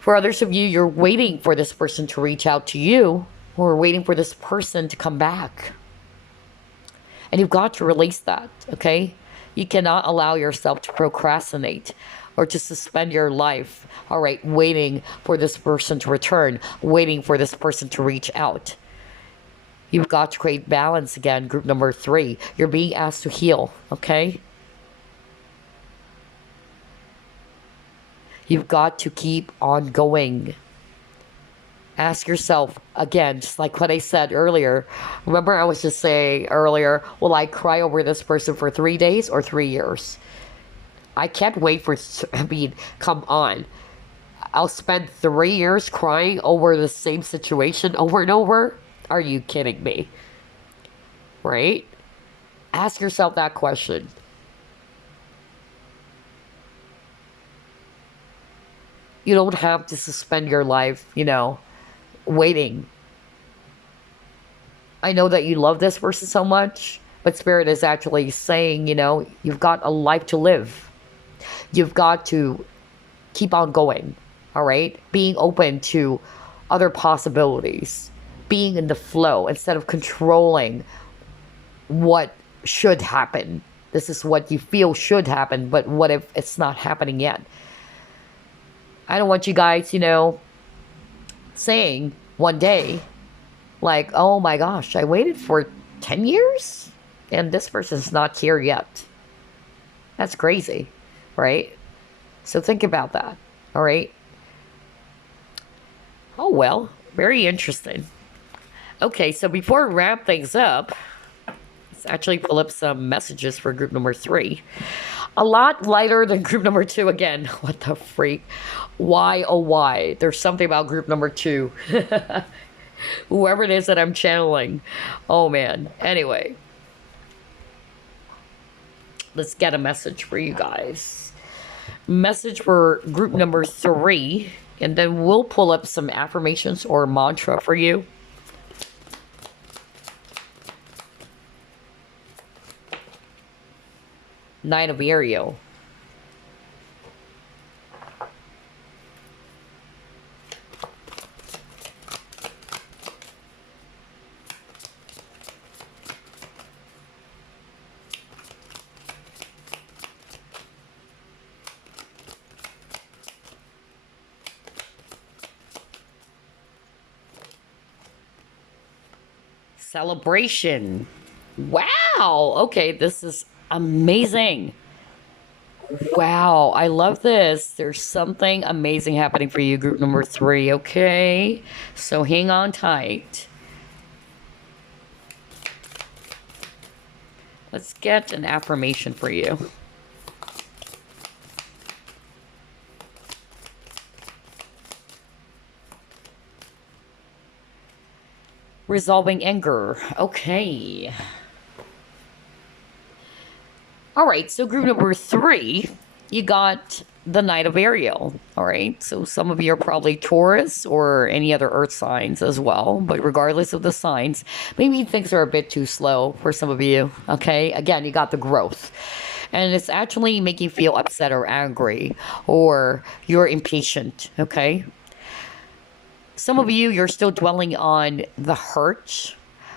For others of you, you're waiting for this person to reach out to you, or waiting for this person to come back. And you've got to release that, okay? You cannot allow yourself to procrastinate or to suspend your life, all right, waiting for this person to return, waiting for this person to reach out. You've got to create balance again, group number 3. You're being asked to heal, okay? You've got to keep on going. Ask yourself again, just like what I said earlier. Remember, I was just saying earlier, will I cry over this person for 3 days or 3 years? I can't wait for, I mean, come on. I'll spend 3 years crying over the same situation over and over? Are you kidding me? Right? Ask yourself that question. You don't have to suspend your life, waiting. I know that you love this person so much, but Spirit is actually saying, you've got a life to live. You've got to keep on going, all right? Being open to other possibilities, being in the flow instead of controlling what should happen. This is what you feel should happen, but what if it's not happening yet? I don't want you guys, saying one day, like, oh my gosh, I waited for 10 years and this person's not here yet. That's crazy, right? So think about that, all right? Oh, well, very interesting. Okay, so before we wrap things up, let's actually pull up some messages for group number 3. A lot lighter than group number 2 again. What the freak? Why, oh why? There's something about group number 2. Whoever it is that I'm channeling. Oh man. Anyway. Let's get a message for you guys. Message for group number 3. And then we'll pull up some affirmations or mantra for you. Knight of Ariel. Celebration. Wow. Okay, this is amazing. Wow, I love this. There's something amazing happening for you, group number 3, okay? So hang on tight. Let's get an affirmation for you. Resolving anger. Okay. All right, so group number 3, you got the Knight of Ariel. All right, so some of you are probably Taurus or any other earth signs as well. But regardless of the signs, maybe things are a bit too slow for some of you. Okay, again, you got the growth. And it's actually making you feel upset or angry, or you're impatient, okay? Some of you, you're still dwelling on the hurt.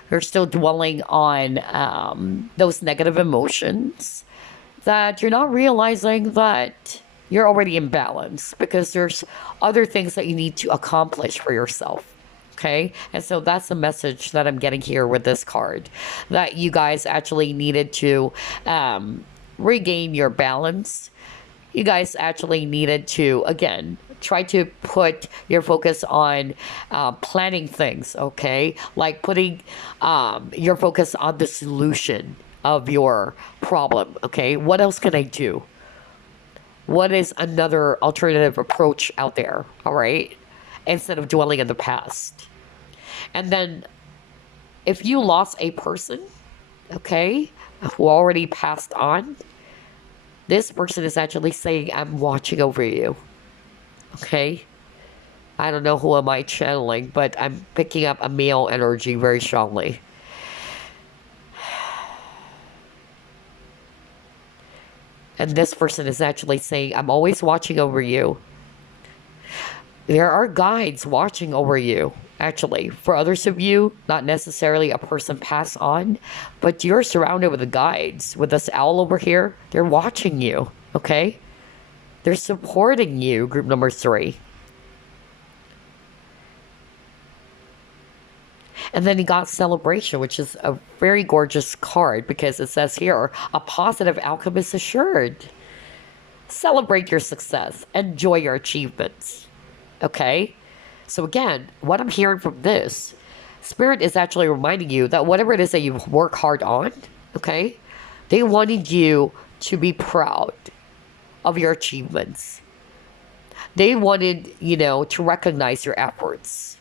You're still dwelling on those negative emotions that you're not realizing that you're already in balance because there's other things that you need to accomplish for yourself. Okay. And so that's the message that I'm getting here with this card, that you guys actually needed to regain your balance. You guys actually needed to, again, try to put your focus on planning things, okay? Like putting your focus on the solution of your problem, okay? What else can I do? What is another alternative approach out there, all right? Instead of dwelling in the past. And then if you lost a person, okay, who already passed on, this person is actually saying, I'm watching over you. Okay? I don't know who am I channeling, but I'm picking up a male energy very strongly. And this person is actually saying, I'm always watching over you. There are guides watching over you, actually. For others of you, not necessarily a person passed on, but you're surrounded with the guides. With this owl over here, they're watching you, okay? They're supporting you, group number 3. And then you got Celebration, which is a very gorgeous card because it says here, a positive outcome is assured. Celebrate your success. Enjoy your achievements. Okay? So, again, what I'm hearing from this, Spirit is actually reminding you that whatever it is that you work hard on, okay, they wanted you to be proud of your achievements. They wanted, to recognize your efforts.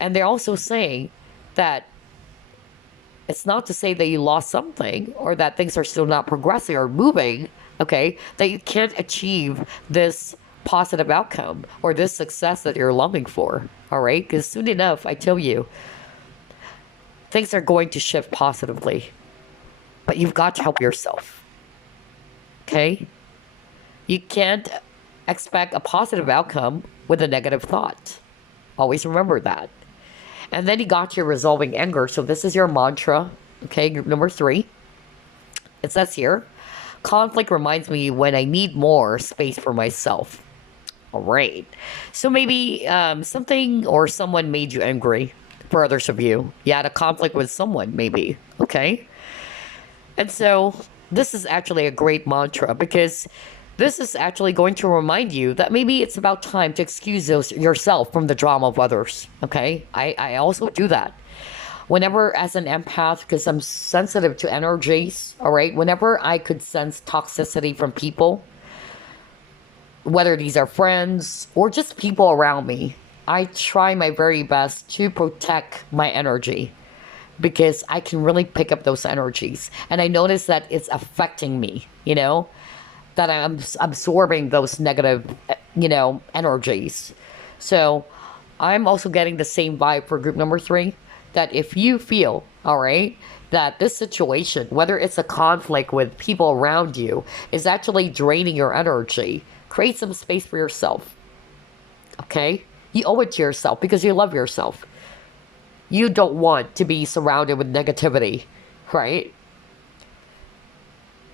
And they're also saying that it's not to say that you lost something or that things are still not progressing or moving, okay, that you can't achieve this positive outcome or this success that you're longing for, all right? Because soon enough, I tell you, things are going to shift positively. But you've got to help yourself, okay? You can't expect a positive outcome with a negative thought. Always remember that. And then you got your resolving anger. So this is your mantra, okay? Group number 3. It says here, conflict reminds me when I need more space for myself. All right. So maybe something or someone made you angry. For others of you, you had a conflict with someone, maybe, okay? And so this is actually a great mantra because this is actually going to remind you that maybe it's about time to excuse yourself from the drama of others. Okay? I also do that. Whenever, as an empath, because I'm sensitive to energies, all right? Whenever I could sense toxicity from people, whether these are friends or just people around me, I try my very best to protect my energy because I can really pick up those energies. And I notice that it's affecting me, that I'm absorbing those negative, energies. So I'm also getting the same vibe for group number 3, that if you feel, all right, that this situation, whether it's a conflict with people around you, is actually draining your energy, create some space for yourself. Okay? You owe it to yourself because you love yourself. You don't want to be surrounded with negativity, right?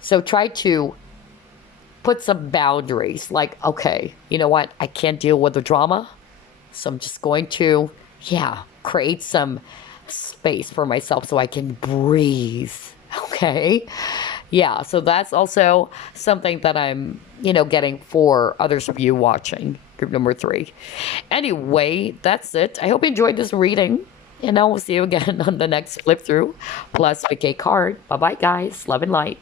So try to put some boundaries, like, okay, you know what? I can't deal with the drama. So I'm just going to, create some space for myself so I can breathe. Okay? Yeah, so that's also something that I'm, getting for others of you watching, group number 3. Anyway, that's it. I hope you enjoyed this reading. And I will see you again on the next flip through plus PK card. Bye bye, guys. Love and light.